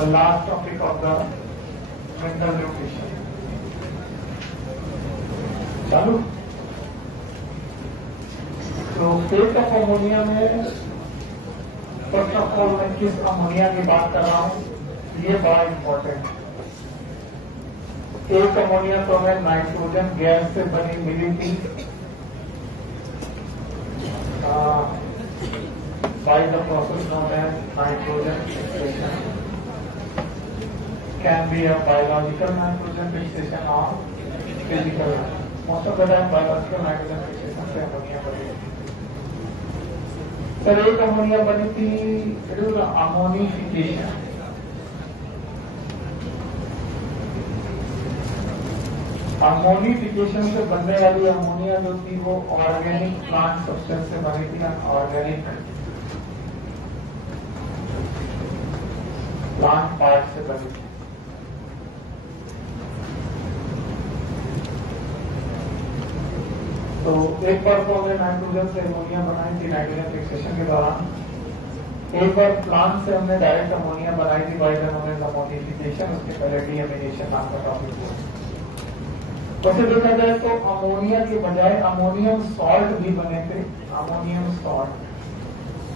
the last topic of the mineral nutrition. चालू। तो fate of ammonia में first of all मैं किस अमोनिया की बात कर रहा हूँ, ये बड़ा इंपॉर्टेंट। एक अमोनिया तो हमें नाइट्रोजन गैस से बनी मिली थी by the process known as nitrogen fixation. Can be a biological nitrogen fixation or physical. Most of the time biological nitrogen fixation से अमोनिया बनी। सर एक अमोनिया बनी थी अमोनिफिकेशन। अमोनिफिकेशन से बनने वाली अमोनिया जो थी वो ऑर्गेनिक प्लांट सब्सटेंस से बनी थी, ऑर्गेनिक प्लांट पार्ट से बनी थी। तो एक बार तो हमने नाइट्रोजन से अमोनिया बनाई थी नाइट्रोजन फिक्सेशन के दौरान, एक बार प्लांट से हमने डायरेक्ट अमोनिया बनाई थी बाय अमोनिफिकेशन, उसके पहले डीअमीनेशन नाम का टॉपिक हुआ। वैसे देखा जाए तो अमोनिया के बजाय अमोनियम सॉल्ट भी बने थे। अमोनियम सॉल्ट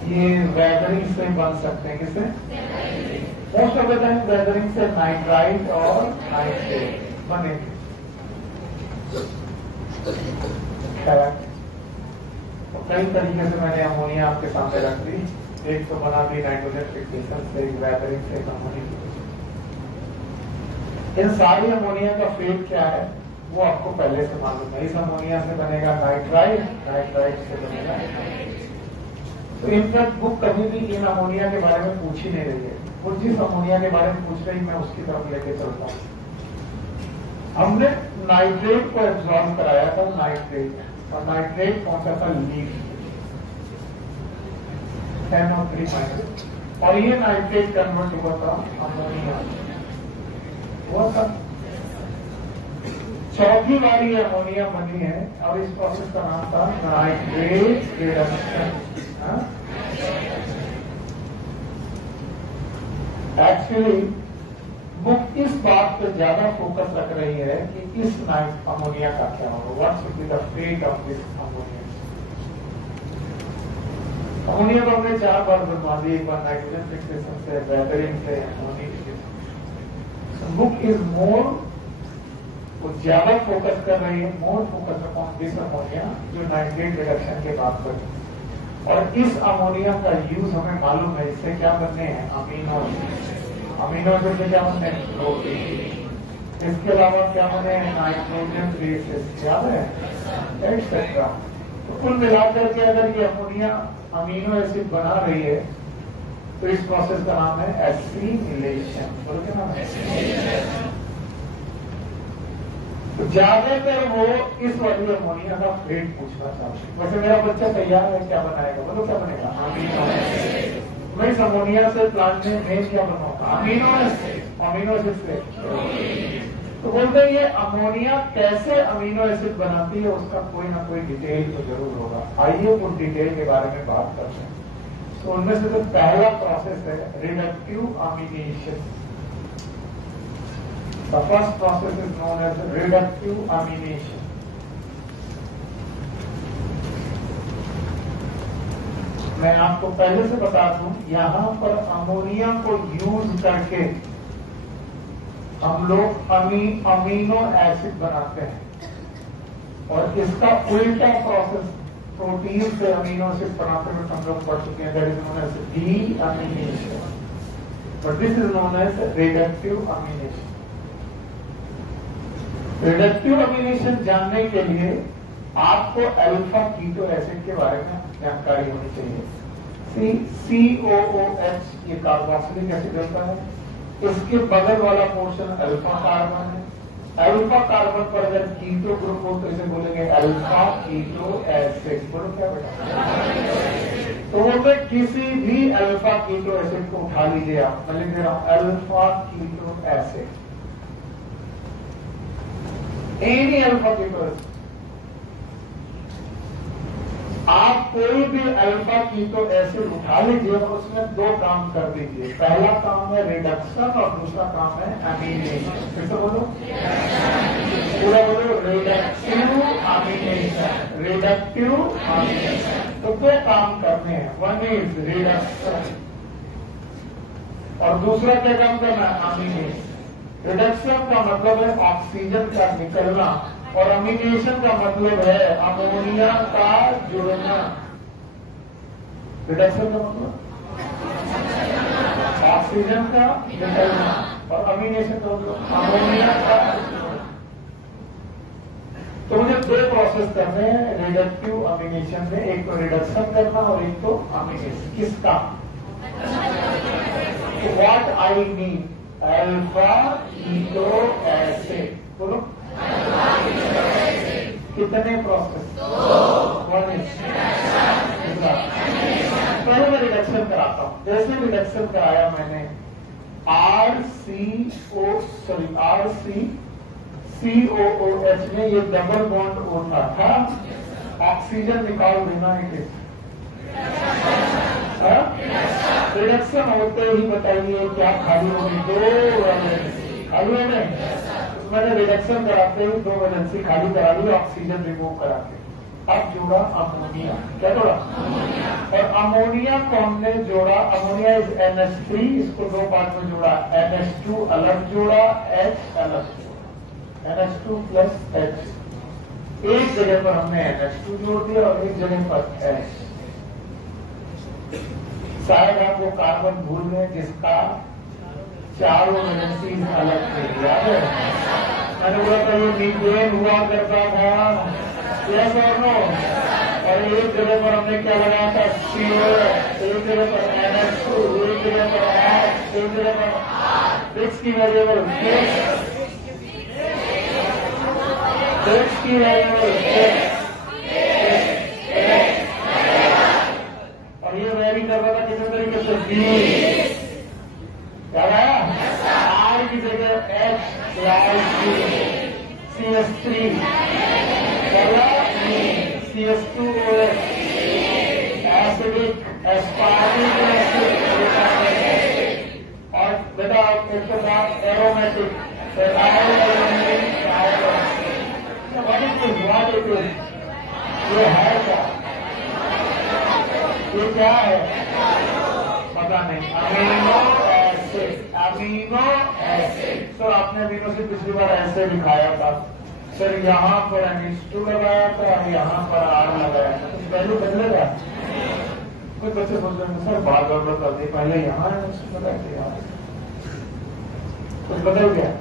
ये वेदरिंग से बन सकते हैं, किससे? Most of the time weathering से नाइट्राइट और नाइट्रेट बने थे। तो कई तरीके से मैंने अमोनिया आपके सामने रख दी। एक तो बना दी नाइट्रोजन फिक्सेशन से, एक वेदरिंग से, अमोनिफिकेशन। इन सारी अमोनिया का फेट क्या है वो आपको पहले से मालूम है। इस अमोनिया से बनेगा नाइट्राइट, नाइट्राइट से बनेगा। तो इनफैक्ट बुक कभी भी इन अमोनिया के बारे में पूछ ही नहीं रही है। वो जिस अमोनिया के बारे में पूछ रही मैं उसकी तरफ लेके चलता हूँ। हमने नाइट्रेट को एब्जॉर्ब कराया था, नाइट्रेट, और नाइट्रेट पहुंचा था लीफ NO3-, और ये नाइट्रेट कन्वर्ट हुआ था अमोनिया हुआ था। चौथी बार ये अमोनिया बनी है और इस प्रोसेस का नाम था नाइट्रेट रिडक्शन। एक्चुअली बुक इस बात पे ज्यादा फोकस रख रही है कि इस अमोनिया का क्या होगा, what should be the fate of this ammonia. Ammonia तो हमने 4 बार बनवा दी, एक बार नाइट्रोजन फिक्सेशन से, वेदरिंग से, अमोनिफिकेशन। बुक इज मोर, वो ज्यादा फोकस कर रही है, more focus upon this ammonia जो नाइट्रेट रिडक्शन के बाद बनी। और इस अमोनिया का यूज हमें मालूम है, इससे क्या बनने हैं अमीनो एसिड। अमीनो एसिड से क्या बनने हैं प्रोटीन। इसके अलावा क्या बने हैं नाइट्रोजन बेसेस, याद है, एक्सेट्रा। तो कुल मिलाकर के अगर ये अमोनिया अमीनो एसिड बना रही है तो इस प्रोसेस का नाम है एसिमिलेशन। बोलो क्या नाम है? तो ज्यादातर वो इस वाली अमोनिया का फेट पूछना चाहते हैं। वैसे मेरा बच्चा तैयार है, क्या बनाएगा? बोलो क्या बनेगा? Amino acid. मैं इस अमोनिया से प्लांट में मेन क्या बनाऊंगा? Amino acid. अमीनो एसिड से तो बोलते हैं ये अमोनिया कैसे अमीनो एसिड बनाती है, उसका कोई ना कोई डिटेल तो जरूर होगा। आइए उन डिटेल के बारे में बात करते हैं। तो उनमें से जो पहला प्रोसेस है reductive अमीनेशन। The first process is known as reductive amination. मैं आपको पहले से बता दूं, यहां पर अमोनिया को यूज करके हम लोग अमीनो एसिड बनाते हैं, और इसका उल्टा प्रोसेस प्रोटीन से अमीनो एसिड बनाते हुए हम लोग पढ़ चुके हैं, that is known as deamination, but this is known as reductive amination. Reductive amination जानने के लिए आपको अल्फा कीटो एसिड के बारे में जानकारी होनी चाहिए। COOH ये कार्बोक्सिलिक एसिड होता है, इसके बगल वाला पोर्शन अल्फा कार्बन है। अल्फा कार्बन पर अगर कीटो ग्रुप हो तो इसे बोलेंगे अल्फा कीटो एसिड। बोलो क्या बेटा? तो मैं किसी भी अल्फा कीटो एसिड को उठा लीजिए आप, मैं लिख दे रहा हूं alpha keto acid, any alpha keto acid. आप कोई भी अल्फा कीटो एसिड उठा लीजिए और उसमें दो काम कर दीजिए। पहला काम है रिडक्शन और दूसरा काम है अमीनेशन। फिर से बोलो, पूरा बोलो, रिडक्टिव अमीनेशन, रिडक्टिव अमीनेशन। तो दो काम करने हैं, वन इज रिडक्शन और दूसरा क्या काम करना है, अमीनेशन। रिडक्शन का मतलब है ऑक्सीजन का निकलना और अमीनेशन का मतलब है अमोनिया का जुड़ना। रिडक्शन का मतलब ऑक्सीजन का निकलना और अमीनेशन का मतलब अमोनिया का जुड़ना। तो मुझे दो प्रोसेस करने हैं रिडक्टिव अमीनेशन में, एक तो रिडक्शन करना और एक तो अमीनेशन। किसका? What I mean alpha keto acid. बोलो, कितने प्रोसेस? पहले मैं रिडक्शन कराता हूं। जैसे रिडक्शन कराया मैंने RCCOOH में ये डबल बॉन्ड होता था, ऑक्सीजन निकाल देना है। रिडक्शन होते ही बताइए क्या खाली होगी? दो वैलेंसी खाली हो गए। मैंने रिडक्शन कराते ही दो वैलेंसी खाली करा दी, ऑक्सीजन रिमूव करा के। अब जोड़ा अमोनिया। क्या जोड़ा? और अमोनिया को हमने जोड़ा, अमोनिया इज NH3, इसको दो पार्ट में जोड़ा, NH2 अलग जोड़ा, H अलग जोड़ा, NH2 प्लस H। एक जगह पर हमने NH2 जोड़ दिया और एक जगह पर H। शायद आप वो कार्बन भूल गए जिसका चारों वैलेंसी अलग थे, याद है? मैंने बोला था ये मीथेन हुआ करता था, यस और नो? और एक जगह पर हमने क्या लगाया था, CO, एक जगह पर NH2, एक जगह पर H, एक जगह पर X की वेरिएबल X की वेरिएबल और ये वेरी कर रहा था किसी तरीके से 20 क्या है? R की जगह H, CS3 CS2OH, acidic aspartic acid और बेटा एक के बाद एरोमेटिक ये है क्या? ये क्या है पता नहीं। Amino acid, amino acid. Sir आपने अमीनो से पिछली बार ऐसे दिखाया था, सर यहाँ पर NH2 लगाया था, यहाँ पर R लगाया था, कुछ वैल्यू बदलेगा? कुछ बच्चे बोलते हैं सर बार बार बताते, पहले यहाँ लगाते यार, कुछ बदल गया।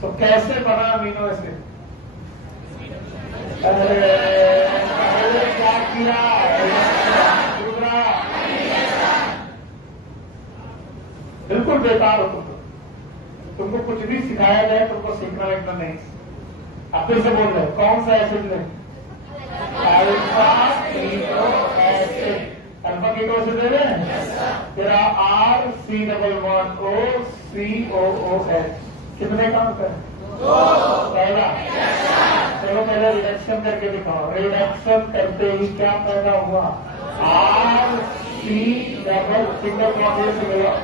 तो कैसे बना अमीनो एसिड? क्या किया? बिल्कुल बेकार हो तुमको कुछ भी सिखाया जाए तुमको सीखना लगता नहीं। अब फिर से बोल रहे कौन सा एसिड ले? Alpha keto acid. Alpha keto acid ले रहे हैं? तेरा RCOOH कितने काम कर? पहला चलो पहले रिडक्शन करके दिखाओ। रिडक्शन करते ही क्या पैदा हुआ? RC डबल सिंगल बॉन्ड मिला,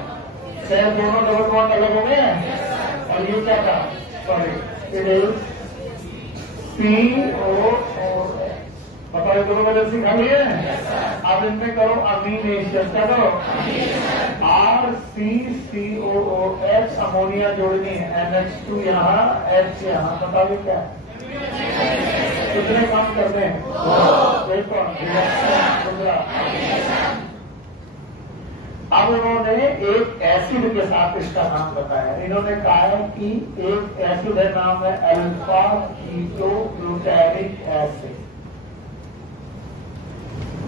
चाहे दोनों डबल बॉन्ड अलग हो गए और ये क्या था? Sorry it is COOH। बताओ दोनों वैलेंसी खाली है। अब इनमें करो अमीनेशन। क्या करो? RCCOOH अमोनिया जोड़नी है, NH2 यहाँ, H यहाँ। बताइए क्या कितने काम करते हैं? अब उन्होंने एक एसिड के साथ इसका नाम बताया। इन्होंने कहा है कि एक एसिड है, नाम है अल्फा कीटो ग्लूटारिक एसिड।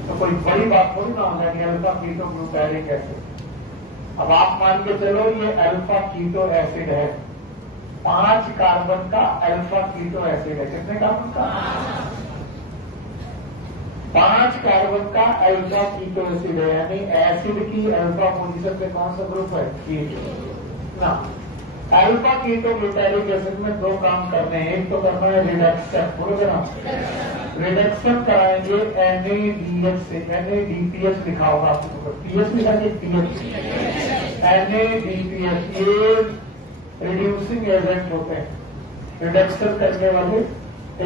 तो कोई बड़ी बात थोड़ी ना होगा कि अल्फा कीटो ग्लूटारिक एसिड। अब आप मान के चलो ये अल्फा कीटो एसिड है, 5 कार्बन का अल्फा कीटो एसिड है। कितने कार्बन का? 5 कार्बन का अल्फा कीटो एसिड है, यानी एसिड की अल्फा पोजीशन पे कौन सा ग्रुप है? कीटो ना। अल्फा कीटो ग्लूटारिक एसिड में दो काम करने हैं। एक तो करना है रिडक्शन, बोलो ना, रिडक्शन कराएंगे NADH से, NADPH लिखा होगा आपको, पीएच लिखा के पीएच, NADPH ये रिड्यूसिंग एजेंट होते हैं, रिडक्शन करने वाले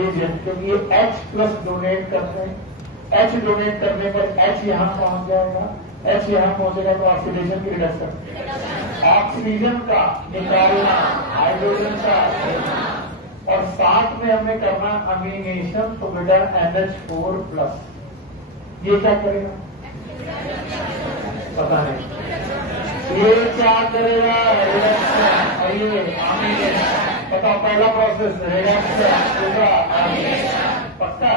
एजेंट, क्योंकि ये H+ डोनेट करते हैं। H डोनेट करने पर H यहां पहुंच जाएगा, H यहां पहुंचेगा तो ऑक्सीडेशन की रिडक्शन, ऑक्सीजन का निकालना, हाइड्रोजन का लेना, और साथ में हमें करना अमीनेशन, तो बेटा NH4+, ये क्या करेगा पता नहीं, ये क्या करेगा रिडक्शन, और ये अमीनेशन, बताओ पहला प्रोसेस रिडक्शन, दूसरा अमीनेशन, पक्का।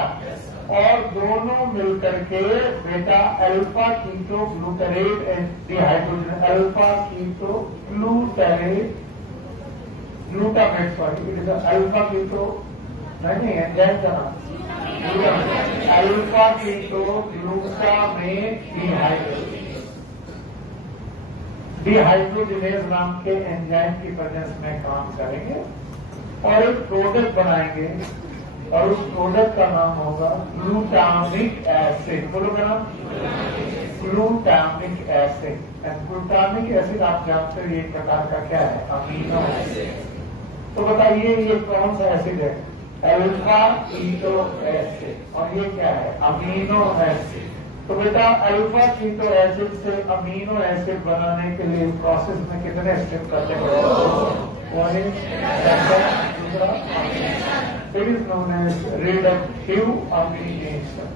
और दोनों मिलकर के बेटा alpha keto glutarate and dehydrogen, alpha keto glutarate glutamate, sorry it is alpha keto, नहीं एंजाइम का नाम अल्फा कीटो ग्लूटामेट डिहाइड्रोजिनेज नाम के एंजाइम की प्रेजेंस में काम करेंगे और एक प्रोडक्ट बनाएंगे, और उस प्रोडक्ट का नाम होगा ग्लूटामिक एसिड। बोलो क्या नाम? Glutamic acid. ग्लूटामिक एसिड आप जानते हो एक प्रकार का क्या है? Amino acid. तो बताइए ये कौन सा एसिड है? Alpha keto acid. और ये क्या है? Amino acid. तो बेटा अल्फा कीटो एसिड से अमीनो एसिड बनाने के लिए प्रोसेस में कितने स्टेप करते हैं? It is known as reductive amination.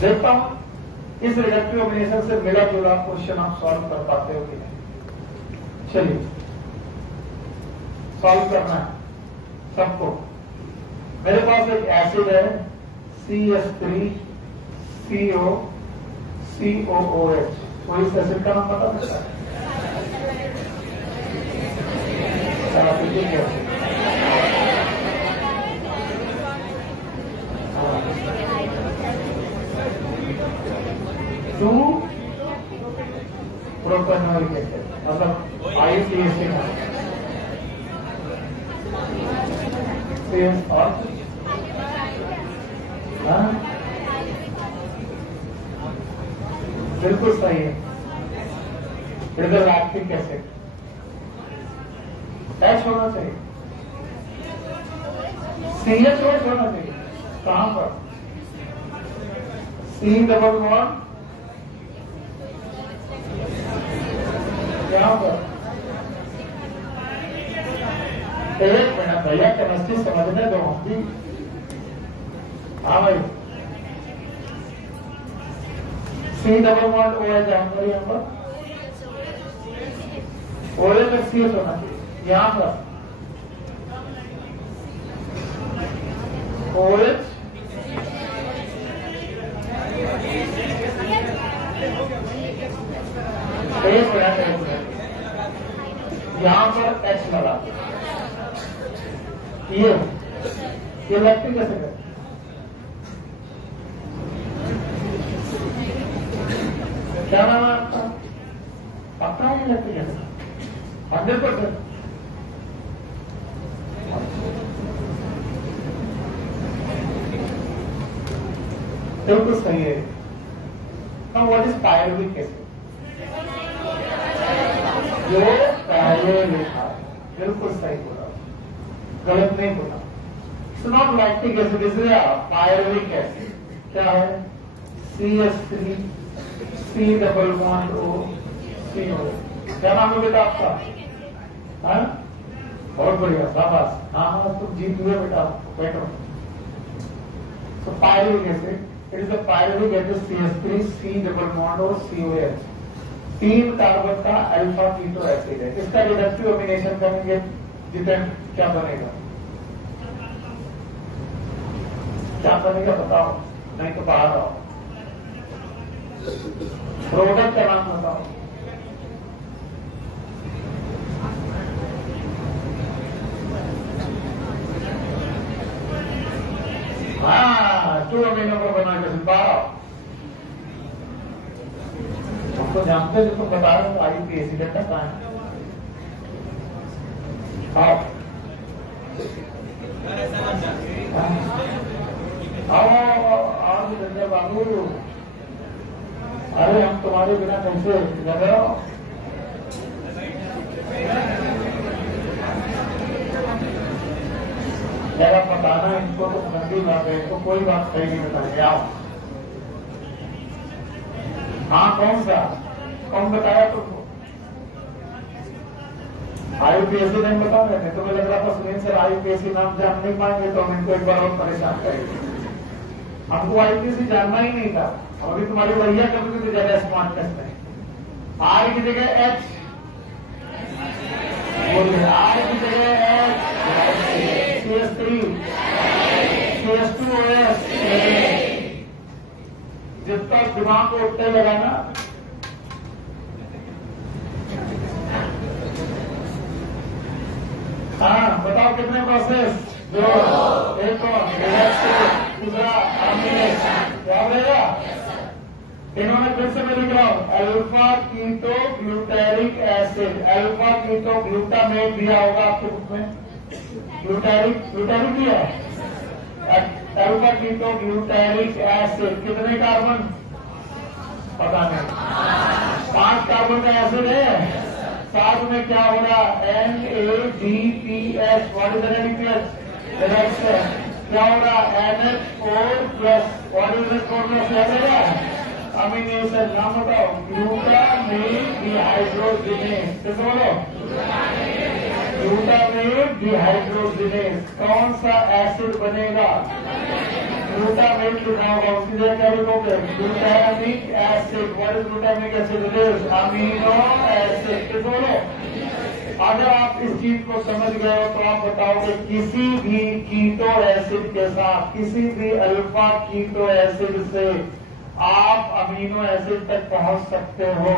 देखता हूं इस रिडक्टिव अमीनेशन से मिला जुला क्वेश्चन आप सॉल्व कर पाते हो कि नहीं। चलिए सॉल्व करना है सबको। मेरे पास एक एसिड है CS3COCOOH। कोई इस एसिड का नाम पता सकता है? टू प्रोपेनोइक एसिड, मतलब IUPAC और बिल्कुल सही है। It is lactic acid. H होना चाहिए, CH होना चाहिए। कहां पर? C डबल बॉन्ड यहां पर। एक मिनट भैया, केमिस्ट्री समझने दो हम भी। हाँ भाई, C डबल बॉन्ड OH जानते हो, यहाँ पर OH में CH होना चाहिए। यहां पर OH एक मिनट, यहां पर H लगा, ये लैक्टिक एसिड है। क्या नाम है आपका? पक्का है लैक्टिक एसिड? 100%। बिल्कुल सही है। Now what is pyruvic acid? जो पहले लिखा है, बिल्कुल सही बोला, गलत नहीं बोला। It's not lactic acid, it's a pyruvic acid. क्या है? CS3 C double bond O CO। क्या नाम है बेटा आपका? हाँ, बहुत बढ़िया, शाबाश। हाँ हाँ, तुम जीत हुए बेटा, बैठो। तो pyruvic acid, it is a pyruvic acid CS3 C double bond O COH। 3 carbon का अल्फा कीटो एसिड है। इसका रिडक्टिव अमीनेशन करेंगे जितेंद्र, क्या बनेगा? क्या बनेगा बताओ, नहीं तो बाहर आओ। प्रोडक्ट का नाम बताओ। हाँ, 2 अमीनो पर बना के बाहर। तो जानते हो, तो बता रहे हो IUPAC का कहाँ है? आओ आओ धंधा बाबू, अरे हम तुम्हारे बिना कैसे लग रहे हो? जरा बताना इनको तो ठंडी बात है, तो कोई बात सही नहीं बताएंगे। आओ। हाँ कौन बताया तुमको? IUPAC नहीं बता रहे थे? तुम्हें लग रहा था सुनील सर IUPAC नाम जान नहीं पाएंगे तो हम इनको एक बार और परेशान करेंगे। हमको IUPAC जानना ही नहीं था। अभी तुम्हारी भैया कभी भी ज्यादा स्मार्टनेस नहीं। R की जगह H बोलिए, R की जगह H, CS3, CS2OS, जितना दिमाग को उठने लगा ना, हाँ बताओ कितने प्रोसेस? दो, एक दूसरा क्या रहेगा? इन्होंने फिर से मैं लिख रहा हूं, alpha keto glutaric acid, alpha keto glutamate दिया होगा आपके बुक में, ग्लूटारिक दिया है, अल्फा कीटो ग्लूटारिक एसिड कितने कार्बन? पता नहीं, 5 कार्बन का एसिड है। साथ में क्या हो रहा? NADPH, what is NADPH? Reduction. क्या हो रहा? NH4 plus, what is NH4 plus? याद है अमीनेशन। नाम बताओ, ग्लूटामेट डिहाइड्रोजिनेस। कैसे बोलो? Glutamate dehydrogenase. कौन सा एसिड बनेगा? ग्लूटामेट लिखा होगा, उसकी जगह क्या लिखोगे? Glutamic acid. What is glutamic acid? Amino acid. कैसे बोलो? अगर आप इस चीज को समझ गए हो तो आप बताओगे किसी भी कीटो एसिड के साथ, किसी भी अल्फा कीटो एसिड से आप अमीनो एसिड तक पहुंच सकते हो,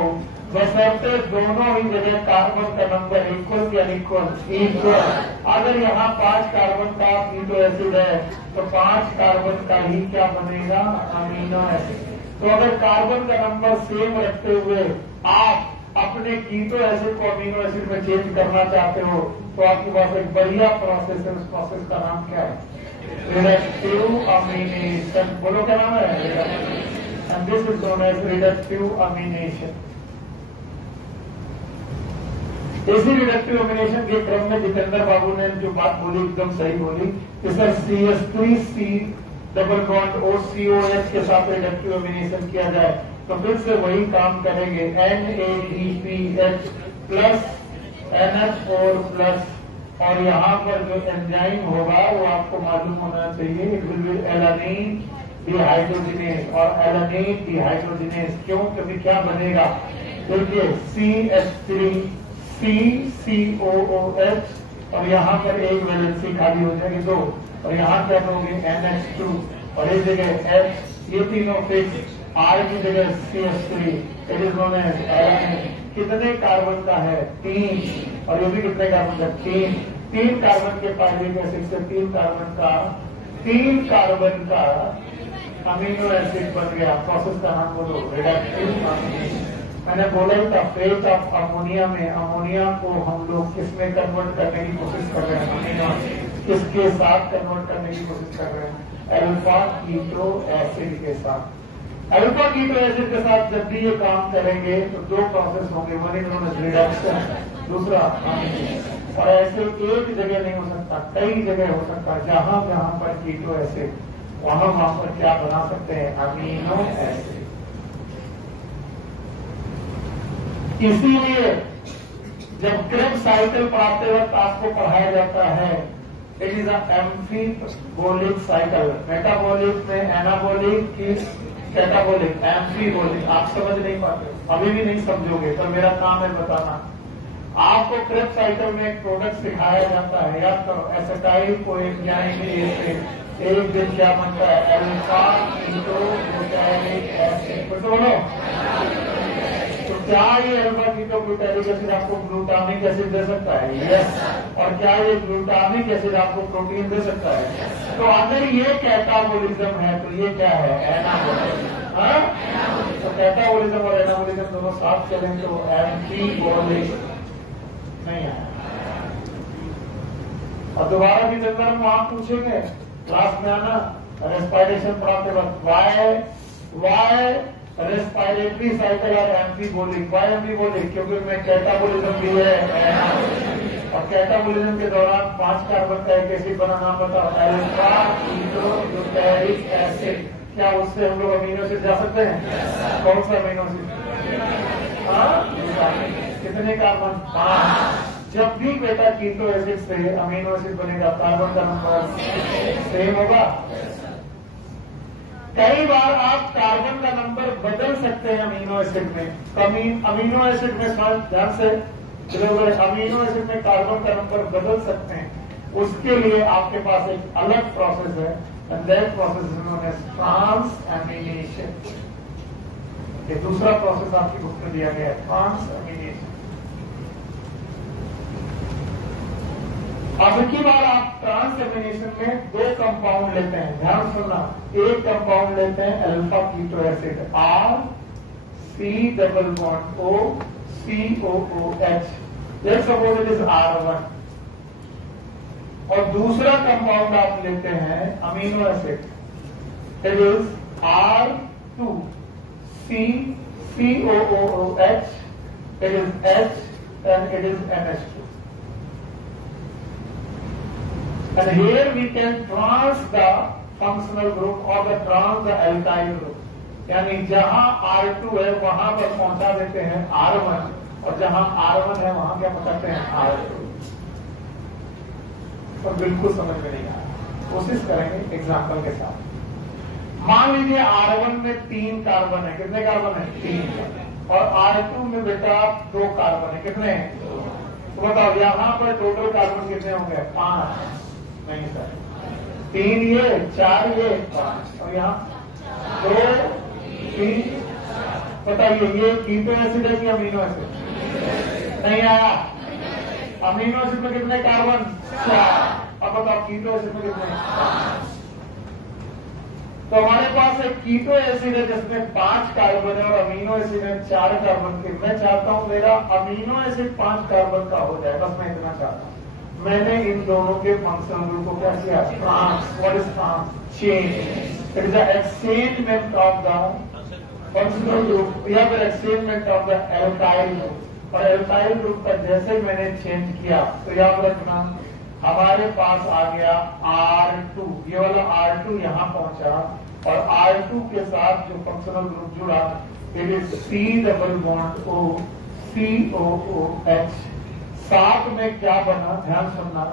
बशर्ते दोनों ही जगह कार्बन का नंबर इक्वल या इक्वल। अगर यहाँ 5 कार्बन का कीटो एसिड है तो 5 कार्बन का ही क्या बनेगा? Amino acid. तो अगर कार्बन का नंबर सेम रखते हुए आप अपने कीटो एसिड को अमीनो एसिड में चेंज करना चाहते हो तो आपके पास एक बढ़िया प्रोसेस है। उस प्रोसेस का नाम क्या है? रिडक्टिव अमीनेशन। बोलो क्या नाम है? And this is known as reductive amination. इसी रिडक्टिव अमीनेशन के क्रम में जितेंद्र बाबू ने जो बात बोली एकदम सही बोली कि sir CS3C double bond OCOH के साथ रिडक्टिव अमीनेशन किया जाए तो फिर से वही काम करेंगे। NADPH प्लस NH4 प्लस, और यहाँ पर जो एंजाइम होगा वो आपको मालूम होना चाहिए, it will be alanine dehydrogenase. और एलानिन डिहाइड्रोजिनेस क्यों? क्योंकि क्या बनेगा? देखिए CH3 CCOOH, और यहाँ पर एक वैलेंसी खाली हो जाएगी 2, और यहाँ क्या करोगे? NH2, और इस जगह H, ये तीनों फिक्स। R की जगह CH3, it is known as alanine. कितने कार्बन का है? 3, और ये भी कितने कार्बन का? 3 कार्बन के पायरिक एसिड से 3 कार्बन का अमीनो एसिड बन गया। प्रोसेस का नाम बोलो, रिडक्टिव अमीनेशन। मैंने बोला ही था, फेज ऑफ अमोनिया में अमोनिया को हम लोग किसमें कन्वर्ट करने की कोशिश कर रहे हैं? अमीनो किसके साथ कन्वर्ट करने की कोशिश कर रहे हैं? अल्फा कीटो एसिड के साथ। अल्फा कीटो एसिड के साथ जब भी ये काम करेंगे तो 2 प्रोसेस होंगे, one is known as reduction, दूसरा अमीनेशन। और ऐसे एक जगह नहीं हो सकता, कई जगह हो सकता है। जहां जहां पर कीटो एसिड, वहां पर क्या बना सकते हैं? Amino acid. इसीलिए जब क्रेब्स साइकिल पढ़ाते वक्त आपको पढ़ाया जाता है, इट इज एम्फीबोलिक साइकिल। मेटाबॉलिक में एनाबॉलिक की कैटाबॉलिक, एम्फीबोलिक। आप समझ नहीं पाते, अभी भी नहीं समझोगे, पर मेरा काम है बताना। आपको क्रेब्स साइकिल में एक प्रोडक्ट सिखाया जाता है, याद करो, एसिटाइल कोएंजाइम एसिड। एक दिन क्या बनता है? Alpha keto glutaric acid. तो बोलो, तो क्या ये अल्फा कीटो ग्लूटारिक एसिड आपको ग्लूटामिक एसिड दे सकता है? यस। और क्या ये ग्लूटामिक एसिड आपको प्रोटीन दे सकता है? तो अगर ये कैटाबोलिज्म है तो ये क्या है? एनाबोलिज्म। हाँ, तो कैटाबोलिज्म और एनाबोलिज्म दोनों साथ चलें तो एम्फीबोलिक नहीं आया। और दोबारा भी जब हम वहां पूछेंगे क्लास में आना, रेस्पिरेशन पढ़ाते वक्त वाई रेस्पिरेटरी साइकिल और एम्फीबोलिक। वाई एम्फीबोलिक क्योंकि मैं कैटाबोलिज्म भी है, और कैटाबोलिज्म के दौरान 5 कार्बन का एक एसिड बना, नाम बताओ, अल्फा कीटोन्यूक्लिक एसिड। क्या उससे हम लोग अमीनो एसिड जा सकते हैं? कौन सा अमीनो एसिड? कितने कार्बन? 5। जब भी बेटा कीटो एसिड से अमीनो एसिड बनेगा कार्बन का नंबर सेम होगा। कई बार आप कार्बन का नंबर बदल सकते हैं अमीनो एसिड में। अमीनो एसिड में ध्यान से, अमीनो एसिड में कार्बन का नंबर बदल सकते हैं। उसके लिए आपके पास एक अलग प्रोसेस है, and that process is known as transamination. ये दूसरा प्रोसेस आपकी बुक में दिया गया है, ट्रांसएमिनेशन। अब की बार आप ट्रांसएमिनेशन में 2 कंपाउंड लेते हैं, ध्यान सुनना। एक कंपाउंड लेते हैं alpha keto acid, R C double bond O COOH, let's suppose it is R1। और दूसरा कंपाउंड आप लेते हैं amino acid, it is R2 COOH, it is H and it is NH2. And here we can trans the functional group or the trans the alkyl group. यानी जहां R2 है वहां पर पहुंचा देते हैं R1, और जहां R1 है वहां क्या पहुंचाते हैं R2। तो बिल्कुल समझ में नहीं आ रहा, कोशिश करेंगे एग्जाम्पल के साथ। मान लीजिए R1 में 3 कार्बन है, कितने कार्बन है? 3। और R2 में बेटा 2 कार्बन है, कितने? तो बताओ यहाँ पर टोटल कार्बन कितने होंगे? 5। नहीं सर, 3 ये, 4 ये, 5। और यहाँ 2 3, बताइए ये कीटो एसिड है कि अमीनो एसिड? नहीं आया। अमीनो एसिड में कितने कार्बन? 4। अब बताओ कीटो एसिड में कितने? 5। तो हमारे पास एक कीटो एसिड है जिसमें 5 कार्बन है और अमीनो एसिड है 4 कार्बन के। मैं चाहता हूं मेरा अमीनो एसिड 5 कार्बन का हो जाए, बस मैं इतना चाहता हूं। मैंने इन दोनों के फंक्शनल ग्रुप को क्या किया? Trans. What is trans? Change. It is the exchangement of the functional group या फिर exchangement of the alkyl group. और एल्काइल ग्रुप का जैसे मैंने चेंज किया तो याद रखना हमारे पास आ गया R2, ये वाला R2 यहां पहुंचा, और R2 के साथ जो फंक्शनल ग्रुप जुड़ा it is C double bond O COOH। साथ में क्या बना? ध्यान सुनना,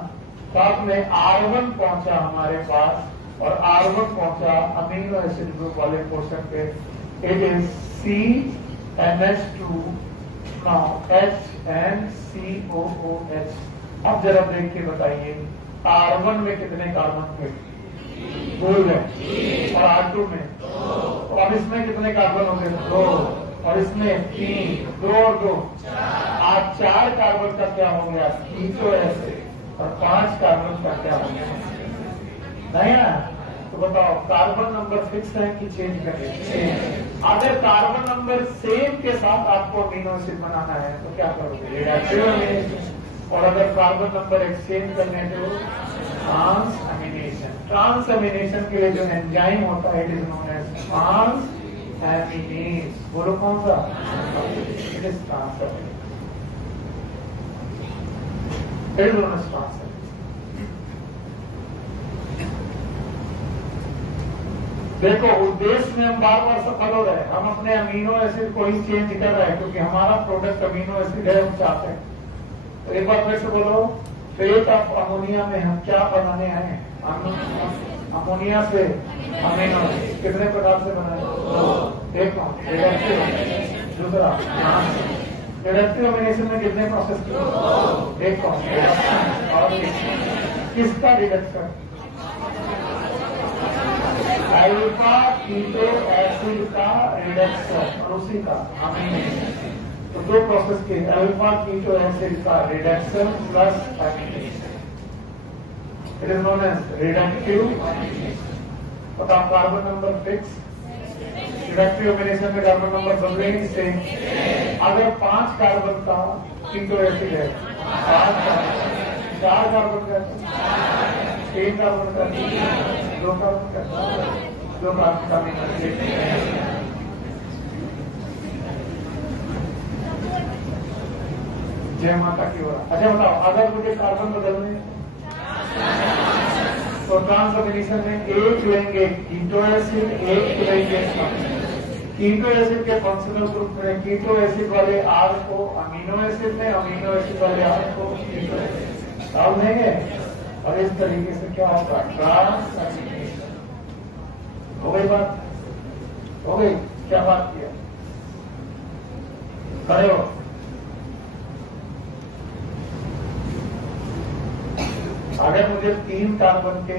साथ में R1 पहुंचा हमारे पास, और R1 पहुंचा अमीनो एसिड ग्रुप वाले पोर्शन पे, it is CNH2 now H and COOH। अब जरा देख के बताइए R1 में कितने कार्बन थे? 2 है। और R2 में? तो अब इसमें कितने कार्बन होंगे? 2। और इसमें 3, 2 और 2, आज 4 कार्बन का क्या हो गया? Keto acid. और 5 कार्बन का क्या हो गया? नहीं ना? तो बताओ कार्बन नंबर फिक्स है कि चेंज करेंगे? अगर कार्बन नंबर सेम के साथ आपको अमीनो एसिड बनाना है तो क्या करोगे? रिएक्शन। और अगर कार्बन नंबर एक्सचेंज करने तो ट्रांसएमिनेशन। ट्रांसएमिनेशन के लिए जो एंजाइम होता है it is known as transaminase. बोलो कौन सा? It is transaminase. It is known as transaminase. देखो उद्देश्य में हम बार बार सफल हो रहे हैं, हम अपने अमीनो एसिड को ही चेंज कर रहे हैं क्योंकि हमारा प्रोडक्ट अमीनो एसिड है, हम चाहते हैं। तो एक बार फिर से बोलो, फेट ऑफ अमोनिया में हम क्या बनाने आए हैं? अमोनिया से अमीनो एसिड कितने प्रकार से बनाए? एक रिडक्टिव, दूसरा रिडक्टिव अमीनेशन में कितने प्रोसेस किए? एक रिडक्शन। और किसका रिडक्शन? अल्फा कीटो एसिड का रिडक्शन और उसी का अमीनेशन। तो 2 प्रोसेस के अल्फा कीटो एसिड का reduction plus amination, it is known as reductive amination. बताओ carbon number fix, reductive amination में कार्बन नंबर बदलेंगे से। अगर 5 कार्बन का कीटो एसिड है, 5 कार्बन 4 कार्बन का 3 कार्बन का 2 कार्बन का 2 कार्बन का जय माता की ओर। अच्छा बताओ, अगर मुझे कार्बन बदलने तो ट्रांसफॉर्मेशन में एक लेंगे कीटो एसिड, एक लेंगे कीटो एसिड के फंक्शनल ग्रुप में कीटो एसिड वाले आर को अमीनो एसिड में, अमीनो एसिड वाले आर को कीटो एसिड डाल देंगे और इस तरीके से क्या होगा, ट्रांसफॉर्मेशन हो गई। बात हो गई, क्या बात किया, खड़े हो। अगर मुझे 3 कार्बन के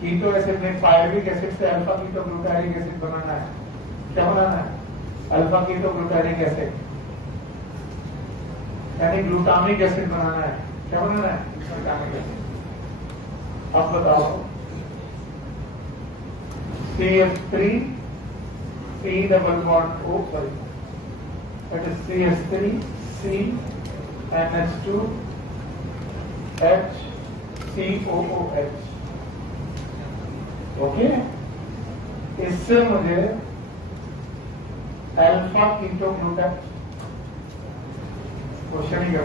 कीटो एसिड में पायरुविक एसिड से अल्फा कीटो ग्लूटारिक एसिड बनाना है, क्या बनाना है, अल्फा कीटो ग्लूटारिक एसिड यानी ग्लूटामिक एसिड बनाना है, क्या बनाना है, ग्लूटामिक एसिड। अब बताओ, CH3 C double bond O, sorry that is CH3 C NH2 H COOH, okay. इससे मुझे अल्फा कीटो क्वेश्चन ही क्या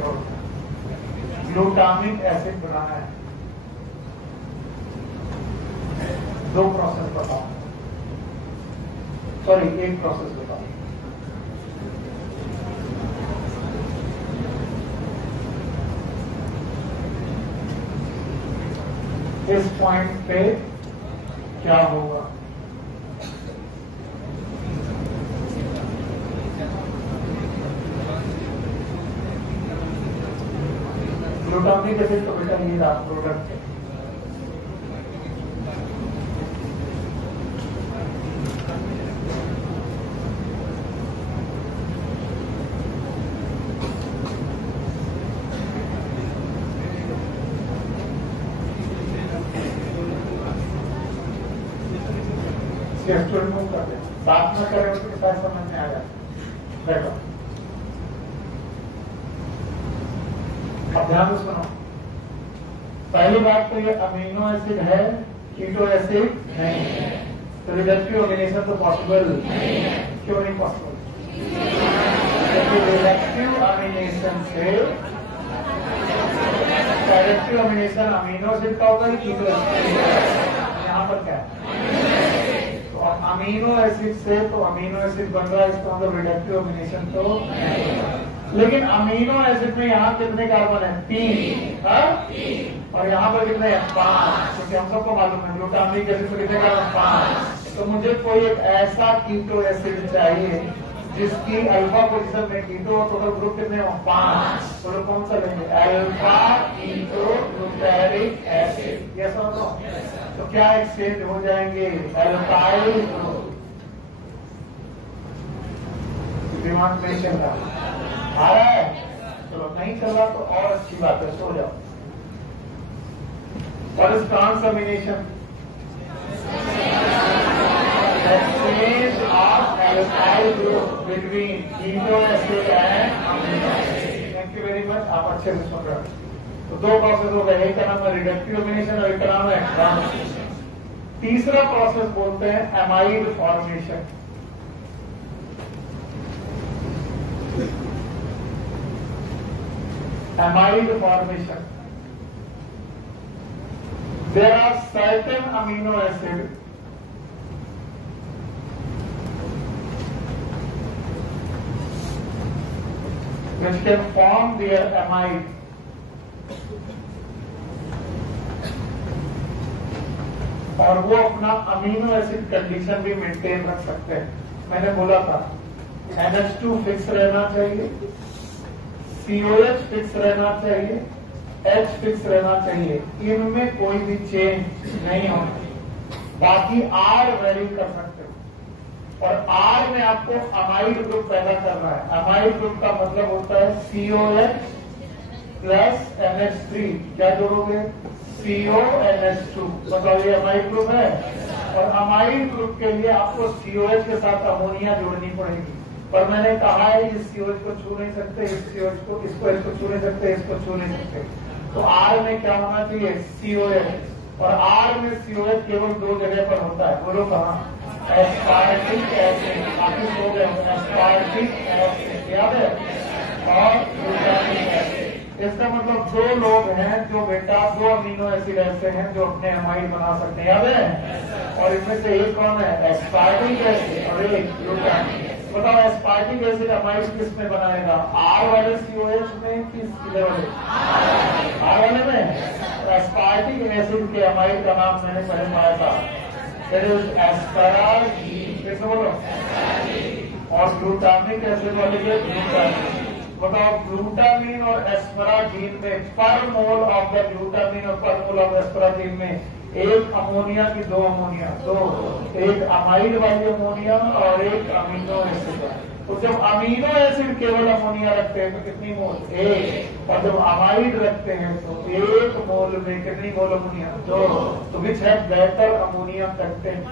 ग्लूटामिक एसिड बनाना है। 2 प्रोसेस बताओ, सॉरी 1 प्रोसेस बताओ। इस पॉइंट पे क्या होगा, ग्लूटामिक एसिड तो बेटा ये रहा प्रोडक्ट है, बात न करें उसके साथ समझ में आ जाए। देखो अब ध्यान से सुनो, पहली बात तो ये अमीनो एसिड है, कीटो एसिड नहीं है, तो रिडक्टिव अमीनेशन तो पॉसिबल नहीं है। क्यों नहीं पॉसिबल, क्योंकि रिडक्टिव अमीनेशन से डायरेक्टिव अमीनेशन अमीनो एसिड का होगा, कीटो एसिड। यहाँ पर क्या है, अमीनो एसिड से तो अमीनो एसिड बन रहा है, इसका मतलब रिडक्टिव अमीनेशन तो नहीं। लेकिन अमीनो एसिड में यहाँ कितने कार्बन है, 3 और यहाँ पर कितने हैं, 5, क्योंकि हम सबको मालूम है ग्लूटामिक एसिड में कितने कार्बन, 5। तो मुझे कोई एक ऐसा कीटो एसिड चाहिए जिसकी अल्फा पोजीशन में कीटो टोटल ग्रुप कितने हो, 5। तो कौन सा लेंगे, अल्फा कीटो ग्लूटारिक एसिड, ये समझो। तो क्या एक्सचेंज हो जाएंगे, एल्काइल ग्रुप। दिमाग नहीं चल रहा, आ रहा है, चलो नहीं चल रहा तो और अच्छी बात है, सो जाओ। और इस transamination exchange of alkyl group between keto acid and amino acid. Thank you very much, आप अच्छे से सुन रहे हो। तो 2 प्रोसेस हो गए, एक का नाम है रिडक्टिव अमीनेशन और एक का नाम है ट्रांसलेशन। तीसरा प्रोसेस बोलते हैं amide formation. Amide formation, there are certain amino acid which can form their amide और वो अपना अमीनो एसिड कंडीशन भी मेंटेन रख सकते हैं। मैंने बोला था NH2 फिक्स रहना चाहिए, COH फिक्स रहना चाहिए, H फिक्स रहना चाहिए, इनमें कोई भी चेंज नहीं होना। बाकी R वेरी कर सकते हो, और R में आपको अमाइड ग्रुप पैदा करना है। अमाइड ग्रुप का मतलब होता है COH प्लस NH3, क्या जोड़ोगे, CONH2। बताओ ये अमाइड ग्रुप है, और अमाइड ग्रुप के लिए आपको COH के साथ अमोनिया जोड़नी पड़ेगी। पर मैंने कहा है इस COH को छू नहीं सकते, इस COH को, इसको छू नहीं सकते, इसको छू नहीं सकते। तो आर में क्या होना चाहिए? COH। और आर में COH केवल 2 जगह पर होता है, बोलो कहाँ? Aspartic acid. काफी लोग एस्पार्टिक एसिड याद है, और ग्लूटामिक एसिड। इसका मतलब 2 लोग हैं जो बेटा 2 अमीनो एसिड ऐसे हैं जो अपने अमाइड बना सकते हैं, याद है? और इनमें से एक कौन है? एस्पार्टिक एसिड और एक ग्लूटामिक। बताओ एस्पार्टिक एसिड अमाइड किस में बनाएगा? आर वाले COH में, किस वाले? आर वाले में। एस्पार्टिक एसिड के अमाइड का नाम मैंने पहले पाया था, एस्पैराजीन। कैसे बोलो? और ग्लूटामिक एसिड वाले के ग्लूटामिन। बताओ ग्लूटामिन और एस्पैराजीन में पर मोल ऑफ द ग्लूटामिन और पर मोल ऑफ एस्पैराजीन में एक अमोनिया की 2 अमोनिया, 2, एक अमाइड वाली अमोनिया और एक अमीनो एसिड। तो जब अमीनो एसिड केवल अमोनिया रखते हैं तो कितनी मोल? 1। और जब अमाइड रखते हैं तो 1 मोल में कितनी मोल अमोनिया? 2। तो विच है better ammonia content?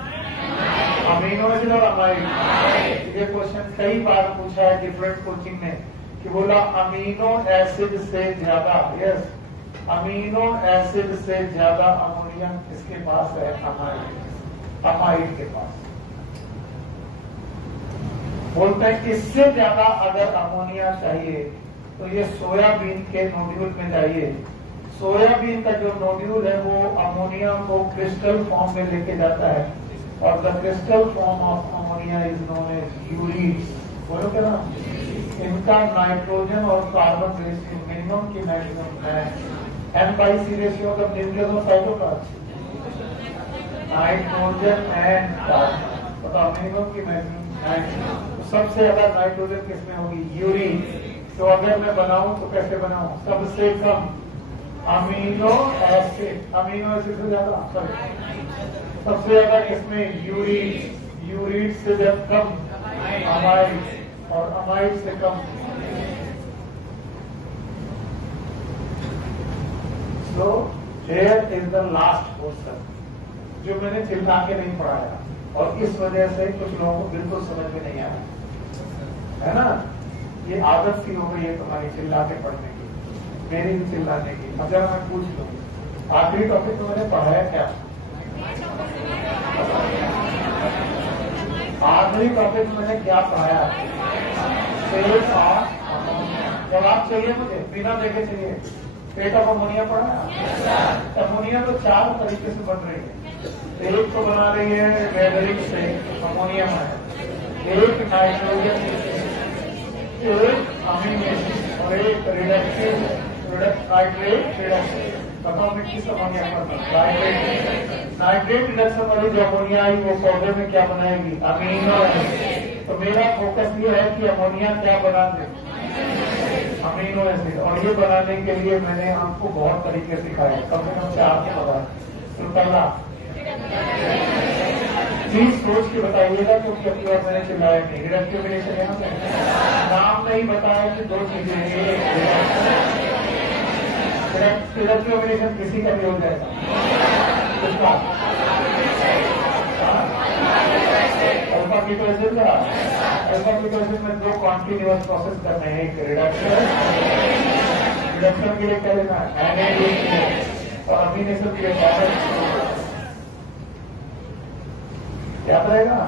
Amino acid और अमाइड। ये क्वेश्चन कई बार पूछा है डिफरेंट कोचिंग में कि बोला अमीनो एसिड से ज्यादा, यस, अमीनो एसिड से ज्यादा अमोनिया किसके पास है? अमाइड। अमाइड के पास। बोलते हैं इससे ज्यादा अगर अमोनिया चाहिए तो ये सोयाबीन के नोड्यूल में चाहिए। सोयाबीन का जो नोड्यूल है वो अमोनिया को क्रिस्टल फॉर्म में लेके जाता है, और the crystal form of ammonia is known as ureides. बोलो क्या ना? इनका नाइट्रोजन और कार्बन रेशियो मिनिमम की मैक्सिमम है N/C रेशियो का nucleus cytoplasm, nitrogen and carbon. बताओ मिनिमम की मैक्सिमम। सबसे ज्यादा नाइट्रोजन किसमें होगी? यूरिन। तो अगर मैं बनाऊं तो कैसे बनाऊं? सबसे कम अमीनो एसिड, अमीनो एसिड से ज्यादा, सॉरी सबसे ज्यादा किसमें? यूरिन। यूरिन से जब कम अमाइड, और अमाइड से कम। So here is the last portion जो मैंने चिल्ला के नहीं पढ़ाया, और इस वजह से कुछ लोगों को बिल्कुल समझ में नहीं आया, है ना? ये आदत सी हो गई है तुम्हारी चिल्ला के पढ़ने की, मेरी भी चिल्लाने की। अगर मैं पूछ लूं आखिरी टॉपिक तो मैंने पढ़ाया क्या? आखिरी टॉपिक मैंने क्या पढ़ाया? Fate of ammonia. जवाब चाहिए मुझे, बिना देखे चाहिए। फेट ऑफ अमोनिया पढ़ा? अमोनिया तो 4 तरीके से बन रही है। एक तो बना रही है वेदरिक से अमोनियम है, एक नाइट्रोजन से, एक अमीनो एसिड और एक रिडक्टिव नाइट्रेट रिडक्शन। बताओ मैं किस अमोनिया पर? नाइट्रेट रिडक्शन वाली जो अमोनिया आई वो पौधे में क्या बनाएगी? Amino acid. तो मेरा फोकस ये है कि अमोनिया क्या बना दे? Amino acid. और ये बनाने के लिए मैंने आपको बहुत तरीके सिखाए, कम से कम 4 के बताए। तो पहला चीज सोच के बताइएगा, क्योंकि अपनी बार मैंने चिल्लाया नहीं। रिडक्टिव रिलेशन यहाँ पे नाम नहीं बताया कि 2 चीजें, रिडक्टिव रिलेशन किसी का भी हो जाएगा। किसका? अल्फा कीटो एसिड का। अल्फा कीटो एसिड में 2 कॉन्टिन्यूअस प्रोसेस करने हैं, एक रिडक्शन के लिए क्या लेना है? और अमीनो एसिड के लिए याद रहेगा?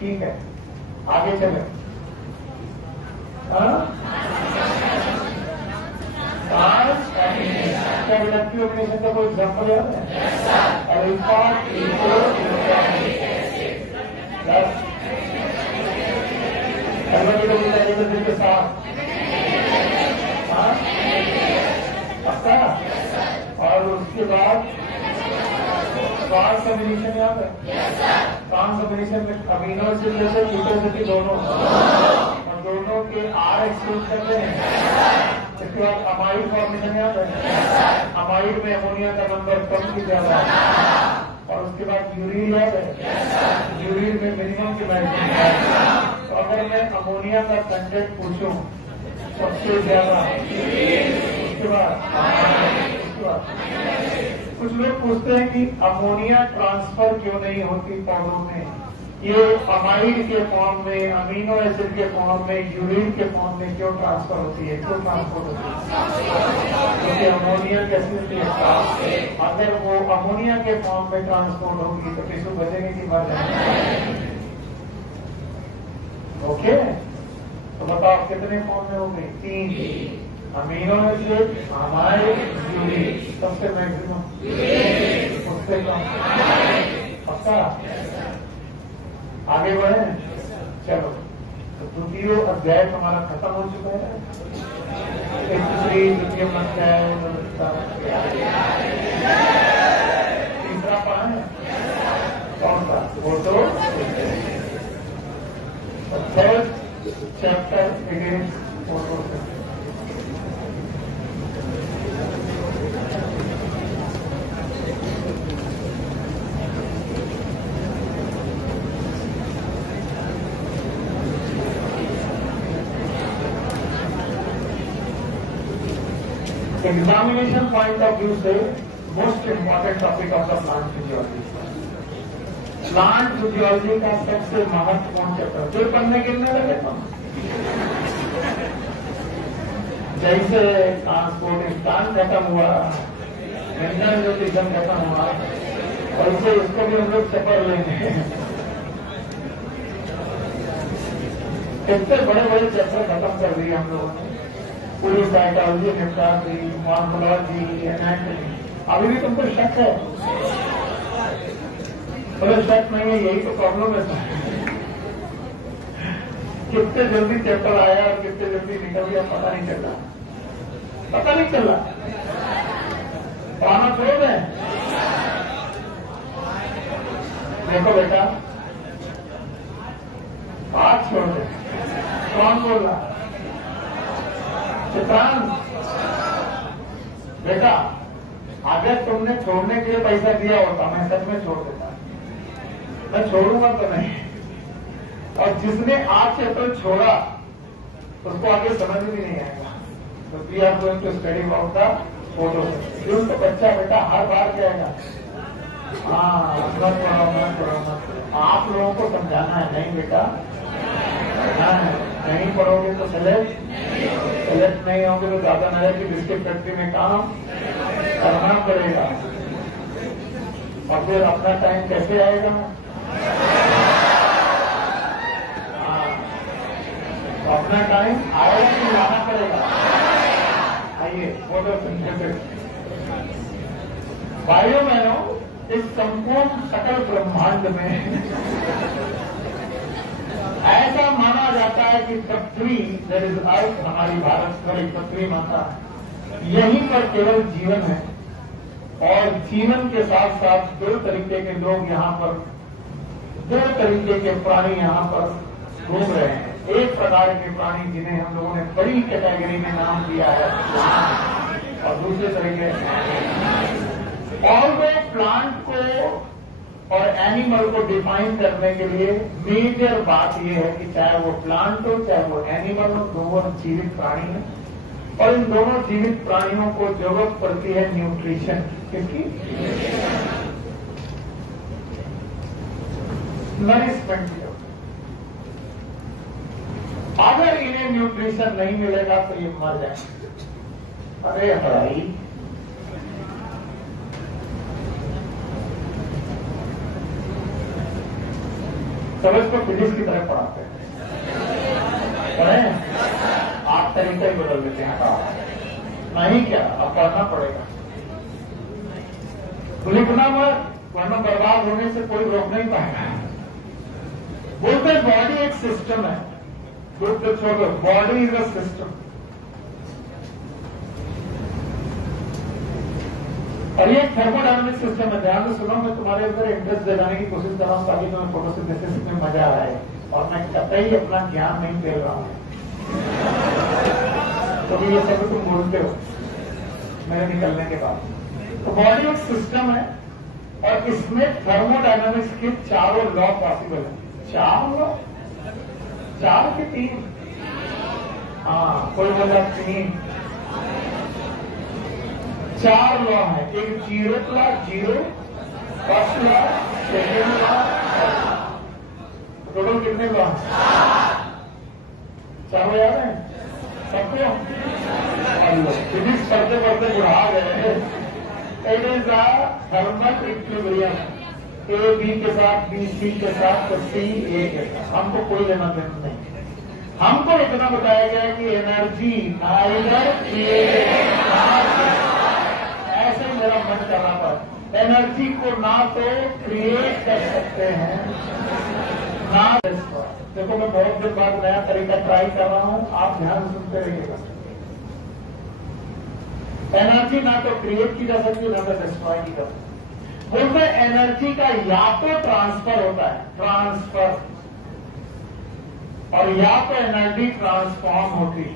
ठीक है, आगे चले। क्या रिडक्टिव ऑर्गेनाइजेशन का कोई एग्जाम्पल याद है? अल्फा कीटोग्लूटामिक एसिड के साथ पक्का। और उसके बाद ट्रांसअमीनेशन याद है? ट्रांसअमीनेशन में अमीनो एसिड जैसे कीटोसिटी दोनों, और दोनों के R एक्सक्लूड करते हैं। इसके बाद अमाइड फॉर्मेशन याद है? अमाइड में अमोनिया का नंबर कम की ज्यादा, और उसके बाद यूरिन याद है? यूरिन में मिनिमम की मैक्सिमम। तो अगर मैं अमोनिया का कंटेंट पूछूं सबसे ज्यादा, उसके बाद कुछ लोग पूछते हैं कि अमोनिया ट्रांसफर क्यों नहीं होती पौधों में? ये अमाइड के फॉर्म में, अमीनो एसिड के फॉर्म में, यूरिन के फॉर्म में क्यों ट्रांसफर होती है, क्यों ट्रांसपोर्ट होती है? क्योंकि अमोनिया कैसी होती है? अगर वो अमोनिया के फॉर्म में ट्रांसपोर्ट होगी तो टिश्यू बचेंगे कि मर जाएंगे? ओके, तो बताओ कितने फॉर्म में हो गई? 3। Amino acid, amide, urine. सबसे मैक्सिमम, उससे कम, पक्का? आगे बढ़े, चलो। तो द्वितीय अध्याय हमारा खत्म हो चुका है। द्वितीय अध्याय तीसरा पान है, कौन सा? वो तो third chapter against photosynthesis. Examination point of view से most important topic of the plant physiology. Plant physiology का सबसे महत्वपूर्ण चैप्टर जो पढ़ने गिरने लगे तो जैसे ट्रांसपोर्टेशन खत्म हुआ, इंजन न्यूट्रिशन खत्म हुआ, वैसे इसको भी हम लोग चपड़ लेंगे। कितने बड़े बड़े चैप्टर खत्म कर दिए हम लोगों ने। पूरी साइकोलॉजी निपटा दी, मॉर्फोलॉजी, एनाटॉमी। अभी भी तुमको शक है? बोले शक नहीं है, यही तो प्रॉब्लम है। कितने जल्दी चैप्टर आया और कितने जल्दी निकल गया पता नहीं चल रहा, पता नहीं चल रहा। पढ़ाना छोड़ दें? देखो बेटा, बात छोड़ दे। कौन बोल रहा? चित्रांश बेटा, अगर तुमने छोड़ने के लिए पैसा दिया होता मैं सच में छोड़ देता। मैं छोड़ूंगा तो नहीं। और जिसने आज चैप्टर छोड़ा उसको आगे समझ भी नहीं आएगा। तो we are going to study about the photosynthesis. तो बच्चा बेटा हर बार जाएगा, हाँ मत पढ़ो। आप लोगों को समझाना है, नहीं बेटा नहीं पढ़ोगे तो सेलेक्ट नहीं होंगे तो ज्यादा नजर की बिस्किट फैक्ट्री में काम करना पड़ेगा। और फिर अपना टाइम कैसे आएगा? तो अपना टाइम आएगा कि लाना पड़ेगा? आइए, फोटोसिंथेसिस। भाइयों बहनों, इस संपूर्ण सकल ब्रह्मांड में ऐसा माना जाता है कि पृथ्वी, दैट इज अर्थ, हमारी भारत पर एक पृथ्वी माता, यहीं पर केवल जीवन है। और जीवन के साथ साथ दो तरीके के लोग यहाँ पर, दो तरीके के प्राणी यहाँ पर घूम रहे हैं। एक प्रकार के प्राणी जिन्हें हम लोगों ने बड़ी कैटेगरी में नाम दिया है, और दूसरे तरीके और वो प्लांट को और एनिमल को डिफाइन करने के लिए मेजर बात यह है कि चाहे वो प्लांट हो चाहे वो एनिमल हो, दोनों जीवित प्राणी है। और इन दोनों जीवित प्राणियों को जरूरत पड़ती है न्यूट्रिशन। किसकी? नरिशमेंट की। अगर इन्हें न्यूट्रिशन नहीं मिलेगा तो ये मर जाएंगे। अरे भाई, सब इसको फिजिक्स की तरह पढ़ाते हैं, आप तरीका ही बदल देते हैं। नहीं क्या, अब पढ़ना पड़ेगा। लिखना मत, वरना बर्बाद होने से कोई रोक नहीं पाएगा। बोलते बॉडी एक सिस्टम है, बोलते छोड़ो, बॉडी इज अ सिस्टम। और ये थर्मोडायनामिक सिस्टम है। ध्यान से सुनो, मैं तुम्हारे अंदर इंटरेस्ट दिलाने की कोशिश कर रहा हूँ ताकि तुम्हें फोटोसिंथेसिस में मजा आए। और मैं कतई अपना ज्ञान नहीं फैल रहा हूँ, क्योंकि तो ये सब तुम बोलते हो मेरे निकलने के बाद। तो बॉडी एक सिस्टम है और इसमें थर्मोडायनामिक्स के चारों लॉ पॉसिबल है। 4 लॉ, 4 के 3? हाँ, कोई बोला 3। 4 लॉ है। एक zero law, zero, first law, second law. Total कितने लॉ? 4 याद है सबको? फिजिक्स पढ़ते पढ़ते बुढ़ा गए। It is a thermal equilibrium, A B के साथ, बी सी के साथ, तो सी ए के साथ। हमको कोई लेना देना नहीं। हमको इतना बताया गया कि एनर्जी नाइदर क्रिएट, ऐसे मेरा मन कर रहा था। एनर्जी को ना तो क्रिएट कर सकते हैं ना। देखो मैं बहुत दिन बाद नया तरीका ट्राई कर रहा हूं, आप ध्यान से सुनते रहिएगा। एनर्जी ना तो क्रिएट की जा सकती है ना तो डिस्ट्रॉय की जा सकती है। बोलते एनर्जी का या तो ट्रांसफर होता है, ट्रांसफर, और या तो एनर्जी ट्रांसफॉर्म होती है।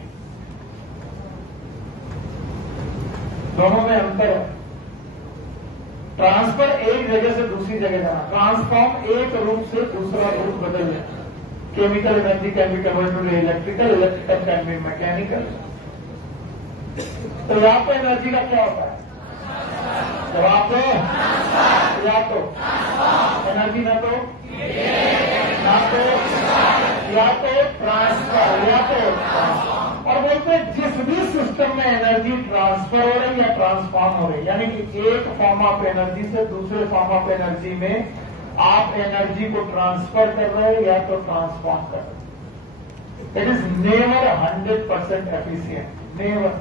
दोनों में अंतर है। ट्रांसफर एक जगह से दूसरी जगह जाना, ट्रांसफॉर्म एक रूप से दूसरा रूप बदल जाना। Chemical energy can be converted to electrical, electrical can be mechanical. तो या तो एनर्जी का क्या होता है? जवाब दो। या तो एनर्जी ना तो ट्रांसफर, या तो। और बोलते जिस भी सिस्टम में एनर्जी ट्रांसफर हो रही या ट्रांसफॉर्म हो रही, यानी कि एक फॉर्म ऑफ एनर्जी से दूसरे फॉर्म ऑफ एनर्जी में आप एनर्जी को ट्रांसफर कर रहे हैं या तो ट्रांसफॉर्म कर रहे हैं। It is never 100% efficient, never.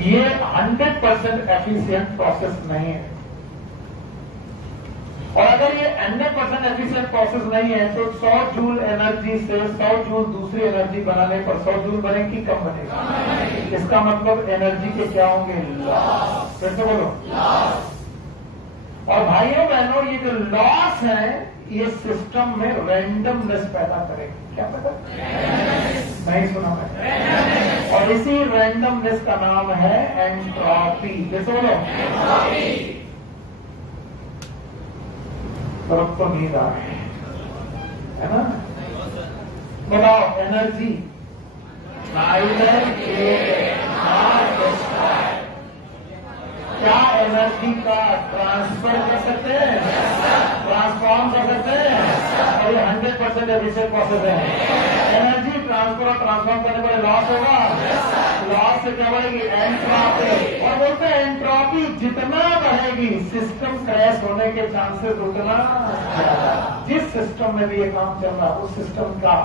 ये 100% एफिशिएंट प्रोसेस नहीं है। और अगर ये 100% एफिशिएंट प्रोसेस नहीं है तो 100 जूल एनर्जी से 100 जूल दूसरी एनर्जी बनाने पर 100 जूल बनेगी, कम बनेगी। इसका मतलब एनर्जी के क्या होंगे? लॉस। फिर से बोलो, लॉस। और भाइयों बहनों, ये जो लॉस है ये सिस्टम में रैंडमनेस पैदा करेगी। क्या पता? नहीं सुना मैं। और इसी रैंडमनेस का नाम है एंट्रोपी। जैसे बोलो, तरफ तो नींद आ रही है ना? बताओ, एनर्जी क्या एनर्जी का ट्रांसफर कर सकते हैं, ट्रांसफॉर्म कर सकते हैं? और ये 100% एफिशिएंट प्रोसेस है। एनर्जी ट्रांसफर और ट्रांसफॉर्म करने पर लॉस होगा। लॉस से क्या बढ़ेगी? एंट्रोपी। और बोलते हैं एंट्रोपी जितना बढ़ेगी सिस्टम क्रैश होने के चांसेस उतना ज्यादा। जिस सिस्टम में भी ये काम चल रहा है उस सिस्टम का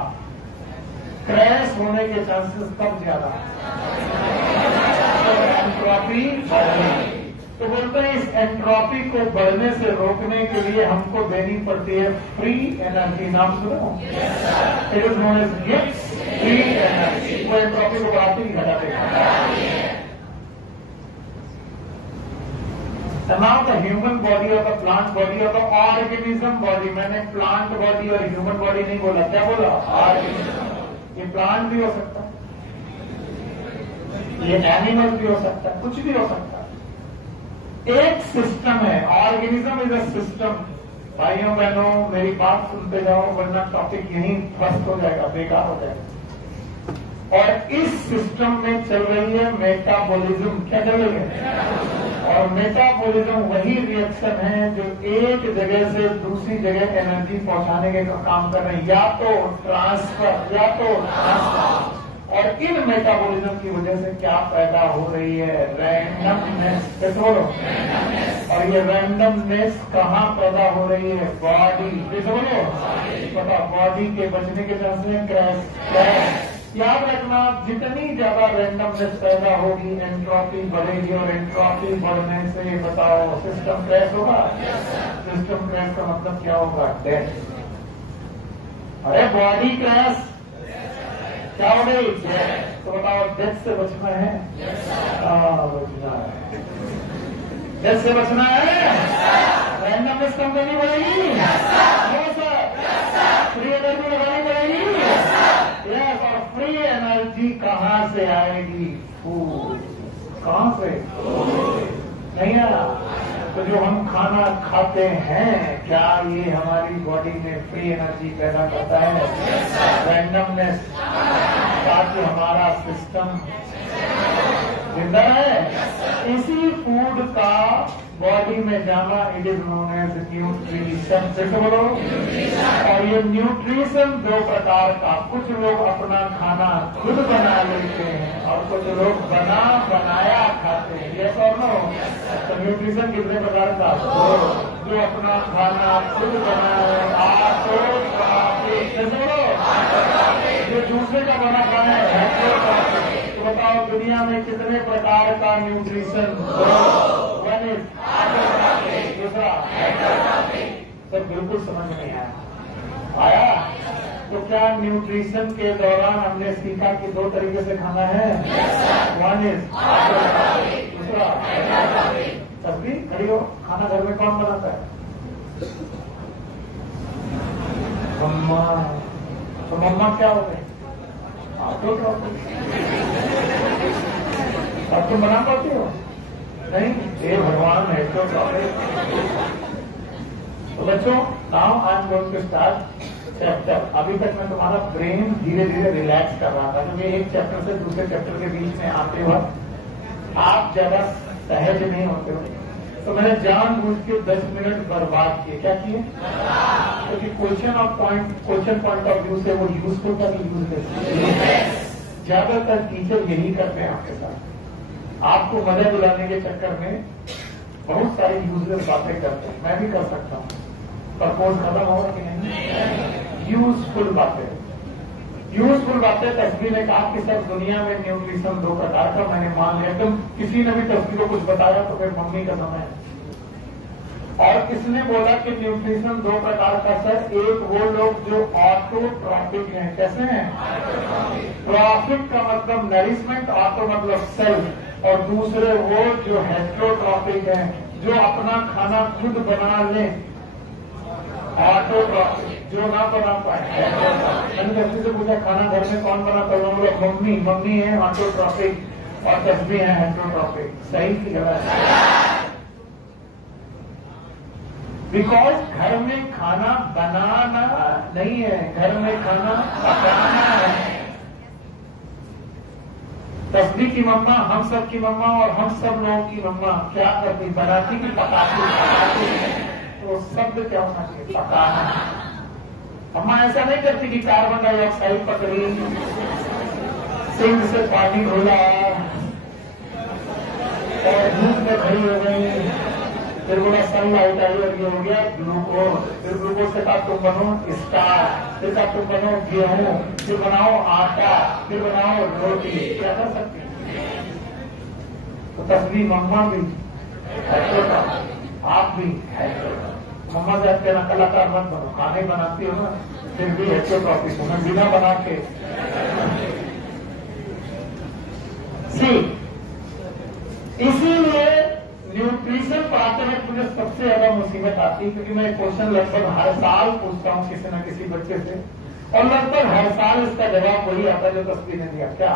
क्रैश होने के चांसेस कब ज्यादा? एंट्रोपी बढ़ेगी। तो बोलते हैं इस एंट्रोपी को बढ़ने से रोकने के लिए हमको देनी पड़ती है फ्री एनर्जी। नाम सुनो, it is known as gifts, free energy. वो एंट्रोपी को बढ़ाती ही घटाते हैं। नाउ द ह्यूमन बॉडी और द प्लांट बॉडी और द ऑर्गेनिज्म बॉडी। मैंने प्लांट बॉडी और ह्यूमन बॉडी नहीं बोला, क्या बोला? ऑर्गेनिज्म। ये प्लांट भी हो सकता है, ये एनिमल भी हो सकता है, कुछ भी हो सकता है। एक सिस्टम है, ऑर्गेनिज्म इज अ सिस्टम। भाइयों बहनों मेरी बात सुनते जाओ वरना टॉपिक यहीं फर्स्ट हो जाएगा, बेकार हो जाएगा। और इस सिस्टम में चल रही है मेटाबॉलिज्म। क्या चल रही है? और मेटाबॉलिज्म वही रिएक्शन है जो एक जगह से दूसरी जगह एनर्जी पहुंचाने के काम कर रहे हैं, या तो ट्रांसफर या तो ट्रांसफर। और इन मेटाबॉलिज्म की वजह से क्या पैदा हो रही है? रैंडमनेस। कैसे बोलो? और ये रैंडमनेस कहाँ पैदा हो रही है? बॉडी। कैसे बोलो? पता, बॉडी के बचने के चांसेस हैं क्रैश। याद रखना, जितनी ज्यादा रैंडमनेस पैदा होगी एंट्रोपी बढ़ेगी, और एंट्रोपी बढ़ने से बताओ सिस्टम क्रैश होगा। सिस्टम क्रैश का मतलब क्या होगा? डेथ। अरे बॉडी क्रैश क्या हो गई? तो बताओ, डेथ से बचना है? बचना है। डेथ से बचना है? रैंडमनेस कम करनी पड़ेगी। फ्री एनर्जी लगानी पड़ेगी। यस। और फ्री एनर्जी कहाँ से आएगी? फूड। कहाँ से? नहीं आया। तो जो हम खाना खाते हैं क्या ये हमारी बॉडी में फ्री एनर्जी पैदा करता है? रैंडमनेस, ताकि हमारा सिस्टम जिंदा है। इसी फूड का बॉडी में जाना, it is known as nutrition. जैसे बोलो, और ये न्यूट्रिशन दो प्रकार का, कुछ लोग अपना खाना खुद बना लेते हैं और कुछ लोग बनाया खाते हैं। ये और नो, तो न्यूट्रिशन कितने प्रकार का? जो अपना खाना खुद बनाए, जो दूसरे का बना खाना है। तो बताओ दुनिया में कितने प्रकार का न्यूट्रिशन? वन इज, दूसरा सब बिल्कुल समझ नहीं आया। तो क्या न्यूट्रिशन के दौरान हमने सीखा कि दो तरीके से खाना है? वन इज, दूसरा सब्जी। खड़ी हो, खाना घर में कौन बनाता है? मम्मा। तो मम्मा क्या हो गए? अब तुम बना पाती हो? नहीं, हे भगवान है। तो बच्चों, now I am going to start chapter. अभी तक मैं तुम्हारा ब्रेन धीरे धीरे रिलैक्स कर रहा था, क्योंकि एक चैप्टर से दूसरे चैप्टर के बीच में आते वक्त आप ज्यादा सहज नहीं होते हो। तो मैंने जानबूझ के 10 मिनट बर्बाद किए। क्या किए? क्योंकि क्वेश्चन पॉइंट ऑफ व्यू से वो यूजफुल का भी यूजलेस। ज्यादातर टीचर यही करते हैं आपके साथ, आपको मजा दिलाने के चक्कर में बहुत सारी यूजलेस बातें करते हैं। मैं भी कर सकता हूँ, पर कोर्स खत्म होगा कि नहीं? यूजफुल बातें। तस्वीर ने कहा कि सर दुनिया में न्यूट्रिशन दो प्रकार का, मैंने मान लिया। तुम किसी ने भी तस्वीर को कुछ बताया तो फिर मम्मी का समय है। और किसने बोला कि न्यूट्रिशन दो प्रकार का? सर एक वो लोग जो ऑटोट्रॉफिक हैं। कैसे हैं? ट्रॉफिक का मतलब नरिशमेंट, ऑटो मतलब सेल्फ, और दूसरे वो जो हेट्रोट्रॉफिक हैं, जो अपना खाना खुद बना लें। ऑटोट्रॉफिक जो ना बना पाए। मैंने तस्वीर से पूछा खाना घर में कौन बनाता है? लोग मम्मी है ऑटोट्रॉफिक, और तस्वीर है हेट्रोट्रॉफिक। सही की गलत? बिकॉज घर में खाना बनाना नहीं है, घर में खाना पकाना है। तस्वीर की मम्मा, हम सब की मम्मा और हम सब लोगों की मम्मा क्या करती? बनाती की पकाती? तो शब्द क्या होना चाहिए? पकाना। अम्मा ऐसा नहीं करती कि कार्बन डाइऑक्साइड पकड़ी, सिंक से पानी धोला और धूप में खड़ी हो गई, फिर बोला सनलाइट आई और ये हो गया ग्लूकोज। फिर ग्लूकोज से कहा तुम बनो स्टार, फिर कहा तुम बनो गेहूं, फिर बनाओ आटा, फिर बनाओ रोटी। क्या कर सकती? तो तस्वीर मम्मा भी है, आप भी है। मम्मा से कहना कलाकार मत बनो, खाने बनाती हो ना, फिर भी हेट्रोट्रॉफिक हो, मैं बिना बना के। इसीलिए न्यूट्रिशन पढ़ाते में मुझे सबसे ज्यादा मुसीबत आती है, क्योंकि मैं क्वेश्चन लगभग हर साल पूछता हूँ किसी न किसी बच्चे से, और लगभग हर साल इसका जवाब वही आता है जो तस्वीर ने दिया। क्या?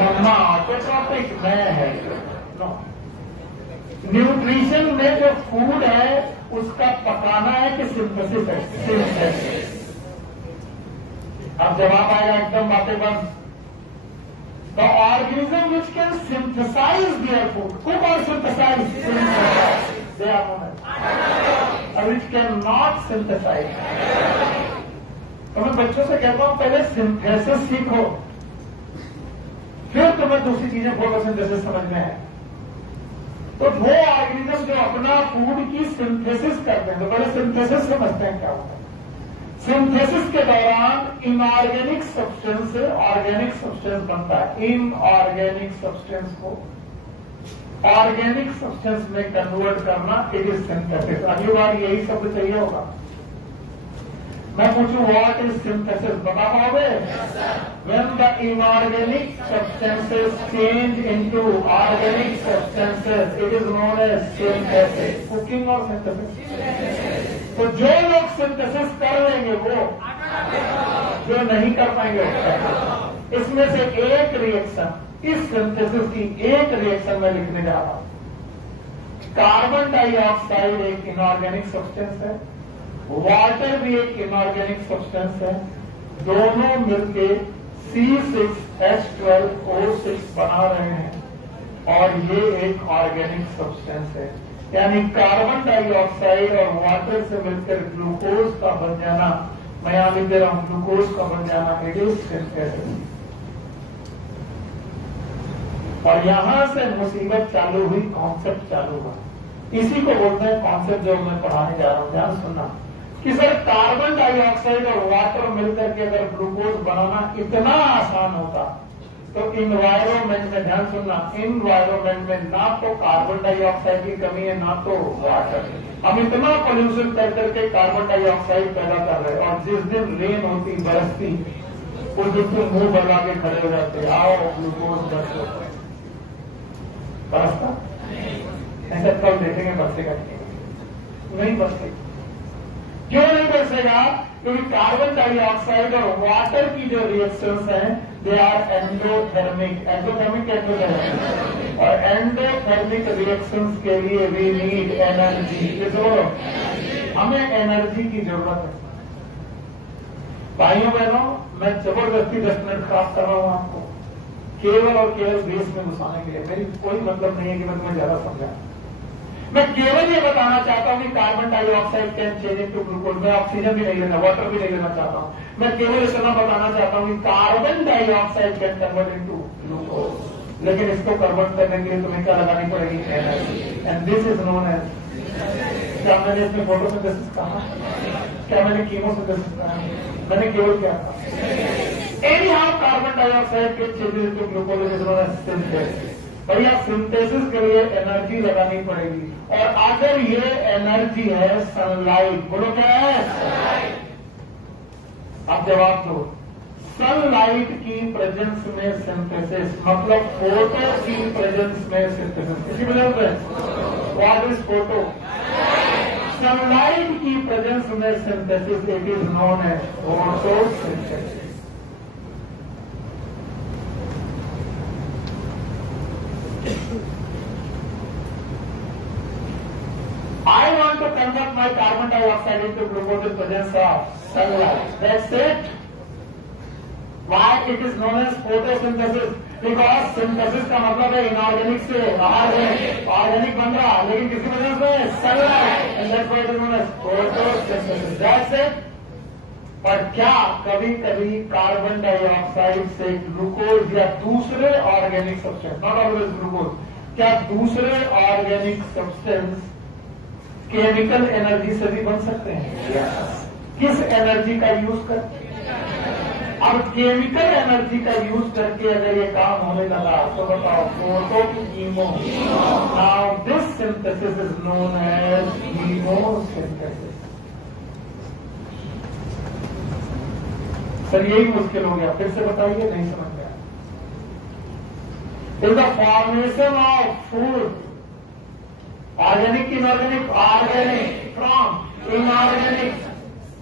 मम्मा ऑटोट्रॉफिक, मैं है नो। न्यूट्रिशन में जो फूड है उसका पकाना है कि सिंथेसिस है? सिंथेसिस। अब जवाब आएगा एकदम बातें बंद। The organism which can synthesize their food, cook or synthesize, they are known as, or which cannot synthesize. तो मैं बच्चों से कहता हूं पहले सिंथेसिस सीखो, फिर तुम्हें दूसरी चीजें फोटोसिंथेसिस समझ में है। तो वो ऑर्गेनिज्म जो अपना फूड की सिंथेसिस करते हैं, तो पहले सिंथेसिस समझते हैं क्या होता है। सिंथेसिस के दौरान इनऑर्गेनिक सब्सटेंस से ऑर्गेनिक सब्सटेंस बनता है। इनऑर्गेनिक सब्सटेंस को ऑर्गेनिक सब्सटेंस में कन्वर्ट करना, इट इज सिंथेसिस। अगली बार यही शब्द चाहिए होगा। मैं पूछूं व्हाट इज सिंथेसिस, बता पाओगे? When the inorganic substances change into organic substances, it is known as synthesis. Cooking और synthesis। तो जो लोग सिंथेसिस कर लेंगे वो, जो नहीं कर पाएंगे वो। इसमें से एक रिएक्शन, इस सिंथेसिस की एक रिएक्शन में लिखने जा रहा हूं। कार्बन डाइऑक्साइड एक इनऑर्गेनिक सब्सटेंस है, वाटर भी एक इनऑर्गेनिक सब्सटेंस है, दोनों मिलके C6H12O6 बना रहे हैं, और ये एक ऑर्गेनिक सब्सटेंस है। यानी कार्बन डाइऑक्साइड और वाटर से मिलकर ग्लूकोज का बन जाना, मैं यहां लिख दे रहा हूं ग्लूकोज का बन जाना, इट इज सिंथेसिस। और यहां से मुसीबत चालू हुई, कॉन्सेप्ट चालू हुआ। इसी को बोलते हैं कॉन्सेप्ट जो मैं पढ़ाने जा रहा हूं। ध्यान सुनना कि सर कार्बन डाइऑक्साइड और वाटर मिलकर के अगर ग्लूकोज बनाना इतना आसान होता तो इन्वायरमेंट में, ध्यान सुनना, इन्वायरमेंट में ना तो कार्बन डाइऑक्साइड की कमी है ना तो वाटर। हम इतना पोल्यूशन कर करके कार्बन डाइऑक्साइड पैदा कर रहे हैं और जिस दिन रेन होती, बरसती, उस दिन तुम मुंह बना के खड़े हो जाते, आओ ग्लूकोज बरसता ऐसा कल देखेंगे बरसेगा नहीं बरसेगा। क्यों नहीं बरसेगा? क्योंकि कार्बन डाइऑक्साइड और वाटर की जो रिएक्शंस हैं दे आर एंडोथर्मिक, एंडोथर्मिक और एंडोथर्मिक रिएक्शंस के लिए वी नीड एनर्जी। हमें एनर्जी की जरूरत है। भाइयों बहनों, मैं जबरदस्ती 10 मिनट खराब कर रहा हूं आपको केवल और केवल बेस में घुसाने के लिए। मेरी कोई मतलब नहीं है कि मैं तुम्हें ज्यादा समझा। मैं केवल ये बताना चाहता हूं कि carbon dioxide can change into glucose. मैं ऑक्सीजन भी नहीं लेना, वाटर भी नहीं लेना चाहता हूं। मैं केवल इतना बताना चाहता हूं कि carbon dioxide can convert into glucose. लेकिन इसको कन्वर्ट करने के लिए तुम्हें क्या लगानी पड़ेगी? Energy. And this is known as, क्या मैंने इसमें फोटोसिंथेसिस कहा? क्या मैंने कीमोसिंथेसिस कहा? मैंने केवल क्या कहा? Anyhow, कार्बन डाइऑक्साइड के changes into glucose is known as synthesis. भैया सिंथेसिस के लिए एनर्जी लगानी पड़ेगी और अगर ये एनर्जी है सनलाइट, बोलो क्या है? अब जवाब दो। सनलाइट की प्रेजेंस में सिंथेसिस, मतलब फोटो की प्रेजेंस में सिंथेसिस। किसी वजह से व्हाट इज फोटो? सनलाइट की प्रेजेंस में synthesis, it is known as photosynthesis. I want to convert my carbon dioxide into glucose in presence of sunlight. That's it. Why it is known as photosynthesis? Because synthesis का मतलब है inorganic से organic बन रहा, लेकिन किसी वजह से sunlight, and that's why it is known as photosynthesis. That's it. पर क्या कभी कभी कार्बन डाइऑक्साइड से ग्लूकोज या दूसरे organic substance, not always glucose, क्या दूसरे ऑर्गेनिक सब्सटेंस केमिकल एनर्जी से भी बन सकते हैं? किस एनर्जी का यूज करके? अब केमिकल एनर्जी का यूज करके अगर ये काम होने लगा तो बताओ, फोटो की chemo. Now this synthesis is known as chemosynthesis. Sir यही मुश्किल हो गया, फिर से बताइए, नहीं समझ गया। Is the formation of food organic, inorganic, organic from inorganic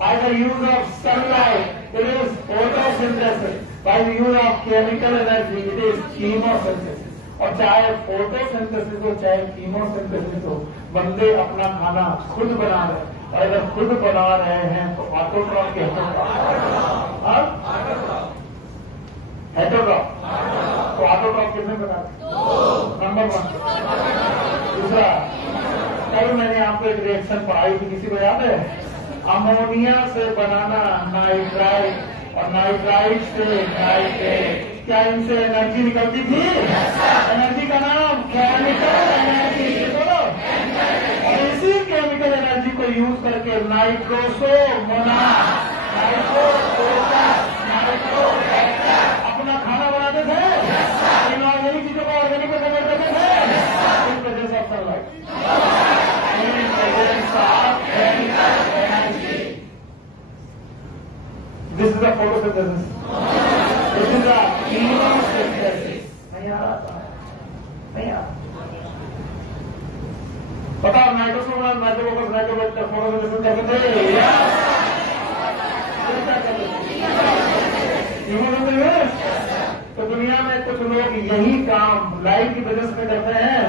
by the use of sunlight, it is photosynthesis. By the use of chemical energy, it is chemosynthesis. और चाहे फोटोसिंथेसिस हो चाहे कीमोसिंथेसिस हो, बंदे अपना खाना खुद बना रहे हैं। और अगर खुद बना रहे हैं तो ऑटोट्रॉफ के हेटरोट्रॉफ, तो ऑटोट्रॉफ कितने बना रहे? नंबर 1। दूसरा, कल मैंने आपको एक रिएक्शन पढ़ाई थी, किसी को याद है? अमोनिया से बनाना नाइट्राइट और नाइट्राइट से नाइट्रेट। क्या इनसे एनर्जी निकलती थी? एनर्जी का नाम केमिकल एनर्जी। बोलो। और इसी केमिकल एनर्जी को यूज करके नाइट्रोसोमोनास, अपना खाना बनाते थे, इनऑर्गेनिक चीजों को ऑर्गेनिक में कन्वर्ट करते थे। इन presence of sunlight, in presence of chemical energy. This is the photosynthesis, this is the chemosynthesis. नहीं आ रहा, नहीं आ रहा। बताओ, नाइट्रोसोमोनास, नाइट्रोफोकस, नाइट्रोबैक्टर फोटोसिंथेसिस करते थे? तो दुनिया में कुछ लोग यही काम लाइट की वजह से करते हैं।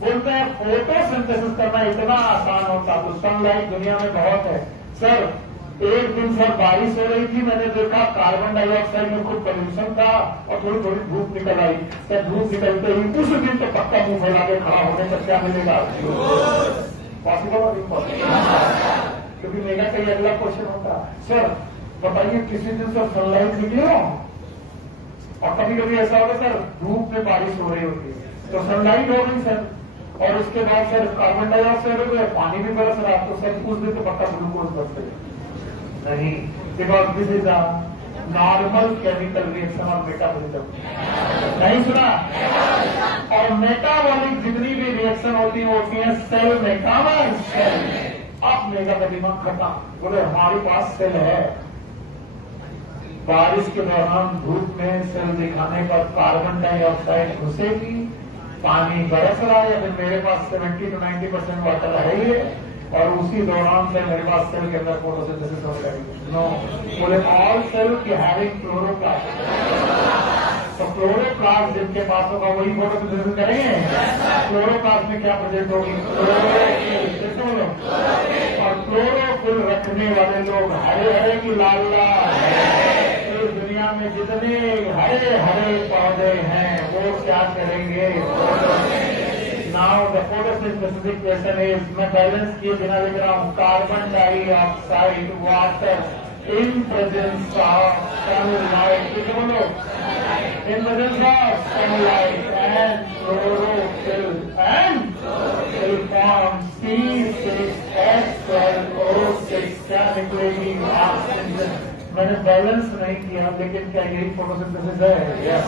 बोलते हैं फोटोसिंथेसिस करना इतना आसान होता, तो सनलाइट दुनिया में बहुत है। सर एक दिन सर बारिश हो रही थी, मैंने देखा कार्बन डाइऑक्साइड में खूब पोल्यूशन था और थोड़ी थोड़ी धूप निकल आई। सर धूप निकलते ही उस दिन तो पक्का मुंह फैला के खड़ा होने पर क्या मिलेगा? पॉसिबल और इम्पॉसिबल? क्योंकि मेरा कहीं अगला क्वेश्चन होता, सर बताइए किसी दिन सर सनलाइट निकली हो? और कभी कभी ऐसा होगा सर धूप में बारिश हो रही होती है तो सनलाइट हो गई सर, और उसके बाद सर कार्बन डाइऑक्साइड हो गया, पानी भी बरस रहा, तो सर उस दिन तो पक्का ग्लूकोज बरसे नहीं, because this is a normal chemical reaction और मेटाबॉलिज्म। नहीं सुना? और मेटाबॉलिक जितनी भी रिएक्शन होती है सेल में, कॉमन सेल। अब मेरा का दिमाग खत्म, बोले हमारे पास सेल है। बारिश के दौरान धूप में सेल दिखाने पर कार्बन डाइऑक्साइड घुसेगी, पानी बरस रहा है, फिर मेरे पास 70 to 90% वाटर है ही है, और उसी दौरान से मेरे पास सेल के अंदर फोटोसिंथेसिस हो जाएगी। नो, बोले ऑल सेल की हैविंग क्लोरोप्लास्ट। तो क्लोरोप्लास्ट जिनके पास होगा वही फोटोसिंथेसिस करेंगे। क्लोरोप्लास्ट में क्या प्रेजेंट होगी? क्लोरोफिल। और क्लोरोफिल रखने वाले लोग हरे हरे की लाल लाल। दुनिया में जितने हरे हरे पौधे हैं वो क्या करेंगे? Now the photosynthesis equation is, मैं बैलेंस किए बिना लिख रहा हूं, carbon dioxide water in presence of sunlight, बोलो in presence of sunlight and chlorophyll and will form C6H12O6। क्या निकलेगी? ऑक्सीजन। मैंने बैलेंस नहीं किया, लेकिन क्या यही फोटोसिंथेसिस है? Yes.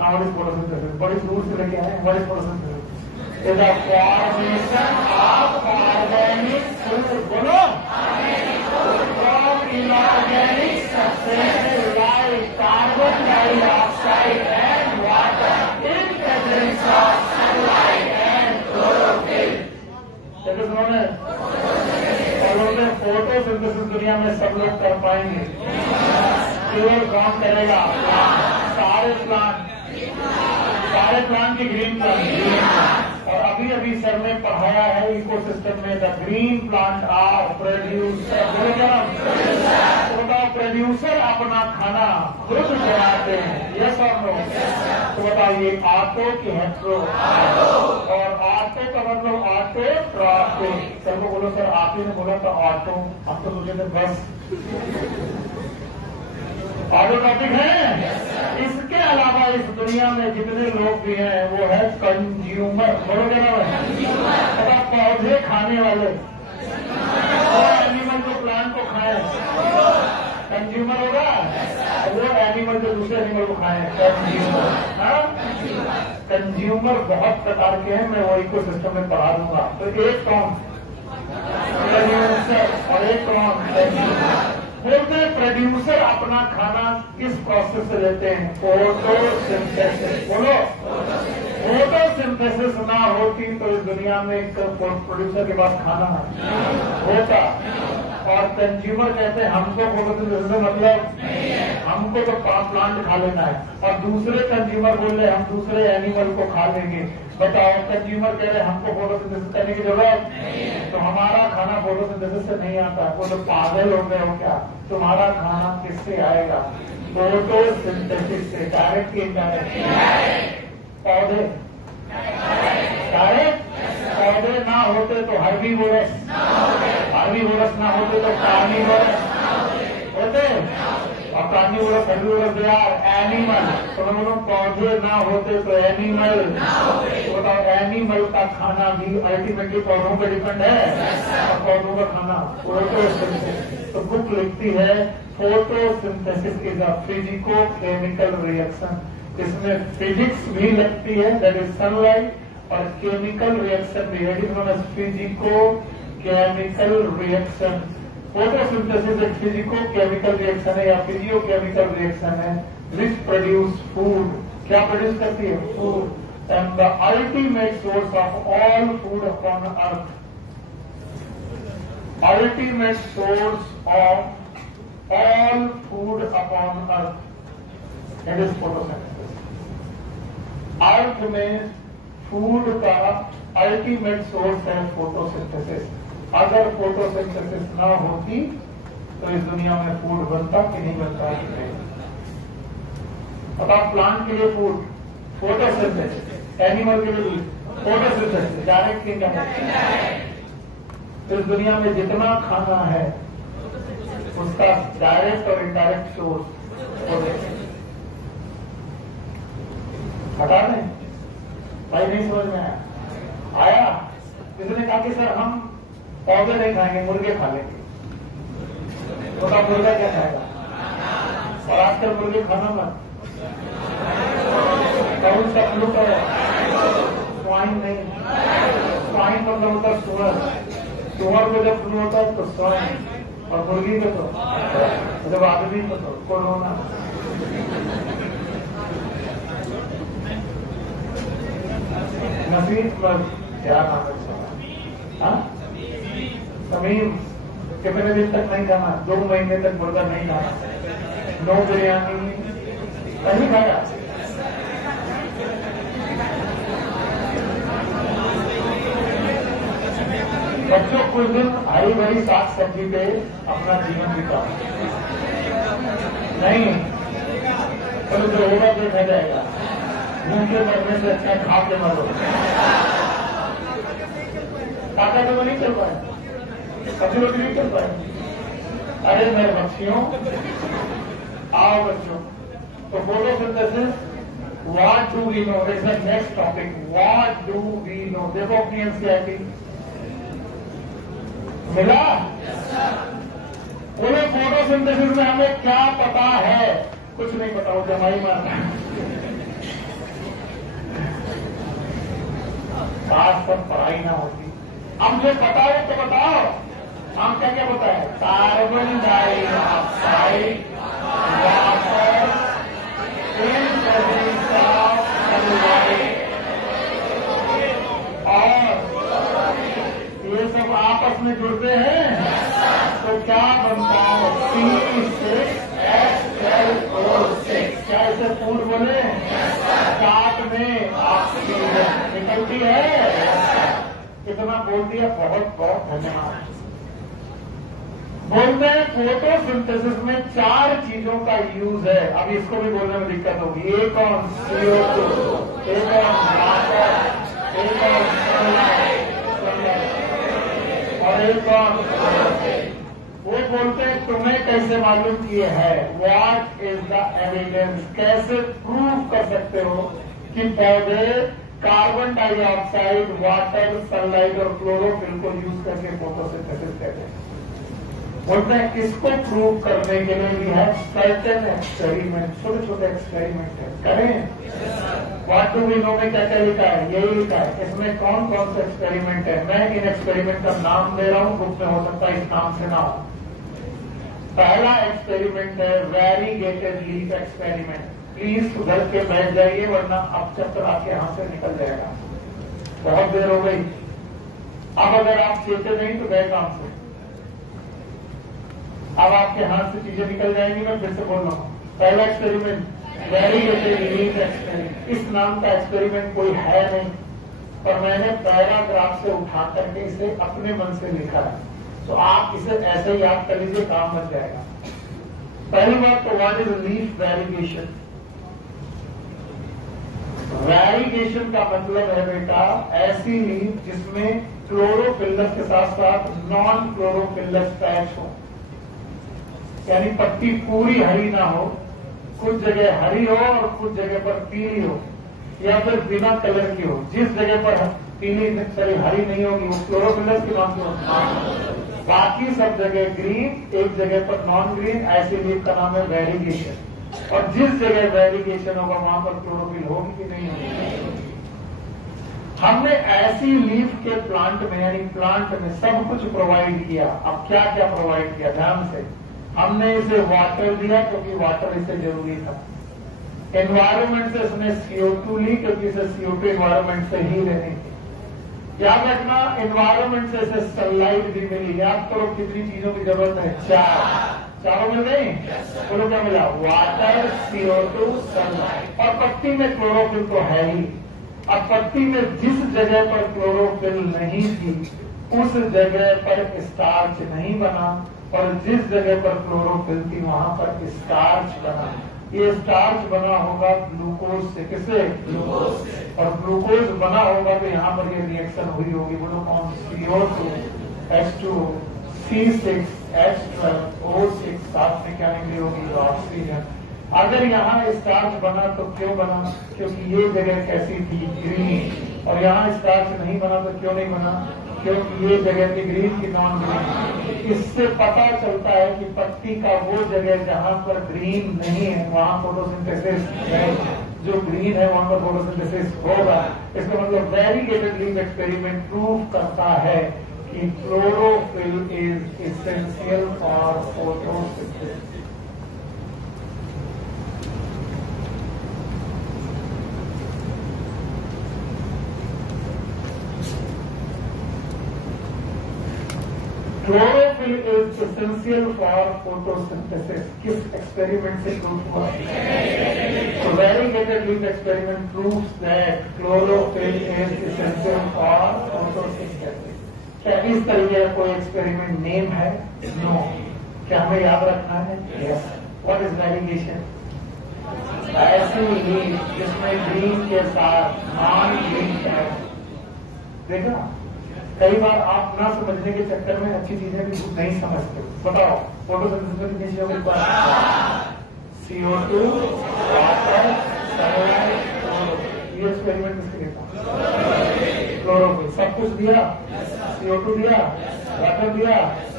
Now what is photosynthesis? बड़ी दूर से लेके आए, what is photosynthesis? is a formation of organic food, बोलो, from inorganic substances like carbon dioxide and water in presence of sunlight and chlorophyll। That is known as photosynthesis. दुनिया में सब लोग कर पाएंगे, केवल कौन करेगा? सारे प्लांट की ग्रीन प्लांट। और अभी अभी सर ने पढ़ाया है इकोसिस्टम में, the green plant are producer. तो बताओ, प्रोड्यूसर अपना खाना खुद बनाते हैं, यस और नो? तो बताइए ऑटो की हेट्रो, और ऑटो का मतलब ऑटो ट्रॉफिक। सर को बोलो, सर आप ही ने बोला था ऑटो, हम तो मुझे तो बस ऑटो ट्रॉफिक है। इसके अलावा इस दुनिया में जितने लोग भी हैं वो है कंज्यूमर। बरोबर है? पौधे खाने वाले, वो एनिमल जो प्लांट को खाए कंज्यूमर होगा, वो एनिमल जो दूसरे एनिमल को खाए कंज्यूमर। कंज्यूमर बहुत प्रकार के हैं, मैं वो इकोसिस्टम में पढ़ा दूंगा। तो एक कौन? प्रोड्यूसर। और एक कौन? बोलते प्रोड्यूसर अपना खाना किस प्रोसेस से लेते हैं? फोटोसिंथेसिस। बोलो, फोटोसिंथेसिस ना होती तो इस दुनिया में एक प्रोड्यूसर के पास खाना होता। और कंज्यूमर कहते हैं हमको फोटोसिंथेसिस से मतलब, हमको तो प्लांट खा लेना है, और दूसरे कंज्यूमर बोल रहे हम दूसरे एनिमल को खा लेंगे। बताओ, कंज्यूमर कह रहे हमको फोटोसिंथेसिस करने की जरूरत, तो हमारा खाना फोटोसिंथेसिस से नहीं आता। वो तो पागल हो गए हो क्या? तुम्हारा खाना किससे आएगा? फोटोसिंथेसिस से। डायरेक्ट की इनडायरेक्ट? पौधे डायरेक्ट। पौधे ना होते तो हर्बीवोरस ना होते तो कार्निवोरस होते, और carnivorous herbivorous they are animal. तो मैं बोलूं पौधे ना होते तो एनिमल। तो बताओ, एनिमल का खाना भी अल्टीमेटली पौधों पर डिपेंड है, और पौधों का खाना फोटोसिंथेसिस। तो बुक लिखती है photosynthesis is a physico chemical reaction. इसमें फिजिक्स भी लगती है, दैट इज सनलाइट, और केमिकल रिएक्शन भी है, it is known as physico chemical reaction. Photosynthesis एक फिजिको केमिकल रिएक्शन है या फिजियो केमिकल रिएक्शन है विच प्रोड्यूस फूड। क्या प्रोड्यूस करती है? Food. And the ultimate source of all food upon earth, ultimate source of all food upon earth, that is photosynthesis. Earth में food का ultimate source है photosynthesis. अगर photosynthesis ना होती तो इस दुनिया में फूड बनता कि नहीं बनता? अब आप प्लांट के लिए फूड, फोटोसिंथेसिस, एनिमल के लिए फोटोसिंथेसिस, डायरेक्ट कि इनडायरेक्ट। इस दुनिया में जितना खाना है उसका डायरेक्ट और इनडायरेक्ट सोर्स हटा दें। भाई नहीं समझ में आया? किसी ने कहा कि सर हम पौधे नहीं खाएंगे, मुर्गे खा लेंगे। तो का मुर्गा क्या खाएगा? और आजकल मुर्गे खाना मत, कौन सा फ्लू है? स्वाइन नहीं, स्वाइन मतलब होता है सुअर। सुअर को जब फ्लू होता है तो स्वाइन, और मुर्गी को तो जब आदमी को तो कोरोना। नसीब पर क्या नाम है? समीम कितने दिन तक नहीं खाना? 2 महीने तक मुर्गा नहीं खाना, नो बिरयानी नहीं खाया। बच्चों कुछ दिन हरी भरी साग सब्जी पे अपना जीवन बिता नहीं, तो जो होगा देखा जाएगा। भूखे मरने से अच्छा खा के मरो। काका तो नहीं चल पाए, कभी रोटी नहीं चल पाए। अरे मेरे बच्चियों, आओ बच्चों, तो photosynthesis, what do we know? It's the next topic, what do we know? देखो अपनी एनसीईआरटी मिला। बोले फोटोसिंथेसिस में हमें क्या पता है? कुछ नहीं पता, वो जमाई मारना। काश सब पढ़ाई ना होती। हम जो पता है तो बताओ, हम क्या क्या पता है? कार्बन डाइऑक्साइड, वाटर, और ये सब आपस में जुड़ते हैं तो क्या बनता है? C6H12O6। क्या इसे फूड बोले? साथ में ऑक्सीजन निकलती है। कितना बोल दिया, बहुत बहुत धन्यवाद। बोलते हैं फोटोसिंथेसिस में 4 चीजों का यूज है। अब इसको भी बोलने में दिक्कत होगी। एक और CO2, एक और वाटर, एक और सनलाइट, और एक और वो बोलते हैं तुम्हें कैसे मालूम किए है? What is the evidence? कैसे प्रूव कर सकते हो कि पौधे कार्बन डाइऑक्साइड, वाटर, सनलाइट और क्लोरोफिल को यूज करके फोटोसिंथेसिस करते हैं? बोलते हैं इसको प्रूव करने के लिए भी है सर्टेन एक्सपेरिमेंट, छोटे छोटे एक्सपेरिमेंट है, करें। व्हाट डू वी नो में क्या क्या लिखा है? यही लिखा है। इसमें कौन कौन से एक्सपेरिमेंट है? मैं इन एक्सपेरिमेंट का नाम दे रहा हूं, बुक में हो सकता है इस नाम से ना हो। पहला एक्सपेरिमेंट है वेरीगेटेड लीफ एक्सपेरिमेंट। प्लीज सुधर के बैठ जाइए, वरना अब चक्कर आपके हाथ से निकल जाएगा। बहुत देर हो गई। अब अगर आप चेते नहीं तो गए काम से। अब आपके हाथ से चीजें निकल जाएंगी। मैं फिर से बोल रहा हूँ, पहला एक्सपेरिमेंट वेरीगेटेड लीफ एक्सपेरिमेंट। इस नाम का एक्सपेरिमेंट कोई है नहीं, पर मैंने पैराग्राफ से उठा करके इसे अपने मन से लिखा है, तो आप इसे ऐसे याद कर लीजिए, काम बन जाएगा। पहली बात तो व्हाट इज लीफ वेरीगेशन? वेरीगेशन का मतलब है बेटा ऐसी लीफ जिसमें क्लोरोफिलस के साथ साथ नॉन क्लोरोफिलस पैच हो, यानी पत्ती पूरी हरी ना हो, कुछ जगह हरी हो और कुछ जगह पर पीली हो, या फिर बिना कलर की हो। जिस जगह पर पीली हरी नहीं होगी वो क्लोरोफिलस की बात हो, बाकी सब जगह ग्रीन, एक जगह पर नॉन ग्रीन, ऐसी लीफ का नाम है वेरीगेशन। और जिस जगह वेरीगेशन होगा वहां पर क्लोरोफिल होगी कि नहीं होगी? हमने ऐसी लीफ के प्लांट में, यानी प्लांट में सब कुछ प्रोवाइड किया। अब क्या क्या प्रोवाइड किया? ध्यान से। हमने इसे वाटर दिया क्योंकि वाटर इसे जरूरी था। एनवायरमेंट से इसने CO2 ली क्योंकि इसे CO2 एनवायरमेंट से ही लेनी थी। याद रखना, एनवायरमेंट से इसे सनलाइट भी मिली। याद करो कितनी चीजों की जरूरत है? 4। चारों मिल गई? बोलो क्या मिला? Water, CO2, sunlight. और पत्ती में क्लोरोफिल तो है ही। अब पत्ती में जिस जगह पर क्लोरोफिल नहीं थी उस जगह पर स्टार्च नहीं बना, और जिस जगह पर क्लोरोफिल थी वहां पर स्टार्च बना। ये स्टार्च बना होगा ग्लूकोज से। किससे? ग्लूकोज से। और ग्लूकोज बना होगा तो यहाँ पर ये रिएक्शन हुई होगी। बोलो कौन? CO2 H2O C6 H12 O6, साथ में क्या निकली होगी? ऑक्सीजन। अगर यहाँ स्टार्च बना तो क्यों बना? क्योंकि ये जगह कैसी थी? ग्रीन। और यहाँ स्टार्च नहीं बना तो क्यों नहीं बना? क्योंकि ये जगह थी ग्रीन की नॉन ग्रीन। इससे पता चलता है कि पत्ती का वो जगह जहां पर ग्रीन नहीं है वहां फोटोसिंथेसिस है, जो ग्रीन है वहां पर फोटोसिंथेसिस होगा। इसका मतलब वेरीगेटेड लीफ एक्सपेरिमेंट प्रूव करता है कि chlorophyll is essential for photosynthesis. Chlorophyll is essential for photosynthesis. किस एक्सपेरिमेंट से प्रूव हुआ? तो variegated leaf experiment proves that chlorophyll is essential for photosynthesis. क्या इस तरीके का कोई एक्सपेरिमेंट नेम है? नो। क्या हमें याद रखना है? यस। What is variegation? ऐसी लीफ जिसमें ग्रीन के साथ नॉन ग्रीन है। देखा, कई बार आप ना समझने के चक्कर में अच्छी चीजें भी नहीं समझते। बताओ फोटोसिंथेसिस में कितनी चीजों के रिक्वायरमेंट? CO2 water sunlight. ये एक्सपेरिमेंट किसके लिए था? क्लोरोफिल। सब कुछ दिया, CO2 दिया, वाटर दिया,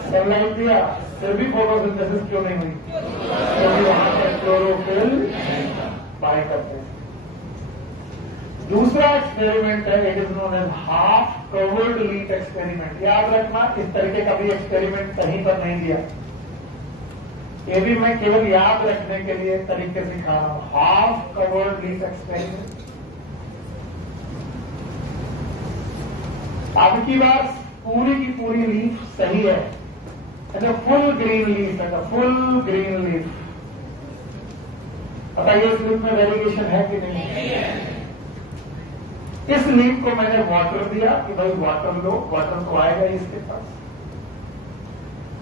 सनलाइट दिया, फिर भी फोटोसिंथेसिस क्यों नहीं हुई? क्योंकि वहां पर क्लोरोफिल बाय करते हैं। दूसरा एक्सपेरिमेंट है, it is known as half covered leaf experiment. याद रखना, इस तरीके का भी एक्सपेरिमेंट कहीं पर नहीं दिया। ये भी मैं केवल याद रखने के लिए तरीके सिखा रहा हूं। Half covered leaf experiment. अब की बार पूरी की पूरी लीफ सही है, फुल ग्रीन लीफ है, फुल ग्रीन लीफ। बताइए इस लीफ में वेरिएशन है कि नहीं है? इस लीफ को मैंने वाटर दिया कि भाई वाटर लो, वाटर तो आएगा इसके पास।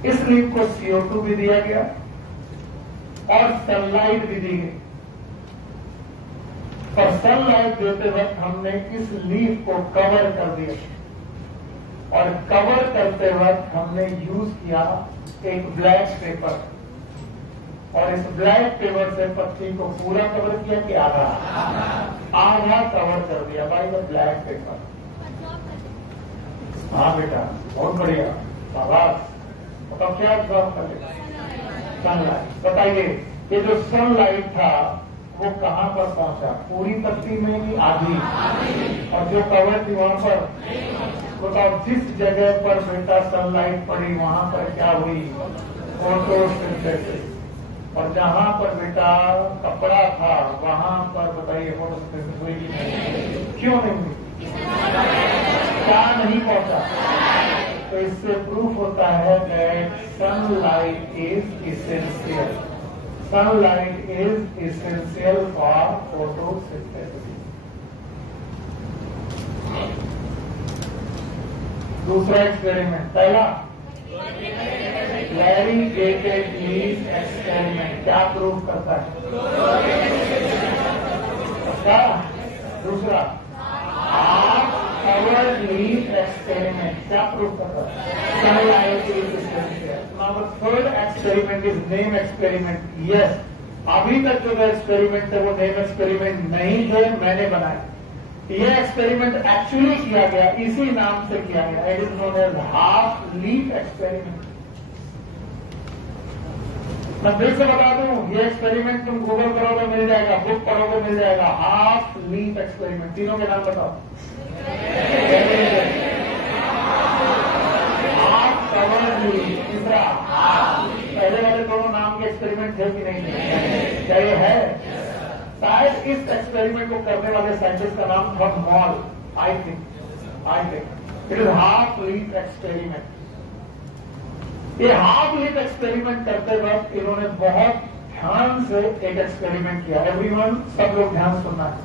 इस लीफ को CO2 भी दिया गया और सनलाइट भी दी गई। और सनलाइट देते वक्त हमने इस लीफ को कवर कर दिया और कवर करते वक्त हमने यूज किया एक ब्लैक पेपर। और इस ब्लैक पेपर से पत्ती को पूरा कवर किया कि आधा? आधा कवर कर दिया बाय द ब्लैक पेपर। हाँ बेटा, बहुत बढ़िया, शाबाश। बताओ क्या जवाब कर लेगा? सनलाइट। बताइए ये जो सनलाइट था वो कहां पर पहुंचा? पूरी पत्ती में ही आधी? और जो कवर थी वहां पर? बताओ जिस जगह पर बेटा सनलाइट पड़ी वहां पर क्या हुई? फोटोसिंथेसिस। और जहां पर बेटा कपड़ा था वहां पर बताइए फोटोसिंथेसिस हुई कि नहीं? क्यों नहीं हुई? क्या नहीं पहुंचा? तो इससे प्रूफ होता है that sunlight is essential. Sunlight is essential for photosynthesis. दूसरा एक्सपेरिमेंट, पहला वेरीगेटेड लीफ एक्सपेरिमेंट क्या प्रूव करता है? क्या? दूसरा हाफ कवर्ड लीफ एक्सपेरिमेंट क्या प्रूव करता है? Sunlight is essential. Now third experiment is name experiment. Yes, अभी तक जो एक्सपेरिमेंट थे वो नेम एक्सपेरिमेंट नहीं थे, मैंने बनाए। ये एक्सपेरिमेंट एक्चुअली किया गया, इसी नाम से किया गया। It is known as half leaf experiment. मैं फिर से बता दूं, ये एक्सपेरिमेंट तुम गूगल करोगे मिल जाएगा, बुक पढ़ोगे मिल जाएगा। Half leaf experiment. तीनों के नाम बताओ। Half covered leaf. तीसरा पहले वाले दोनों नाम के एक्सपेरिमेंट थे कि नहीं थे? क्या ये है? शायद इस एक्सपेरिमेंट को करने वाले साइंटिस्ट का नाम था mall. I think it is half leaf experiment. ये हाफ लीफ एक्सपेरिमेंट करते वक्त इन्होंने बहुत ध्यान से एक एक्सपेरिमेंट किया। एवरीवन, सब लोग ध्यान सुनना है।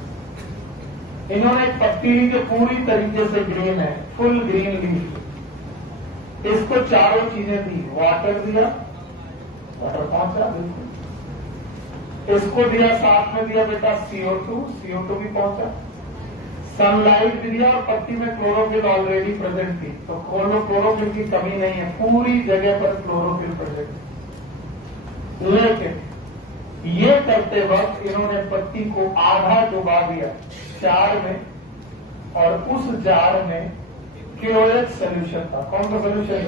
इन्होंने एक पत्ती ली जो पूरी तरीके से ग्रीन है, फुल ग्रीन लीफ। इसको चारों चीजें दी, वाटर दिया, वाटर पहुंचा बिल्कुल, इसको दिया, साथ में दिया बेटा CO2, CO2 भी पहुंचा, सनलाइट भी दिया, और पत्ती में क्लोरोफिल ऑलरेडी प्रेजेंट थी, तो क्लोरोफिल की कमी नहीं है, पूरी जगह पर क्लोरोफिल प्रेजेंट है। लेकिन ये करते वक्त इन्होंने पत्ती को आधा डुबा दिया जार में, और उस जार में KOH सोल्यूशन था। कौन सा सोल्यूशन?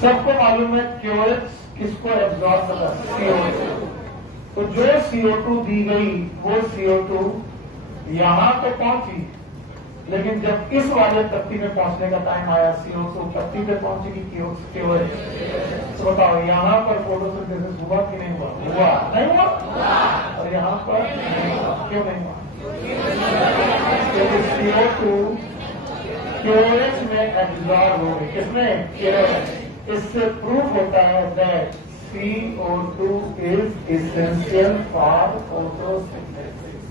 सबको मालूम है KOH किसको एब्जॉर्ब करता है? CO2। तो जो CO2 दी गई वो CO2 यहां तो पहुंची, लेकिन जब इस वाले पत्ती में पहुंचने का टाइम आया, CO2 पत्ती पे पहुंचेगी KOH। तो बताओ यहां पर फोटोसिंथेसिस हुआ कि नहीं हुआ? हुआ नहीं हुआ? और यहां पर नहीं हुआ। क्यों नहीं हुआ? क्योंकि CO2 KOH में एब्जॉर्ब हो गई। किसमें? KOH। इससे प्रूफ होता है that CO2 is essential for photosynthesis.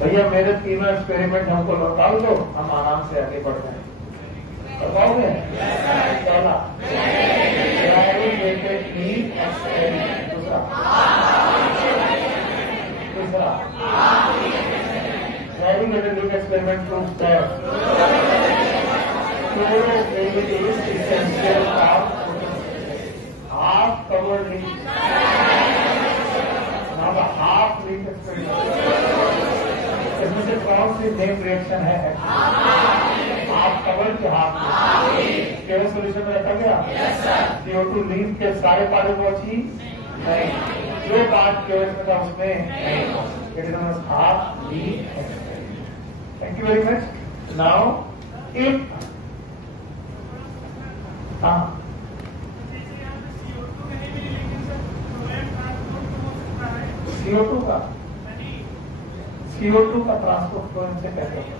भैया मेरे तीनों एक्सपेरिमेंट हमको लौटा दो, हम आराम से आगे बढ़ जाएंगे। करवाओगे? पहला एक्सपेरिमेंट, दूसरा validated experiment proof that chlorophyll is essential for photosynthesis. Half covered leaf, now the half leaf experiment. इसमें से कौन सी मेन रिएक्शन है? हाफ कवर्ड के हाफ केवल सोल्यूशन में रखा गया? CO2 लीफ के सारे पारे पहुंची नहीं, जो बात केवल में था उसमें it is half leaf experiment. Thank you very much. Now if CO2 का ट्रांसपोर्ट फ्लो इनसे कैसे होगा?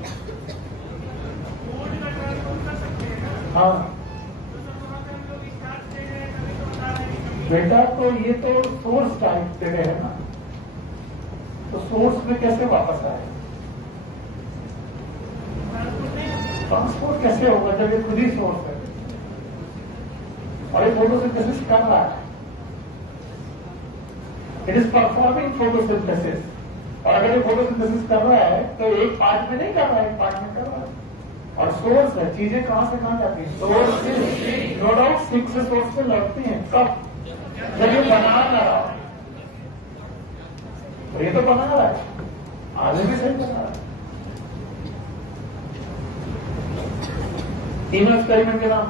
हाँ बेटा, तो ये तो सोर्स टाइप जगह है ना, तो सोर्स में कैसे वापस आए? ट्रांसपोर्ट कैसे होगा जब ये खुद ही सोर्स है और ये फोटोसिंथेसिस कर रहा है? इट इज परफॉर्मिंग फोटोसिंथेसिस, और अगर ये फोटोसिंथेसिस कर रहा है तो एक पार्ट में नहीं कर रहा है, एक पार्ट में कर रहा है। और सोर्स है, चीजें कहां से कहां जाती है? सोर्स से। नो डाउट 6 से सोर्स पे लड़ती हैं। कब? जब ये बना रहा है, तो ये तो बना रहा है, आगे भी सही बना रहा है। तीनों एक्सपेरिमेंट के नाम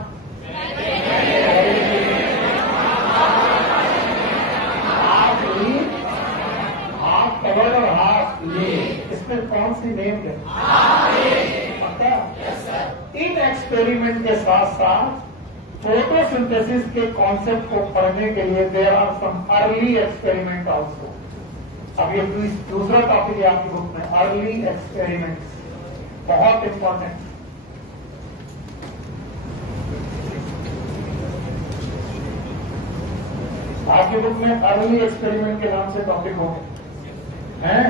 हाफ कवर्ड और हाफ लीफ। इसमें कौन सी नेम है? पता? इन एक्सपेरिमेंट के साथ साथ फोटोसिंथेसिस के कॉन्सेप्ट को पढ़ने के लिए there are some early experiment also. अब ये दूसरा टॉपिक है आपकी बुक में, अर्ली एक्सपेरिमेंट्स, बहुत इंपॉर्टेंट। आपकी बुक में अर्ली एक्सपेरिमेंट के नाम से टॉपिक होंगे हैं,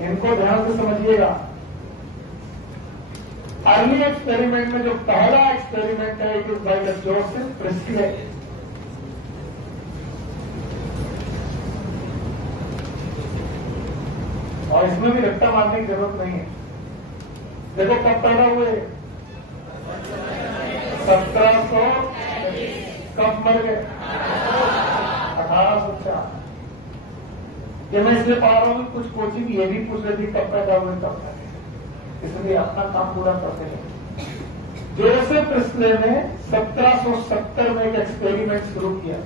इनको ध्यान से समझिएगा। अर्ली एक्सपेरिमेंट में जो पहला एक्सपेरिमेंट है it is by the Joseph Presley. और इसमें भी रट्टा मारने की जरूरत नहीं है। देखो कब पैदा हुए? 1700। कब मर गए? 1804। ये मैं इसलिए पढ़ा रहा हूं, कुछ कोचिंग ये भी पूछ रही थी कब पैदा हुए कब पैदा, इसलिए अपना काम पूरा करते हैं। जोसेफ प्रिस्ले ने 1770 में एक एक्सपेरिमेंट शुरू किया।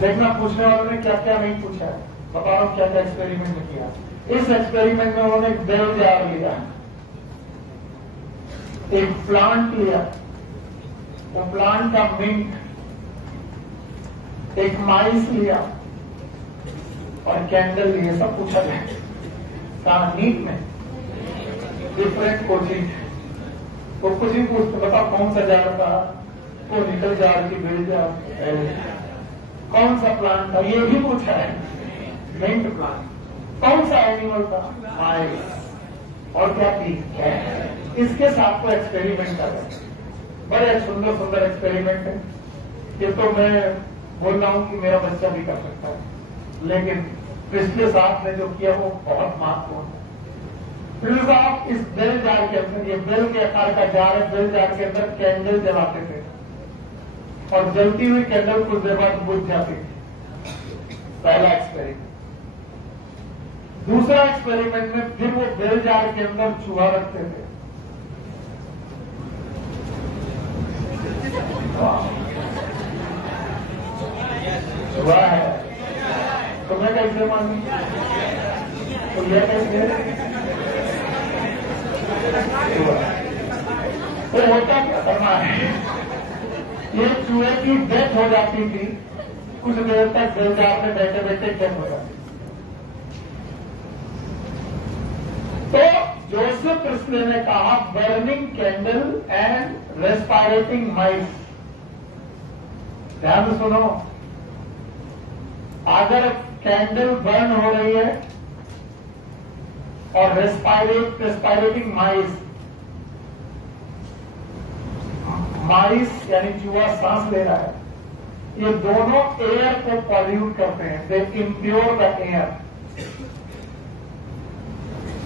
देखना पूछने वालों ने क्या क्या नहीं पूछा है, बता रहा हूं क्या क्या एक्सपेरिमेंट किया। इस एक्सपेरिमेंट में उन्होंने एक बेल जार लिया, एक प्लांट लिया, वो प्लांट का मिंट, एक माइस लिया और कैंडल लिए, सब पूछा गया। कहा नीट में डिफरेंट कोचिंग, तो कुछ ही पूछते, बता कौन सा जार था? वो निकल जार की बेल जार। कौन सा प्लांट था, ये भी पूछा है, मिंट प्लांट। कौन सा एनिमल था, माइस। और क्या थी, कैट। इसके साथ को एक्सपेरिमेंट कर रहे हैं, बड़े सुंदर सुंदर एक्सपेरिमेंट है। ये तो मैं बोल रहा हूं कि मेरा बच्चा भी कर सकता है, लेकिन पिछले साल ने जो किया वो बहुत महत्वपूर्ण है। पिछले साल इस बेल जार के अंदर, ये बेल के आकार का जार है, बेल जार के अंदर कैंडल जलाते थे और जलती हुई कैंडल कुछ देर बाद बुझ जाती थी। पहला एक्सपेरिमेंट। दूसरा एक्सपेरिमेंट में फिर वो बेल जार के अंदर चूहा रखते थे। चूहा है तो मैं कैसे मानूं, तो यह कैसे तो होता क्या करना है, ये चूहे की डेथ हो जाती थी, कुछ देर तक बेल जार में बैठे बैठे डेथ हो जाती। तो जोसेफ प्रिस्ले ने कहा बर्निंग कैंडल एंड रेस्पायरेटिंग माइस। ध्यान से सुनो, अगर कैंडल बर्न हो रही है और रेस्पायरेटिंग माइस, माइस यानी चूहा सांस ले रहा है, ये दोनों एयर को पॉल्यूट करते हैं, दे इम्प्योर द एयर।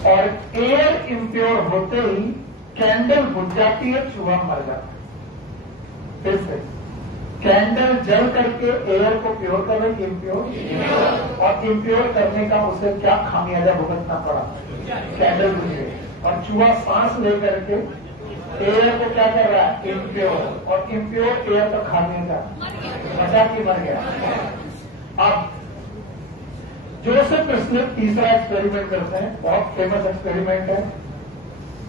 और एयर इम्प्योर होते ही कैंडल बुझ जाती है, चूहा मर जाता है। फिर से कैंडल जल करके एयर को प्योर कर रही, इम्प्योर, और इम्प्योर करने का उसे क्या खामियाजा भुगतना पड़ा, कैंडल बुझ गई। और चूहा सांस लेकर के एयर को क्या कर रहा है, इम्प्योर, और इम्प्योर एयर का खामियाजा बचा के मर गया। अब जोसेफ प्रिस्ले तीसरा एक्सपेरिमेंट करते हैं, बहुत फेमस एक्सपेरिमेंट है।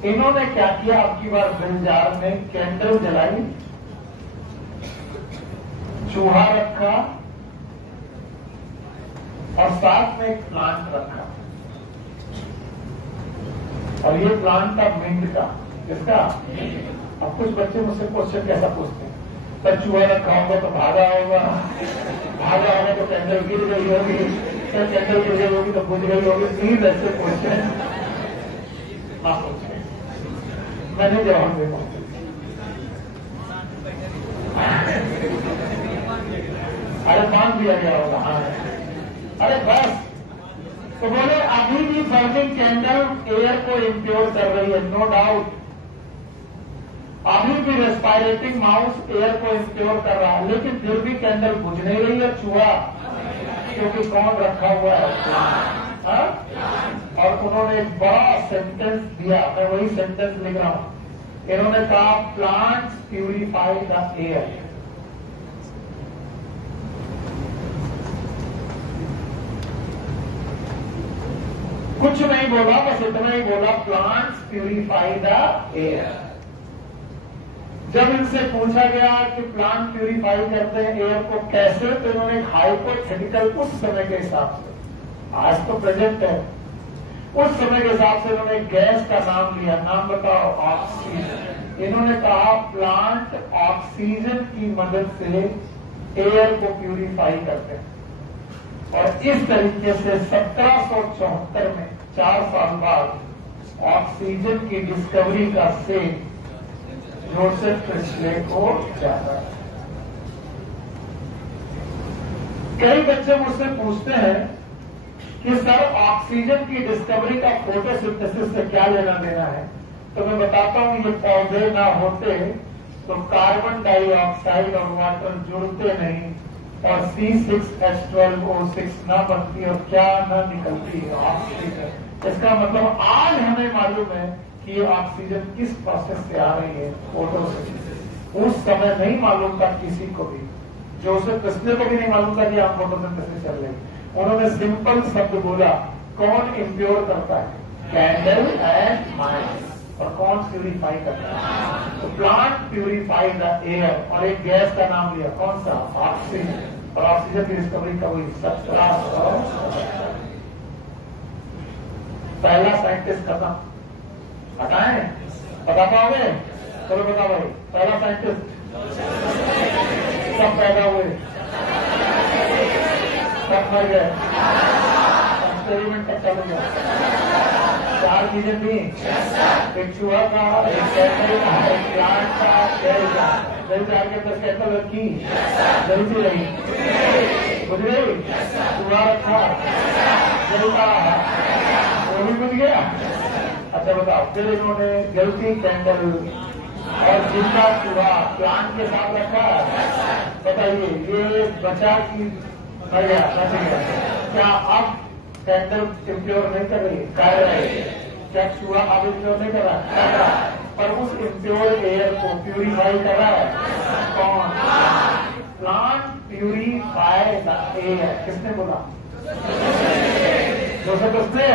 इन्होंने क्या किया, अब की बार बेल जार में कैंडल जलाई, चूहा रखा और साथ में एक प्लांट रखा, और ये प्लांट था मिंट का। किसका? अब कुछ बच्चे मुझसे क्वेश्चन कैसा पूछते हैं, तो चूहा रखा होगा तो भागा होगा, भागा होगा तो कैंडल गिर गई होगी, तो कैंडल गिर गई होगी तो बुझ गई होगी। प्लीज ऐसे क्वेश्चन ना पूछे, मैंने जवाब दे पाऊंगा। अरे मान दिया गया होगा, हाँ। अरे बस, तो बोले अभी भी बर्निंग कैंडल एयर को इम्प्योर कर रही है, नो डाउट। अभी भी रेस्पायरेटिंग माउस एयर को इम्प्योर कर रहा है, लेकिन फिर भी कैंडल बुझ नहीं रही है, चूहा, क्योंकि कौन रखा हुआ है। और उन्होंने एक बड़ा सेंटेंस दिया, मैं वही सेंटेंस लिख रहा हूं। इन्होंने कहा प्लांट्स प्यूरिफाई द एयर। कुछ नहीं बोला, बस इतना ही बोला, प्लांट्स प्यूरिफाई द एयर। जब इनसे पूछा गया कि प्लांट प्यूरिफाई करते हैं एयर को कैसे, तो इन्होंने हाइपोथेटिकल उस समय के हिसाब से, आज तो प्रेजेंट है, उस समय के हिसाब से इन्होंने गैस का नाम लिया। नाम बताओ, ऑक्सीजन। इन्होंने कहा प्लांट ऑक्सीजन की मदद से एयर को प्यूरिफाई करते हैं। और इस तरीके से 1774 में, 4 साल बाद, ऑक्सीजन की डिस्कवरी का श्रेय जोसेफ प्रिस्ले को जाता है। कई बच्चे मुझसे पूछते हैं कि सर ऑक्सीजन की डिस्कवरी का फोटोसिंथेसिस से क्या लेना देना है, तो मैं बताता हूं ये पौधे ना होते तो कार्बन डाइऑक्साइड और वाटर जुड़ते नहीं और C6H12O6 ना बनती और क्या ना निकलती है, ऑक्सीजन। इसका मतलब आज हमें मालूम है कि ये ऑक्सीजन किस प्रोसेस से आ रही है, फोटोसिंथेसिस। उस समय नहीं मालूम था किसी को भी, जोसेफ प्रिस्ले को भी नहीं मालूम था कि आप फोटोसिंथेसिस चल रही। उन्होंने सिंपल शब्द बोला, कौन इम्प्योर करता है, कैंडल एंड माइस, और कौन प्यूरिफाई करता है, तो प्लांट प्यूरिफाई द एयर। और एक गैस का नाम लिया, कौन सा, ऑक्सीजन। और ऑक्सीजन की डिस्कवरी कब हुई, 1700। पहला साइंटिस्ट खत्म, हटाए, बता पाओगे? चलो बताओ भाई, पहला साइंटिस्ट कब पैदा हुए? मर गए, एक्सपेरिमेंट कच्चा हो गया। 4 चीजें थी, एक चूहा था, एक कैंडल था, एक प्लांट था, जल था। जल जाल के अंदर कैंडल रखी, जलती रही, बुझ गई, चूहा रखा, जलता रहा, वो भी बुझ गया। अच्छा बताओ, फिर इन्होंने जलती कैंडल और जिंदा चूहा प्लांट के साथ रखा, बताइए ये बचा कि मर गया, बच गया? क्या अब कैंडल इम्प्योर नहीं कर रही, कर रही? क्या चूहा अब इम्प्योर नहीं कर रहा, कर रहा? पर उस इम्प्योर एयर को प्यूरिफाई कर रहा है कौन? Plant purify the air. किसने बोला? जोसेफ ने।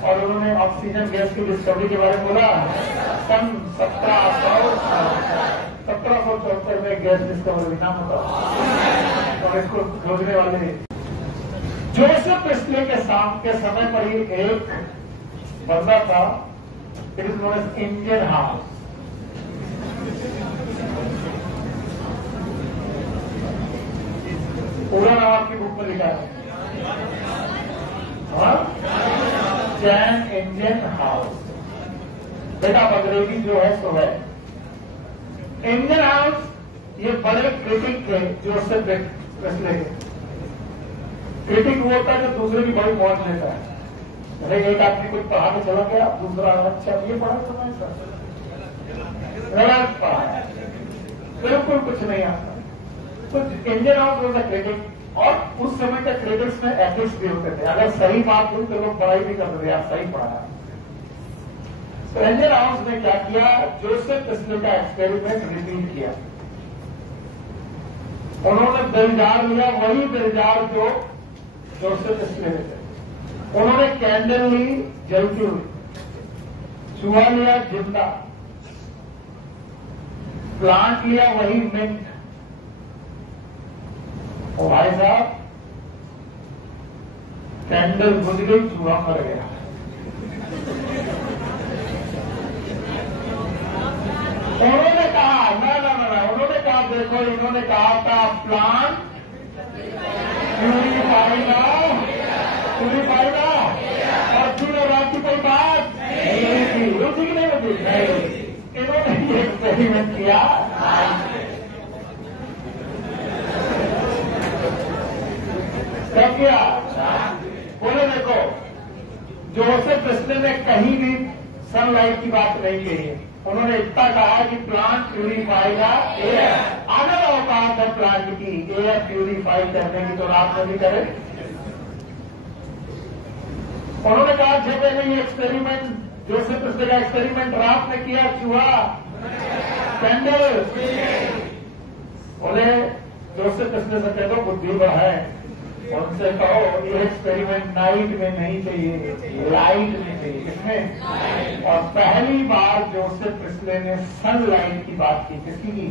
और उन्होंने ऑक्सीजन गैस की डिस्कवरी के बारे में बोला सन 1774 में गैस डिस्कवरी, नाम बताओ। और इसको खोजने वाले जोसेफ प्रिस्ले के समय पर ही एक बंदा था, it is known as Ingenhousz. पूरा नाम आपकी बुक में लिखा है, जैन इंडियन हाउस। बेटा अंग्रेजी जो है सो है इंडियन हाउस। ये बड़े क्रिटिक थे जोसेफ प्रिस्ले के। क्रिटिक वो होता है जो दूसरे की बड़ी मौज लेता है। अरे एक आदमी कुछ पढ़ा के चला गया, दूसरा अच्छा ये पढ़ा तो मैं सर गलत पढ़ा है, बिल्कुल कुछ नहीं आता। तो Indian house was a critic. और उस समय के क्रिटिक्स में एथिक्स भी होते थे, अगर सही बात हुई तो लोग बड़ाई भी करते थे, आप सही पढ़ाया। तो इंडियन हाउस ने क्या किया, जोसेफ प्रिस्ले का एक्सपेरिमेंट रिपीट किया। उन्होंने बेलजार लिया, वही बेलजार जो जोसेफ प्रिस्ले थे। उन्होंने कैंडल ली जलती हुई, चूहा लिया जिंदा, प्लांट लिया वही मिंट। और भाई साहब कैंडल बुझ गई, चूहा मर गया। उन्होंने कहा ना, उन्होंने कहा देखो, इन्होंने कहा था प्लांट प्यूरिफाइगा, और दिन और रात की कोई बात नहीं थी, रुचि की नहीं होती। इन्होंने ये एक्सपेरिमेंट किया। क्या किया? बोले देखो, जोसेफ प्रिस्ले ने कहीं भी सनलाइट की बात नहीं कही है। उन्होंने इतना कहा कि प्लांट प्यूरिफाइगा एयर। आना औकात है प्लांट की एयर प्यूरिफाई करने की, तो रात में भी करे। उन्होंने कहा जब मैंने ये एक्सपेरिमेंट, जोसेफ प्रिस्ले का एक्सपेरिमेंट रात में किया, चूहा कैंडल। बोले जोसेफ प्रिस्ले से कह दो बुद्धि बढ़ाए, उनसे कहो ये एक्सपेरिमेंट नाइट में नहीं चाहिए, लाइट में चाहिए। किसमें? और पहली बार जोसेफ प्रिस्ले ने सनलाइट की बात की। किसकी की?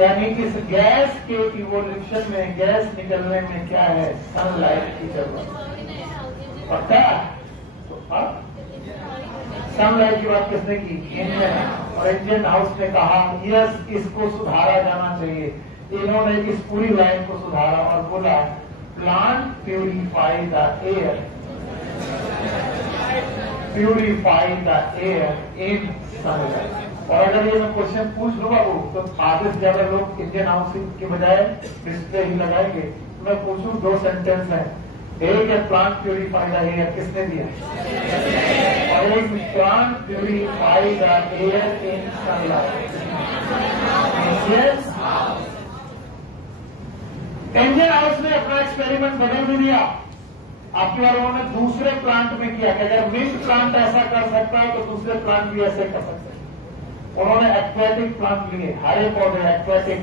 यानी कि इस गैस के इवोल्यूशन में, गैस निकलने में क्या है, सनलाइट की जरूरत। पक्का? तो अब सनलाइट की बात किसने की? इंडियन। और इंडियन हाउस ने कहा यस, इसको सुधारा जाना चाहिए। इन्होंने इस पूरी लाइन को सुधारा और बोला plant purify the air, purify the air in sunlight. और अगर ये मैं क्वेश्चन पूछ लूँ बाबू, तो आधे से ज्यादा लोग इंडियन हाउस के बजाय डिस्प्ले ही लगाएंगे। मैं पूछूं, 2 सेंटेंस है, एक है प्लांट प्यूरिफाई द एयर, किसने दिया? और एक plant purify the air in sunlight. Indian house ने अपना एक्सपेरिमेंट बदल भी दिया। आपकी बार उन्होंने दूसरे प्लांट में किया कि अगर मिंट प्लांट ऐसा कर सकता है तो दूसरे प्लांट भी ऐसे कर सकते हैं। उन्होंने एक्वेटिक प्लांट लिए, हरे पौधे एक्वेटिक,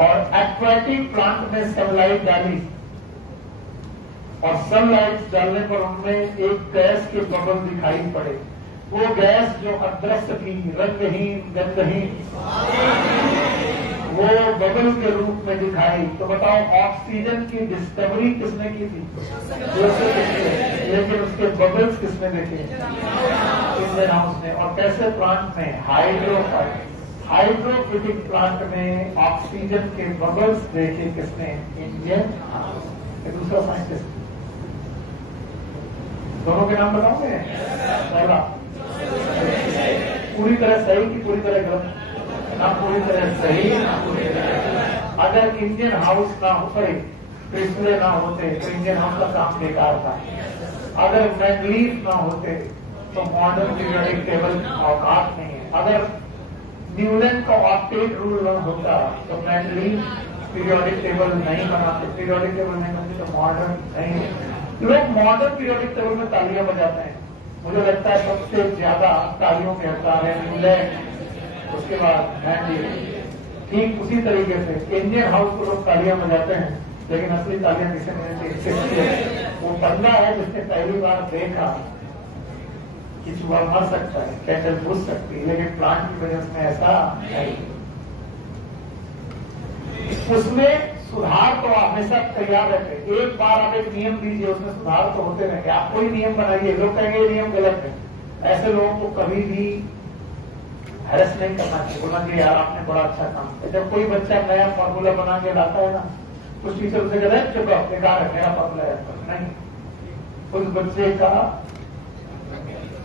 और एक्वेटिक प्लांट में सनलाइट डाली। और सनलाइट डालने पर उनमें एक गैस के बबल दिखाई पड़े। वो गैस जो अदृश्य थी, रंगहीन, गंधहीन, वो बबल के रूप में दिखाई। तो बताओ ऑक्सीजन की डिस्कवरी किसने की थी? Joseph Presley. लेकिन उसके बबल्स किसने देखे? इंडियन हाउस ने। और कैसे प्लांट में? हाइड्रोफिटिक प्लांट में ऑक्सीजन के बबल्स देखे किसने? इंडियन दूसरा साइंटिस्ट। दोनों के नाम बताओगे? पहला पूरी तरह सही कि पूरी तरह गलत? ना पूरी तरह सही ना पूरी तरह। अगर इंडियन हाउस ना हो, सॉरी प्रिंसले ना होते तो इंडियन हाउस का काम बेकार था। अगर मैंगलीफ ना होते तो मॉडर्न पीरियोडिक टेबल औकात नहीं है। अगर न्यूटन का ऑक्टेट रूल न होता तो मैंगलीफ पीरियोडिक टेबल नहीं बनाते। पीरियोडिक टेबल नहीं बनती तो मॉडर्न नहीं। लोग मॉडर्न पीरियोडिक टेबल में तालियां बजाते हैं। मुझे लगता है सबसे ज्यादा तालियों के हकदार है न्यूलैंड, उसके बाद मैंगलीफ। ठीक उसी तरीके से इंडियन हाउस को लोग तालियां बजाते हैं, लेकिन असली तालियां किसे नहीं देते? वो बंदा है जिसने पहली बार देखा कि चूहा मर सकता है, कैंडल बुझ सकती है, लेकिन प्लांट की वजह से ऐसा नहीं। उसमें सुधार तो हमेशा तैयार रहते। एक बार आप एक नियम दीजिए, उसमें सुधार तो होते रहेंगे। आप कोई नियम बनाइए, लोग कहेंगे ये नियम गलत है। ऐसे लोगों को कभी भी हैरेस नहीं करना चाहिए। बोलना कि यार आपने बड़ा अच्छा काम किया। जब कोई बच्चा नया फॉर्मूला बना के लाता है ना, कुछ टीचर उसे कहते हैं चुप रहो, बेकार है, मेरा फॉर्मूला है। नहीं, उस बच्चे का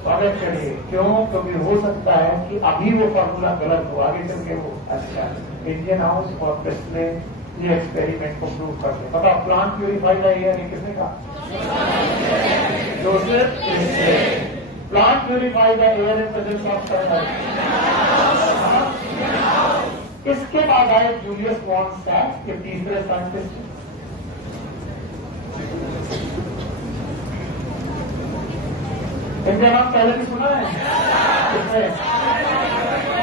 स्वागत करिए। क्यों? क्योंकि हो सकता है कि अभी वो फॉर्मूला गलत हो, आगे चल के वो अच्छा। इंडियन हाउस और प्रिंसले ये एक्सपेरिमेंट को प्रूव करते। पता प्लांट प्यूरिफाई द एयर किसने कहा? Joseph princely. Plant purify the air in presence of sunlight. इसके बाद आए जूलियस वॉन सैक्स, के तीसरे साइंटिस्ट। इनका नाम पहले भी सुना है?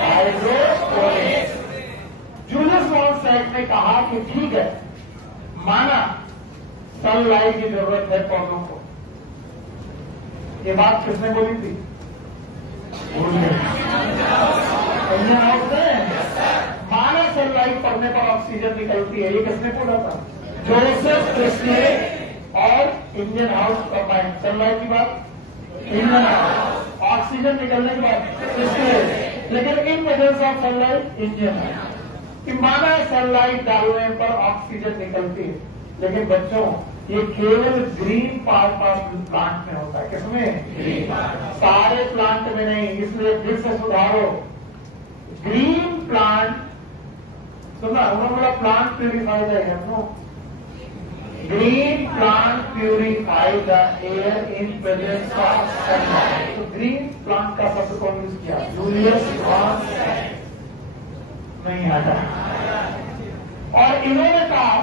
हाइड्रोपोनिक्स। जूलियस वॉन सैक्स ने कहा कि ठीक है, माना सनलाइट की जरूरत है पौधों को। ये बात किसने बोली थी? इंडियन हाउस ने। माना सनलाइट पड़ने पर ऑक्सीजन निकलती है, ये किसने बोला था? जोसेफ प्रिंसले और इंडियन हाउस कंबाइंड। सनलाइट की बात इंडियन हाउस, ऑक्सीजन निकलने के बाद प्रिंसले। लेकिन इन presence of sunlight Indian house. कि माना सनलाइट डालने पर ऑक्सीजन निकलती है, लेकिन बच्चों ये केवल ग्रीन पार्ट ऑफ प्लांट में होता है। किसमें? Green part. सारे प्लांट में नहीं, इसलिए फिर से सुधारो। ग्रीन प्लांट सुना, उन्होंने बोला plant purify the air. No, green plant purify the air in presence of sunlight. तो ग्रीन प्लांट का शब्द कौन यूज किया? जूलियस वॉन सैक्स। नहीं आता। और इन्होंने कहा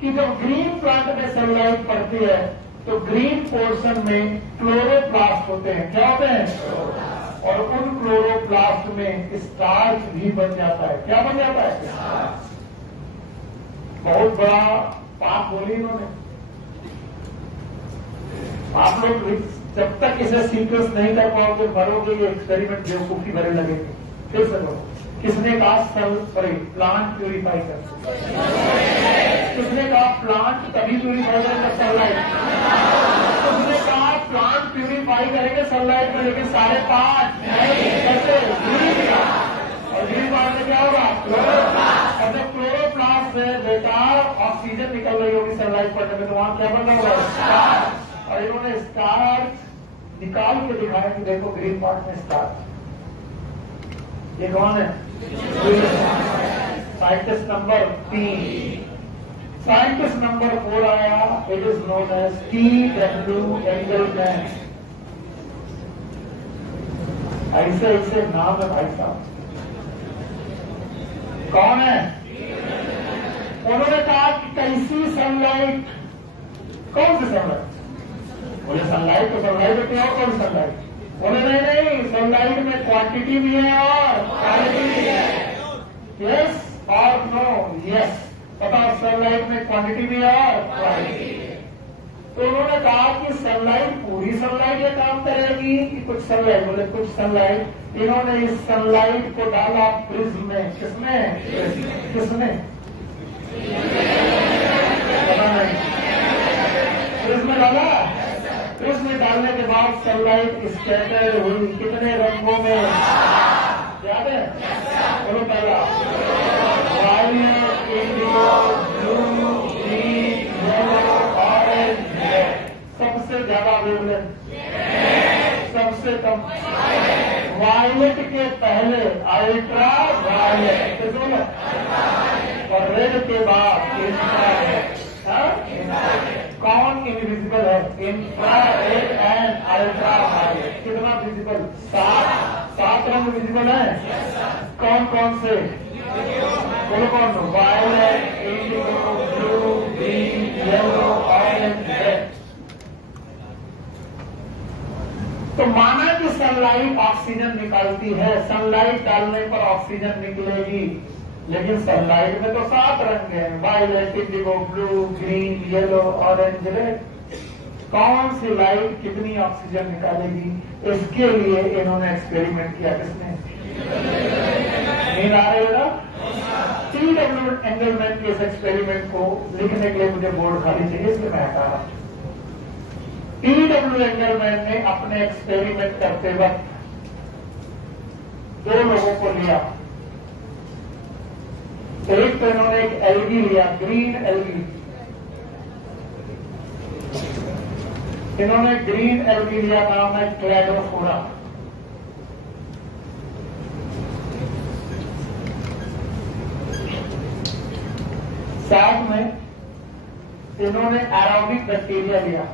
कि जब ग्रीन प्लांट में सनलाइट पड़ती है तो ग्रीन पोर्शन में क्लोरोप्लास्ट होते हैं। क्या होते हैं? और उन क्लोरोप्लास्ट में स्टार्च भी बन जाता है। क्या बन जाता है? बहुत बड़ा पाप बोली इन्होंने। आप लोग जब तक इसे सीक्वेंस नहीं कर पाओगे, भरोगे, ये एक्सपेरिमेंट बेवकूफी भरे लगेंगे। फिर से बोलो, किसने कहा प्लांट प्यूरिफाई कर? किसने कहा प्लांट तभी प्यूरिफाई करेगा? सनलाइट। किसने कहा प्लांट प्यूरिफाई करेंगे सनलाइट में, लेकिन सारे पार्ट नहीं। कैसे? Green part. और ग्रीन पार्ट में क्या होगा? क्लोरोप्लास्ट। और जब क्लोरोप्लास्ट से बेकार ऑक्सीजन निकल रही होगी सनलाइट पड़ने में, तो वहां क्या बन रहा होगा? स्टार्च। और इन्होंने स्टार्च निकाल के दिखाया कि देखो ग्रीन पार्ट में स्टार्च। ये कौन है? Scientist number 3। साइंटिस्ट नंबर 4 आया, it is known as T.W. Engelmann. ऐसे ऐसे नाम है भाई साहब। कौन है? उन्होंने कहा कि कैसी सनलाइट, कौन सी सनलाइट? बोले सनलाइट तो सनलाइट होती है, और कौन सनलाइट? बोले नहीं, सनलाइट में क्वांटिटी भी है और क्वालिटी भी है। यस और नो? यस। पता सनलाइट में क्वांटिटी भी है और क्वालिटी भी है। तो उन्होंने कहा कि सनलाइट पूरी सनलाइट ये काम करेगी कि कुछ सनलाइट? बोले कुछ सनलाइट। इन्होंने इस सनलाइट को डाला प्रिज्म में। किसमें? किसमें? पता नहीं। प्रिज्म में डाला। प्रिज्म डालने के बाद सनलाइट स्कैटर हुई। कितने रंगों में? याद है? बोलो पहला बॉटम? वायलेट के पहले अल्ट्रा वायलेट, और रेड के बाद इंफ्रारेड। कौन इनविजिबल है? Infrared and ultraviolet. कितना विजिबल? 7 रंग विजिबल है। कौन कौन से? बोलो कौन? Violet, indigo, blue, green, yellow, orange, red. तो माना कि सनलाइट ऑक्सीजन निकालती है, सनलाइट डालने पर ऑक्सीजन निकलेगी, लेकिन सनलाइट में तो 7 रंग हैं, violet, indigo, blue, green, yellow, orange, red. कौन सी लाइट कितनी ऑक्सीजन निकालेगी? इसके लिए इन्होंने एक्सपेरिमेंट किया। किसने? नींद आ रही है ना? TW एंगलमैन के इस एक्सपेरिमेंट को लिखने के लिए मुझे बोर्ड खाली चाहिए, इसलिए मैं हटा रहा हूं। TW एंगलमैन ने अपने एक्सपेरिमेंट करते वक्त 2 लोगों को लिया। एक तो इन्होंने एक एल्गी लिया, ग्रीन एल्गी। इन्होंने ग्रीन एल्गी लिया, नाम है क्लैडोफोरा। साथ में इन्होंने एरोबिक बैक्टीरिया लिया।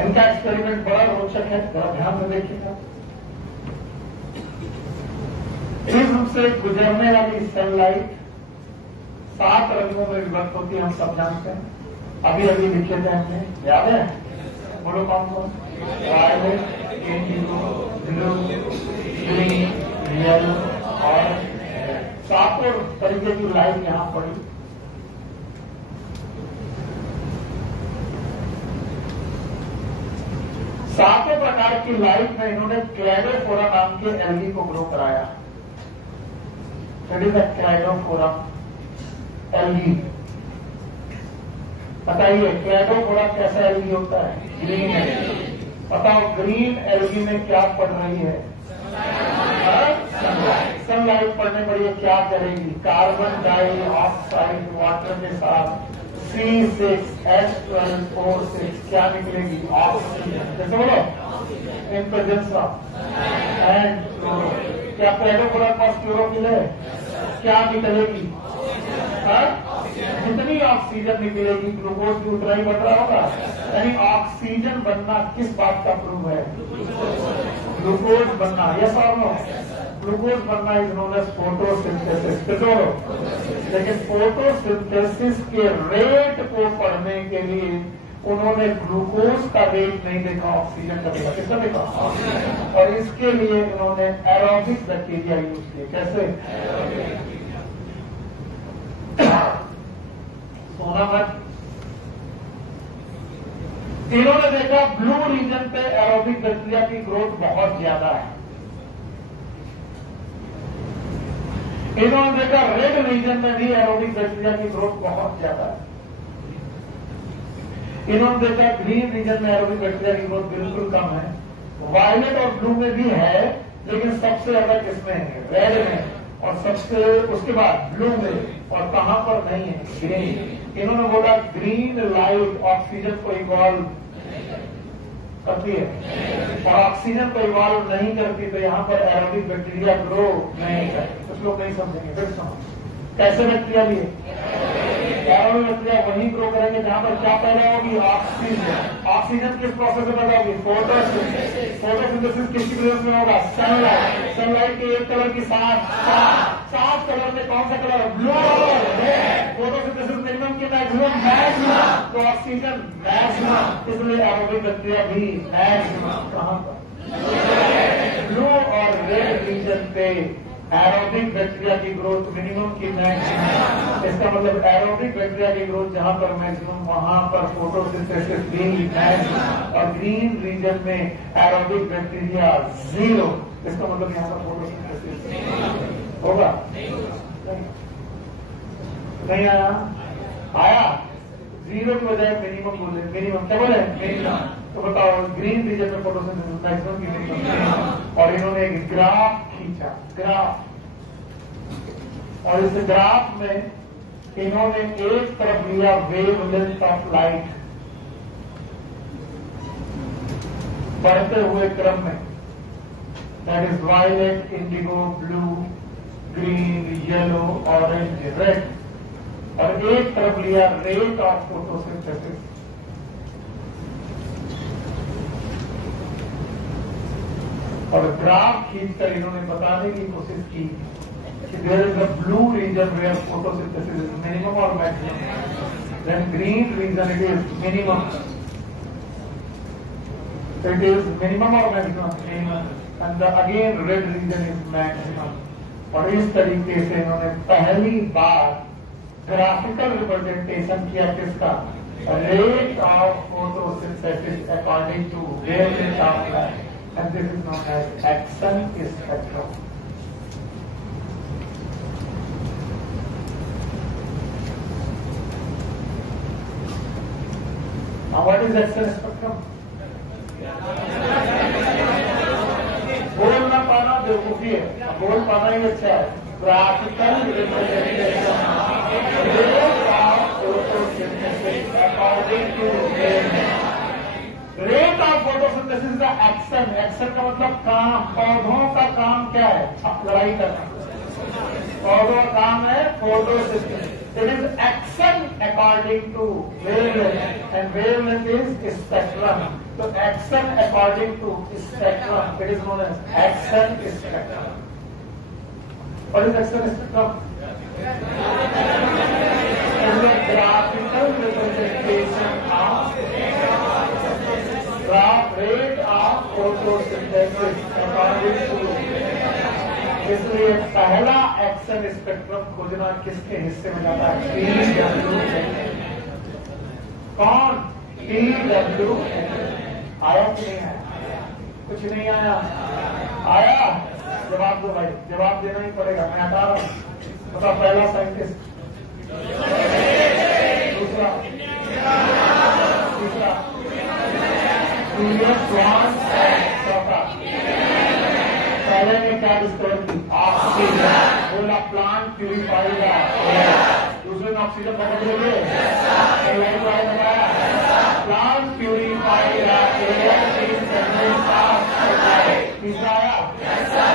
इनका एक्सपेरिमेंट बड़ा रोचक है, बड़ा ध्यान से देखिएगा। प्रिज्म से गुजरने वाली सनलाइट 7 रंगों में विभक्त होती है, हम सब जानते हैं। अभी अभी लिखे थे हमने, याद है? बोलो कौन कौन? Violet, indigo, blue, green, yellow और 7 तरीके की लाइट यहां पड़ी। सातों प्रकार की लाइट में इन्होंने क्लैडोफोरा नाम के एल्गी को ग्रो कराया। क्लैडोफोरा एल्गी, बताइए क्लैडोफोरा कैसा एल्गी होता है? Green algae. बताओ ग्रीन एल्गी में क्या पड़ रही है? सनलाइट पड़ने पर ये क्या करेगी? कार्बन डाइऑक्साइड वाटर के साथ C6H12O6 क्या निकलेगी? ऑक्सीजन। जैसे बोलो in presence of and chloro. क्या क्लैडोफोरा पास क्लोरोफिल है? क्या निकलेगी? जितनी ऑक्सीजन निकलेगी ग्लूकोज की उतना ही बढ़ रहा होगा। यानी ऑक्सीजन बनना किस बात का प्रूफ है? ग्लूकोज बनना। यस और नो? ग्लूकोज बनना इज नोन एज फोटोसिंथेसिस। लेकिन फोटोसिंथेसिस के रेट को पढ़ने के लिए उन्होंने ग्लूकोज का रेट नहीं देखा, ऑक्सीजन का देखा। किसका देखा? और इसके लिए उन्होंने एरोबिक बैक्टीरिया यूज किए। कैसे? सोना मत। इन्होंने देखा ब्लू रीजन पे एरोबिक बैक्टीरिया की ग्रोथ बहुत ज्यादा है। इन्होंने देखा रेड रीजन में भी एरोबिक बैक्टीरिया की ग्रोथ बहुत ज्यादा है। इन्होंने देखा ग्रीन रीजन में एरोबिक बैक्टीरिया की ग्रोथ बिल्कुल कम है। वायलेट और ब्लू में भी है, लेकिन सबसे ज्यादा किसमें है? रेड में। और सबसे उसके बाद ब्लू में। और कहां पर नहीं है? ग्रीन। इन्होंने बोला ग्रीन लाइट ऑक्सीजन को इवॉल्व करती है और ऑक्सीजन को इवॉल्व नहीं करती, तो यहां पर एरोबिक बैक्टीरिया ग्रो नहीं करती। कुछ लोग नहीं समझेंगे, फिर समझ। कैसे बैक्टीरिया लिए? एरोबिक बैक्टीरिया वहीं ग्रो करेंगे जहां पर क्या पैदा होगी? ऑक्सीजन। ऑक्सीजन किस प्रोसेस में पैदा होगी? फोटोसिंथेसिस। फोटोसिंथेसिस किसकी प्रेजेंस में होगा? सनलाइट। सनलाइट के एक कलर की 7 कलर में कौन सा कलर? ब्लू और रेड। फोटोसिंथेसिस मिनिमम की मैक्सिमम मैक्सिमम, तो ऑक्सीजन मैक्सिमम, इसलिए एरोबिक बैक्टीरिया भी मैक्सिमम। कहां पर? ब्लू और रेड रीजन पे एरोबिक बैक्टीरिया की ग्रोथ मिनिमम की मैक्सिमम। इसका मतलब एरोबिक बैक्टीरिया की ग्रोथ जहां पर मैक्सिमम, वहां पर फोटोसिंथेसिस भी मैक्सिमम। और ग्रीन रीजन में एरोबिक बैक्टीरिया 0। इसका मतलब यहां पर फोटोसिंथेसिस होगा? नहीं आया? आया? 0 की बजाय मिनिमम बोले। मिनिमम क्या बोले? मिनिमम। तो बताओ ग्रीन रीजन में फोटोसिंथेसिस मैक्सिमम की मिनिमम। और इन्होंने एक ग्राफ खींचा, ग्राफ। और इस ग्राफ में इन्होंने एक तरफ लिया वेवलेंथ ऑफ लाइट बढ़ते हुए क्रम में, that is violet, indigo, blue, green, yellow, orange, red, और एक तरफ लिया रेट ऑफ फोटोसिंथेसिस। और ग्राफ खींचकर इन्होंने बताने की कोशिश की कि there is a blue region where photosynthesis is minimum और maximum, then green region it is minimum, it is minimum और maximum, and again red region is maximum. और इस तरीके से इन्होंने पहली बार ग्राफिकल रिप्रेजेंटेशन किया किसका, rate of photosynthesis according to wavelength of light, and this is known as Akson spectrum. Now what is Akson spectrum? बोल ना पाना बेवकूफी है, बोल पाना ही अच्छा है। Graphical representation of photosynthesis according to wavelength. Rate of photosynthesis का एक्शन, एक्शन का मतलब काम, पौधों का काम क्या है, लड़ाई करना। पौधों का काम है photosynthesis, it is action according to wavelength, and wavelength is spectrum. तो action according to spectrum, it is known as action spectrum. और is action spectrum graphical representation of rate of photosynthesis according to, इसलिए पहला action spectrum खोजना किसके हिस्से में जाता है, TW। कौन, TW। आया कि नहीं आया, कुछ नहीं आया, आया, जवाब दो भाई, जवाब देना ही पड़ेगा, मैं हटा रहा हूं। बताओ पहला साइंटिस्ट, दूसरा, तीसरा, चौथा, पहले ने क्या डिस्कवर की, ऑक्सीजन। बोला प्लांट प्यूरिफाइड है, दूसरे में ऑक्सीजन पकड़ लोगे, बताया प्लांट प्यूरिफाइड है। तीसरा आया,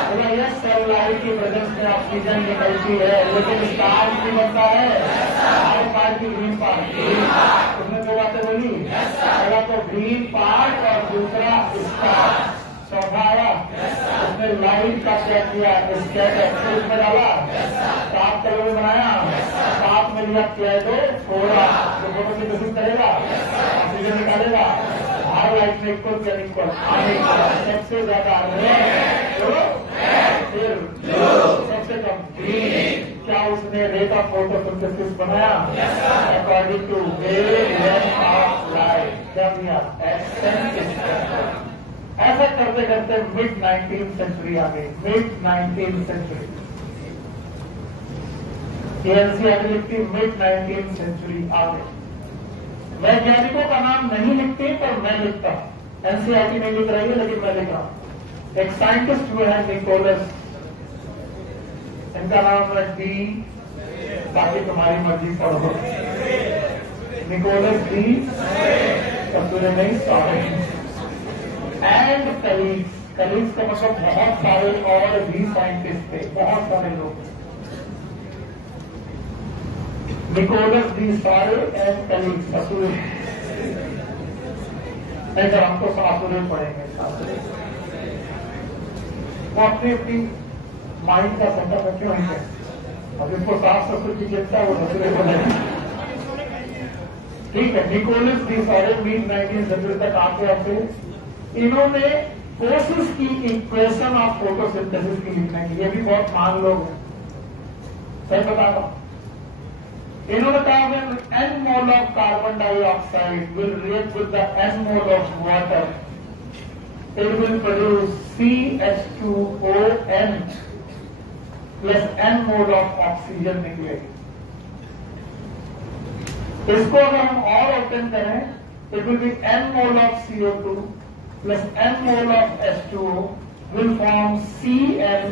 बोला यह सेल लाइट की प्रेजेंस में ऑक्सीजन निकलती है, लेकिन स्टार्च भी बनता है, हर पार्ट की ग्रीन पार्ट। उसने दो बातें बोली, पहला तो ग्रीन पार्ट और दूसरा स्टार्च। चौथा आया, उसने लाइट का क्या किया, स्कैटर में डाला, 7 कलर में बनाया, 7 में लिया कैदो थोड़ा, जो फोटोसिंथेसिस करेगा, ऑक्सीजन निकालेगा, हर लाइट में इक्वल या इक्वल, सबसे ज्यादा फिर सबसे कम ग्रीन। क्या उसने रेट ऑफ फोटोसिंथेसिस बनाया according to wavelength of light, क्या दिया, एक्शन। ऐसा करते करते मिड 19th सेंचुरी आ गई, मिड 19th सेंचुरी, एनसीईआरटी लिखती मिड 19th सेंचुरी आ गई। वैज्ञानिकों का नाम नहीं लिखते पर मैं लिखता हूं, एनसीईआरटी नहीं लिख रही है लेकिन मैं लिख रहा हूं। एक साइंटिस्ट हुए हैं निकोलस, इनका नाम है डी, बाकी तुम्हारी मर्जी पढ़ो, निकोलस डी, तुझे नहीं सॉरी, एंड कलीग्स। कलीग्स का मतलब बहुत सारे और भी साइंटिस्ट थे, बहुत सारे लोग, निकोलस डी सारे एंड कलीग्स, ससुरे नहीं सर, हमको सासुरे पढ़ेंगे, सासुरे। वो अपनी अपनी माइंड का सेटअप है, क्यों है, अब इसको सास ससुर की चिंता, वो ससुरे बोलेंगे, ठीक है। निकोलस डी सारे मिड 19th सेंचुरी तक आते आते इन्होंने कोशिश की इक्वेशन ऑफ फोटोसिंथेसिस की लिखने की, ये भी बहुत महान लोग हैं, सही बता रहा हूं। इन्होंने कहा when n mole of carbon dioxide will react with the n mole of water, it will produce CH2ON plus n mole of oxygen निकलेगी। इसको अगर हम और ओपन करें, it will be n mole of CO2 plus n mole of H2O will form CN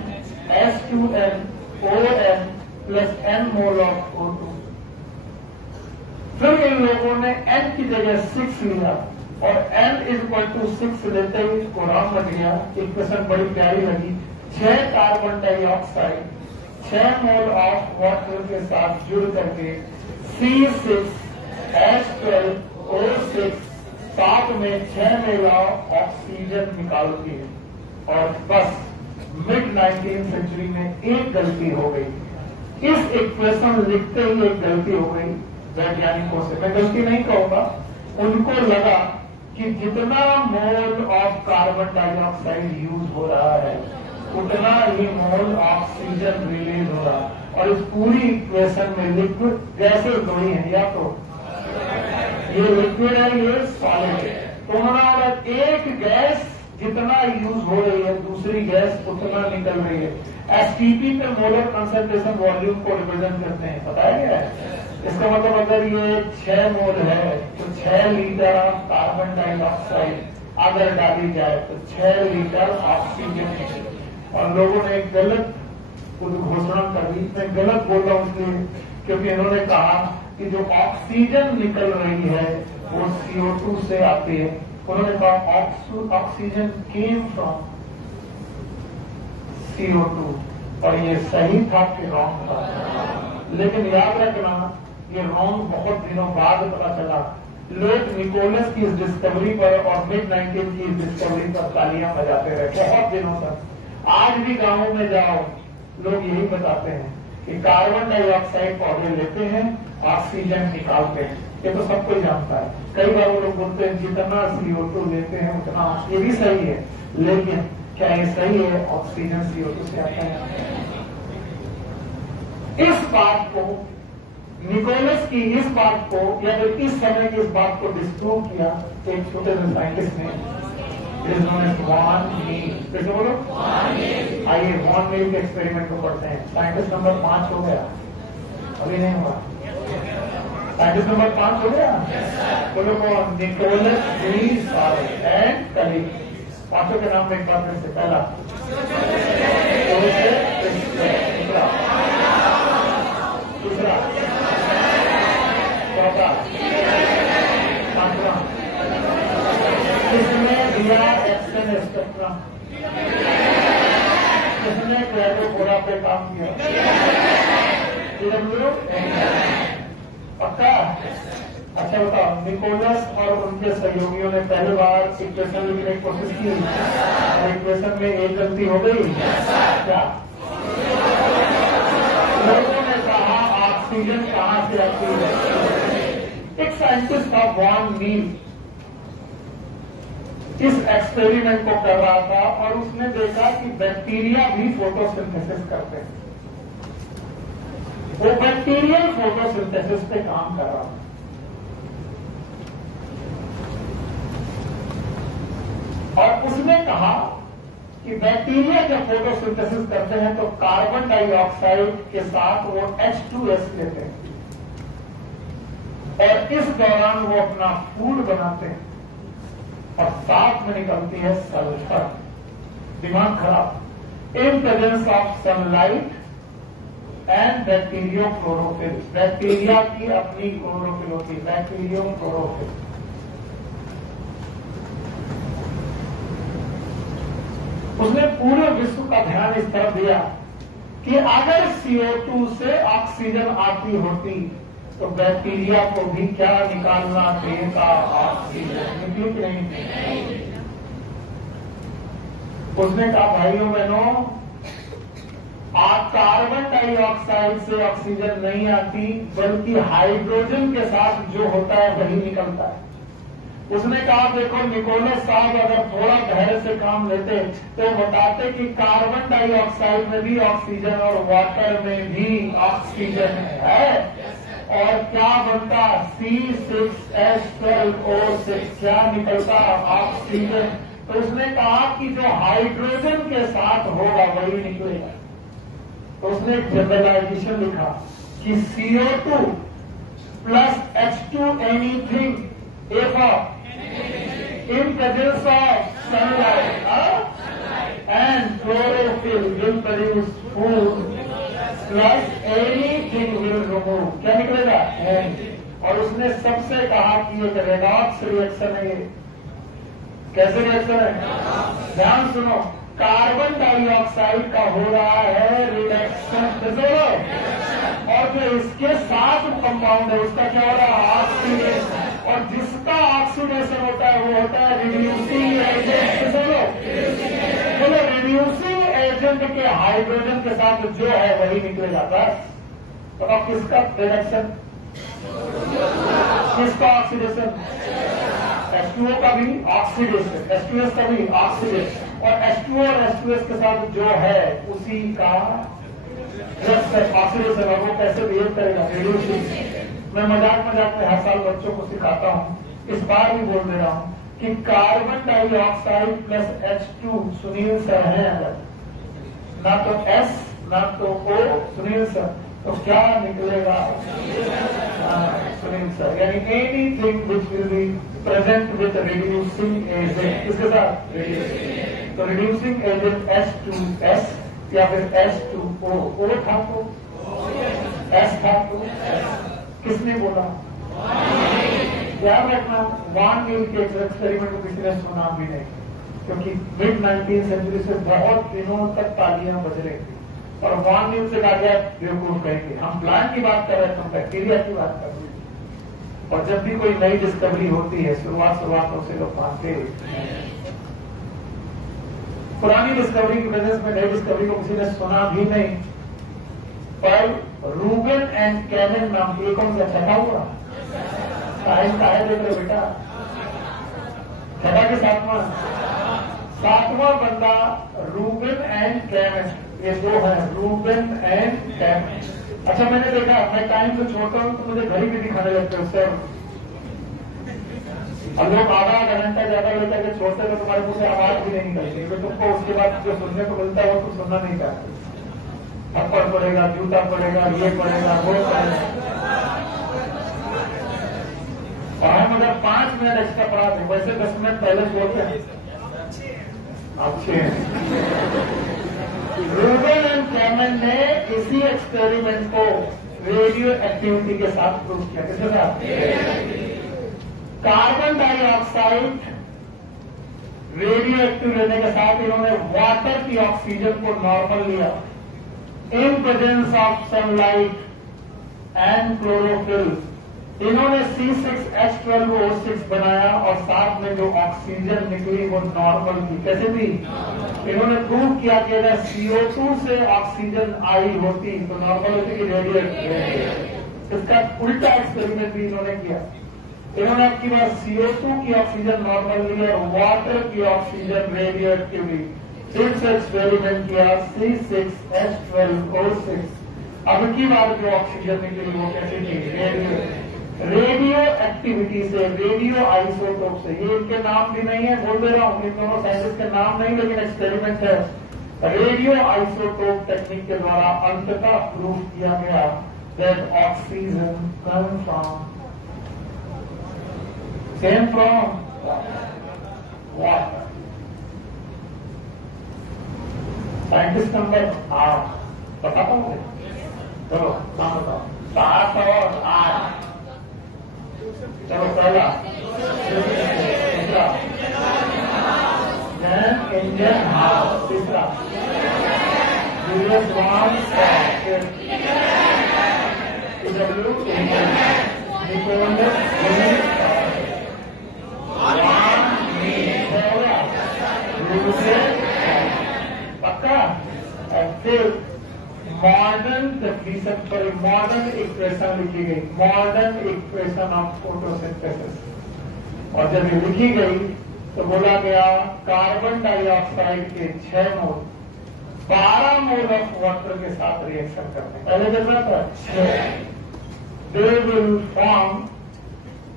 H2N ON plus n mole of O2. फिर इन लोगों ने n की जगह 6 लिया और n = 6 लेते ही कोराम बन गया। इक्वेशन बड़ी प्यारी लगी। 6 carbon dioxide 6 mole of water के साथ जुड़ करके C6H12O6 साथ में 6 मिलाओ ऑक्सीजन निकालती है। और बस मिड 19th सेंचुरी में एक गलती हो गई। इस इक्वेशन लिखते ही एक गलती हो गई वैज्ञानिकों से। मैं गलती नहीं कहूंगा, उनको लगा कि जितना mole of carbon dioxide use हो रहा है उतना ही मोल ऑक्सीजन रिलीज हो रहा है। और इस पूरी इक्वेशन में लिक्विड गैसेस दो ही है, या तो ये लिक्विड है ये सॉलिड है। तो उन्होंने एक गैस जितना यूज हो रही है दूसरी गैस उतना निकल रही है। एसटीपी पे मोलर कंसंट्रेशन वॉल्यूम को रिप्रेजेंट करते हैं, पता है क्या है? इसका मतलब अगर ये 6 मोल है तो 6 लीटर ऑफ कार्बन डाइऑक्साइड अगर डाली जाए तो 6 लीटर ऑक्सीजन। और लोगों ने एक गलत घोषणा कर दी। मैं गलत बोल रहा हूं इसलिए क्योंकि इन्होंने कहा कि जो ऑक्सीजन निकल रही है वो CO2 से आती है। उन्होंने कहा ऑक्सीजन केम फ्रॉम CO2 और ये सही था कि रॉन्ग था। लेकिन याद रखना ये रॉन्ग बहुत दिनों बाद पता चला। लोग निकोलस की इस डिस्कवरी पर और मिड 19 की इस डिस्कवरी पर तालियां बजाते रहे बहुत दिनों तक। आज भी गांवों में जाओ लोग यही बताते हैं कि कार्बन डाइऑक्साइड पौधे लेते हैं ऑक्सीजन निकालते हैं। ये तो सब कोई जानता है। कई बार वो लोग बोलते हैं जितना CO2 लेते हैं उतना, ये भी सही है, लेकिन क्या ये सही है? ऑक्सीजन CO2 से आता है। इस बात को निकोलस की इस बात को या फिर इस समय की इस बात को डिस्प्रूव किया एक छोटे से साइंटिस्ट ने वॉन मील। कैसे बोलो? आइए वॉन मील के एक्सपेरिमेंट को पढ़ते हैं। साइंटिस्ट नंबर 5 हो गया, अभी नहीं हुआ। साइंटिस्ट नंबर 5 हो गया। बोलो कौन? Nicholas and colleague. पांचों के नाम एक बार फिर से। पहला दूसरा चौथा पांचवा किसने दिया एक्शन स्पेक्ट्रम? किसने क्लैडोफोरा पे काम किया? पक्का? अच्छा बताओ, निकोलस और उनके सहयोगियों ने पहली बार इक्वेशन लिखने की कोशिश की और इक्वेशन में एक गलती हो गई। क्या लोगों ने कहा ऑक्सीजन कहां से आती है? एक साइंटिस्ट था वॉन मील इस एक्सपेरिमेंट को कर रहा था और उसने देखा कि बैक्टीरिया भी फोटोसिंथेसिस करते हैं। वो बैक्टीरियल फोटोसिंथेसिस पे काम कर रहा था। और उसने कहा कि बैक्टीरिया जब फोटोसिंथेसिस करते हैं तो कार्बन डाइऑक्साइड के साथ वो H2S लेते हैं और इस दौरान वो अपना फूड बनाते हैं और साथ में निकलती है सल्फर। दिमाग खराब। इन presence of sunlight and bacterio chlorophyll. Bacteria की अपनी क्लोरोफिल होती है, बैक्टीरियो क्लोरोफिल। उसने पूरे विश्व का ध्यान इस तरफ दिया कि अगर CO2 से ऑक्सीजन आती होती तो बैक्टीरिया को भी क्या निकालना चाहिए था? ऑक्सीजन। निकली कि नहीं? उसने कहा भाइयों बहनों कार्बन डाइऑक्साइड से ऑक्सीजन नहीं आती बल्कि हाइड्रोजन के साथ जो होता है वही निकलता है। उसने कहा देखो निकोलस साहब अगर थोड़ा धैर्य से काम लेते तो बताते कि कार्बन डाइऑक्साइड में भी ऑक्सीजन और वाटर में भी ऑक्सीजन है और क्या बनता? C6H12O6 क्या निकलता? ऑक्सीजन। तो उसने कहा कि जो हाइड्रोजन के साथ होगा वही निकलेगा। तो उसने एक जनरलाइजेशन लिखा कि CO2 plus H2 anything if in presence of sunlight and chlorophyll will produce food plus anything will remove। क्या निकलेगा? और उसने सबसे कहा कि एक रेडॉक्स रिएक्शन है। ये कैसे रिएक्शन है? ध्यान सुनो, कार्बन डाइऑक्साइड का हो रहा है रिडक्शन, और जो इसके साथ कंपाउंड है उसका क्या हो रहा है? ऑक्सीडेशन। और जिसका ऑक्सीडेशन होता है वो होता है रिड्यूसिंग एजेंट। बोलो, रिड्यूसिंग एजेंट के हाइड्रोजन के साथ जो है वही निकलेगा बस। तो अब किसका रिडक्शन, किसका ऑक्सीडेशन? H2O का भी ऑक्सीडेशन, H2S का भी ऑक्सीडेशन, और H2O और H2S के साथ जो है उसी का ऑक्सीडेशन। और वो कैसे बिहेव करेगा? रिड्यूसिंग। मैं मजाक मजाक में हर साल बच्चों को सिखाता हूँ, इस बार भी बोल दे रहा हूँ कि carbon dioxide plus H2 Sunil sir है अगर, ना तो S ना तो O, सुनील सर, तो क्या निकलेगा? सुनील सर, यानी anything which will be present with reducing agent, किसके साथ? रिड्यूसिंग। तो रिड्यूसिंग एजेंट H2S या फिर H2O, O था तो S था तो किसने बोला? याद रखना, वान न्यूल के एक्सपेरिमेंट को किसी ने सुना भी नहीं, क्योंकि मिड 19वीं सेंचुरी से बहुत दिनों तक तालियां बज रही थी और वान न्यूल से कहा गया बेवकूफ कहेंगे, हम प्लांट की बात कर रहे हैं, हम बैक्टीरिया की बात कर रहे हैं। और जब भी कोई नई डिस्कवरी होती है शुरुआत से लोग मानते पुरानी डिस्कवरी की वजह से नई डिस्कवरी को किसी ने सुना भी नहीं। पर रूबेन एंड कैनन नाम की कौन सा छठा हुआ? साइंस का है, देख रहे बेटा, छठा के सातवां बंदा रूबेन एंड कैनन, ये दो है, रूबेन एंड कैनन। अच्छा, मैंने देखा, मैं टाइम से छोड़ता हूँ तो मुझे घड़ी भी दिखाने लगते हो सर। अब लोग आधा घंटा ज्यादा लेकर के छोड़ते तो तुम्हारे मुंह से आवाज भी नहीं निकलती, तो तुमको उसके बाद जो सुनने को मिलता है वो तुम सुनना नहीं चाहते। थप्पड़ पड़ेगा, जूता पड़ेगा, ये पड़ेगा, वो पड़ेगा। और हम अगर 5 मिनट एक्स्ट्रा पढ़ा दें, वैसे 10 मिनट पहले बोलते हैं अच्छे हैं। रूबेन एंड कैमन ने इसी एक्सपेरिमेंट को रेडियो एक्टिविटी के साथ प्रूव किया। किसके साथ? कार्बन डाइऑक्साइड रेडियो एक्टिव लेने के साथ इन्होंने वाटर की ऑक्सीजन को नॉर्मल लिया इन presence of sunlight and chlorophyll. इन्होंने C6H12O6 बनाया और साथ में जो ऑक्सीजन निकली वो नॉर्मल थी। कैसे थी? इन्होंने प्रूव किया कि अगर CO2 से ऑक्सीजन आई होती तो नॉर्मल होती कि रेडियो एक्टिव। इसका उल्टा एक्सपेरिमेंट भी इन्होंने किया। इन्होंने आपकी बात CO2 की ऑक्सीजन नॉर्मल ली और वाटर की ऑक्सीजन रेडियो एक्टिव ली। फिर से एक्सपेरिमेंट किया C6H12O6। अब की बार जो ऑक्सीजन निकली वो कैसे थी? रेडियो एक्टिविटी से, रेडियो आइसोटोप से। ये इनके नाम भी नहीं है, बोल दे रहा हूं, इन दोनों साइंटिस्ट के नाम नहीं, लेकिन एक्सपेरिमेंट है। रेडियो आइसोटोप टेक्निक के द्वारा अंततः प्रूव किया गया that oxygen come from same from water. Scientist number 8 बताता हूँ, चलो नाम बताओ। 7 और 8। चलो पहला दूसरा इंडियन हाउस, तीसरा पक्का। मॉडर्न डेफिनेशन पर मॉडर्न एक्सप्रेशन लिखी गई, मॉडर्न एक्सप्रेशन ऑफ फोटोसिंथेसिस। और जब ये लिखी गई तो बोला गया कार्बन डाइऑक्साइड के 6 मोल 12 मोल ऑफ वाटर के साथ रिएक्शन करते हैं। पहले जब था 6, they will form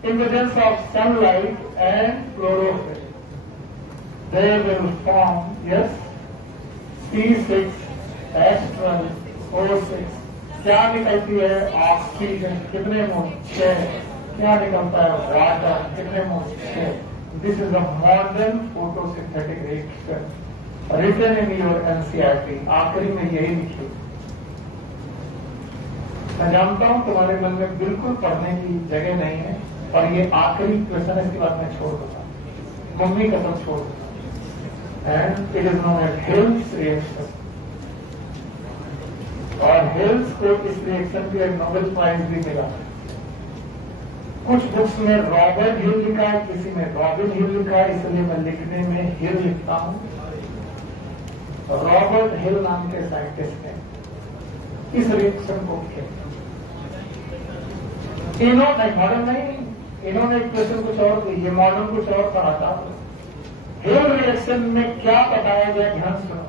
in presence of sunlight and chlorophyll, they will form yes C6H12O6। क्या निकलती है? ऑक्सीजन। कितने मोल? 6। क्या निकलता है? वाटर। कितने mole? 6। This is a modern photosynthetic reaction written in your NCERT। आखिरी में यही लिखिए। मैं जानता हूं तुम्हारे मन में बिल्कुल पढ़ने की जगह नहीं है, और ये आखिरी क्वेश्चन है, इसके बाद मैं छोड़ दूंगा, मम्मी कसम छोड़ दूंगा। And it is known as Hill's reaction, और हिल्स को इस रिएक्शन के लिए नोबेल प्राइज भी मिला। कुछ बुक्स में रॉबर्ट हिल लिखा है, किसी में रॉबिन हिल लिखा है, इसलिए मैं लिखने में हिल लिखता हूं। रॉबर्ट हिल नाम के साइंटिस्ट ने इस रिएक्शन को किया। इन्होंने मॉडर्न नहीं, इन्होंने क्वेश्चन कुछ और, ये मॉडर्न कुछ और पढ़ाता। हिल रिएक्शन में क्या बताया गया, ध्यान सुनो।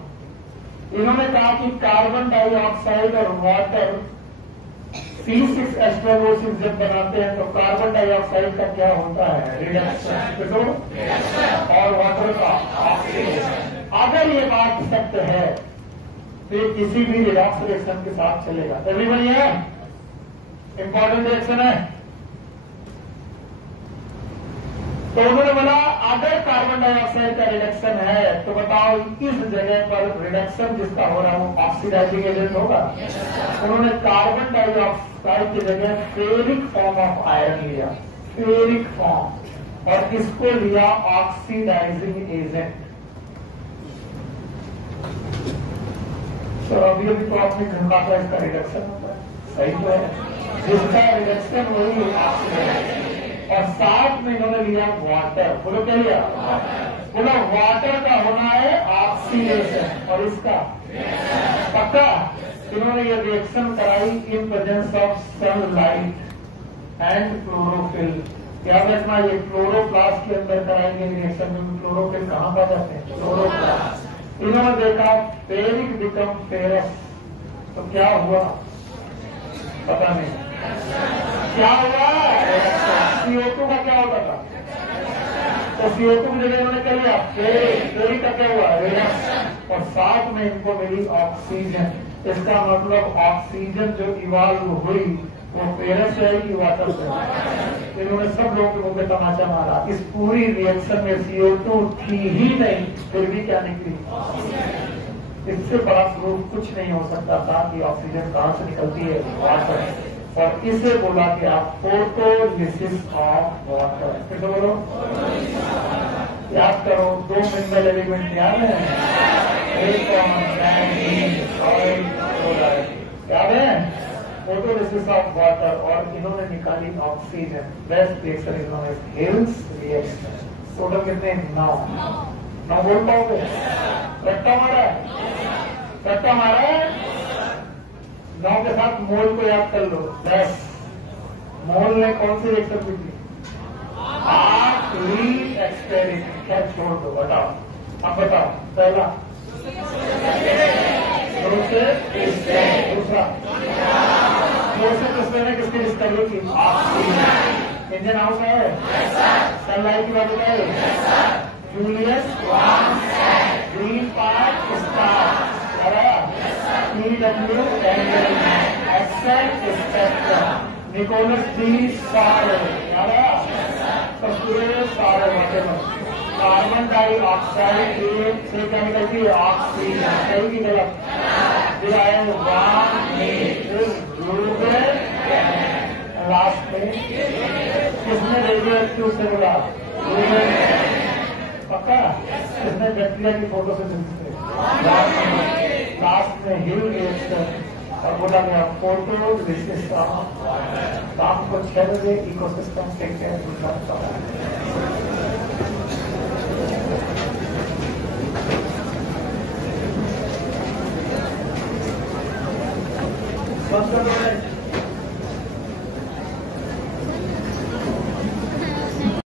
इन्होंने कहा कि कार्बन डाइऑक्साइड और वाटर C6H12O6 जब बनाते हैं तो कार्बन डाइऑक्साइड का क्या होता है, रिडक्शन, और वाटर का ऑक्सीडेशन। अगर ये बात सत्य है तो ये किसी भी रिडॉक्स रिएक्शन के साथ चलेगा। एवरीबॉडी है, इंपॉर्टेंट रिएक्शन है। तो उन्होंने बोला अगर कार्बन डाइऑक्साइड का रिडक्शन है तो बताओ इस जगह पर रिडक्शन जिसका हो रहा है वो ऑक्सीडाइजिंग एजेंट होगा। उन्होंने कार्बन डाइऑक्साइड की जगह फेरिक फॉर्म ऑफ आयरन लिया, फेरिक फॉर्म, और इसको लिया ऑक्सीडाइजिंग एजेंट। तो अभी तो आपने घंटा का इसका रिडक्शन होता है, सही तो है, जिसका रिडक्शन वही ऑक्सीडाइजिंग, और साथ में इन्होंने लिया वाटर। बोलो क्या लिया, बोलो वाटर का होना है ऑक्सीडेशन, और इसका पक्का। इन्होंने ये रिएक्शन कराई इन presence of sunlight and chlorophyll. याद रखना, ये क्लोरोप्लास्ट के अंदर कराएंगे रिएक्शन में। क्लोरोफिल कहां पाए जाते हैं, क्लोरोप्लास्ट। इन्होंने देखा फेरिक बिकम फेरस, तो क्या हुआ पता नहीं, क्या हुआ, CO2 का क्या होता था, तो CO2 की जगह इन्होंने कर लिया फेरिक का क्या हुआ, रिडक्शन, और साथ में इनको मिली ऑक्सीजन। इसका मतलब ऑक्सीजन जो इवाल्व हुई वो फेरस से आई, वाटर से आई। तो इन्होंने सब लोगों के मुंह पे तमाचा मारा। इस पूरी रिएक्शन में CO2 थी ही नहीं, फिर भी क्या निकली, इससे बड़ा प्रूफ कुछ नहीं हो सकता था कि ऑक्सीजन कहां से निकलती है, वाटर। और इसे बोला कि आप फोटोलिसिस ऑफ वाटर। फिर तो बोलो, याद करो, 2 मिनरल एलिमेंट याद है, याद है, फोटोलिसिस ऑफ वाटर, और इन्होंने निकाली oxygen. Best reaction is known as Hill's reaction. Total कितने, 9 बोल पाओगे, रट्टा मारा है, रट्टा मारा है। 9 के साथ मोल को याद कर लो, 10। मोल ने कौन सी रिएक्शन की थी, आखिरी एक्सपेरिमेंट। क्या छोड़ दो, बताओ, अब बताओ, पहला दूसरा ने किसकी डिस्कवरी की, ऑक्सीजन। इंडियन हाउस है, सनलाइट की बात है, जूलियस ग्रीन पार्क स्टार, PW एक्सेल स्पेक्ट्रम, निकोलस डी सारे, सब पूरे सारे बातें। कार्बन डाइऑक्साइड से क्या निकलती है, ऑक्सीजन। सही की गलत, लास्ट में किसने रेडियो एक्टिव से बोला, पक्का। किसने बैक्टीरिया की फोटो से लास्ट में हिल रिएक्शन, और बोला गया फोटोलिसिस। शाम को 6 बजे इकोसिस्टम टेक केयर।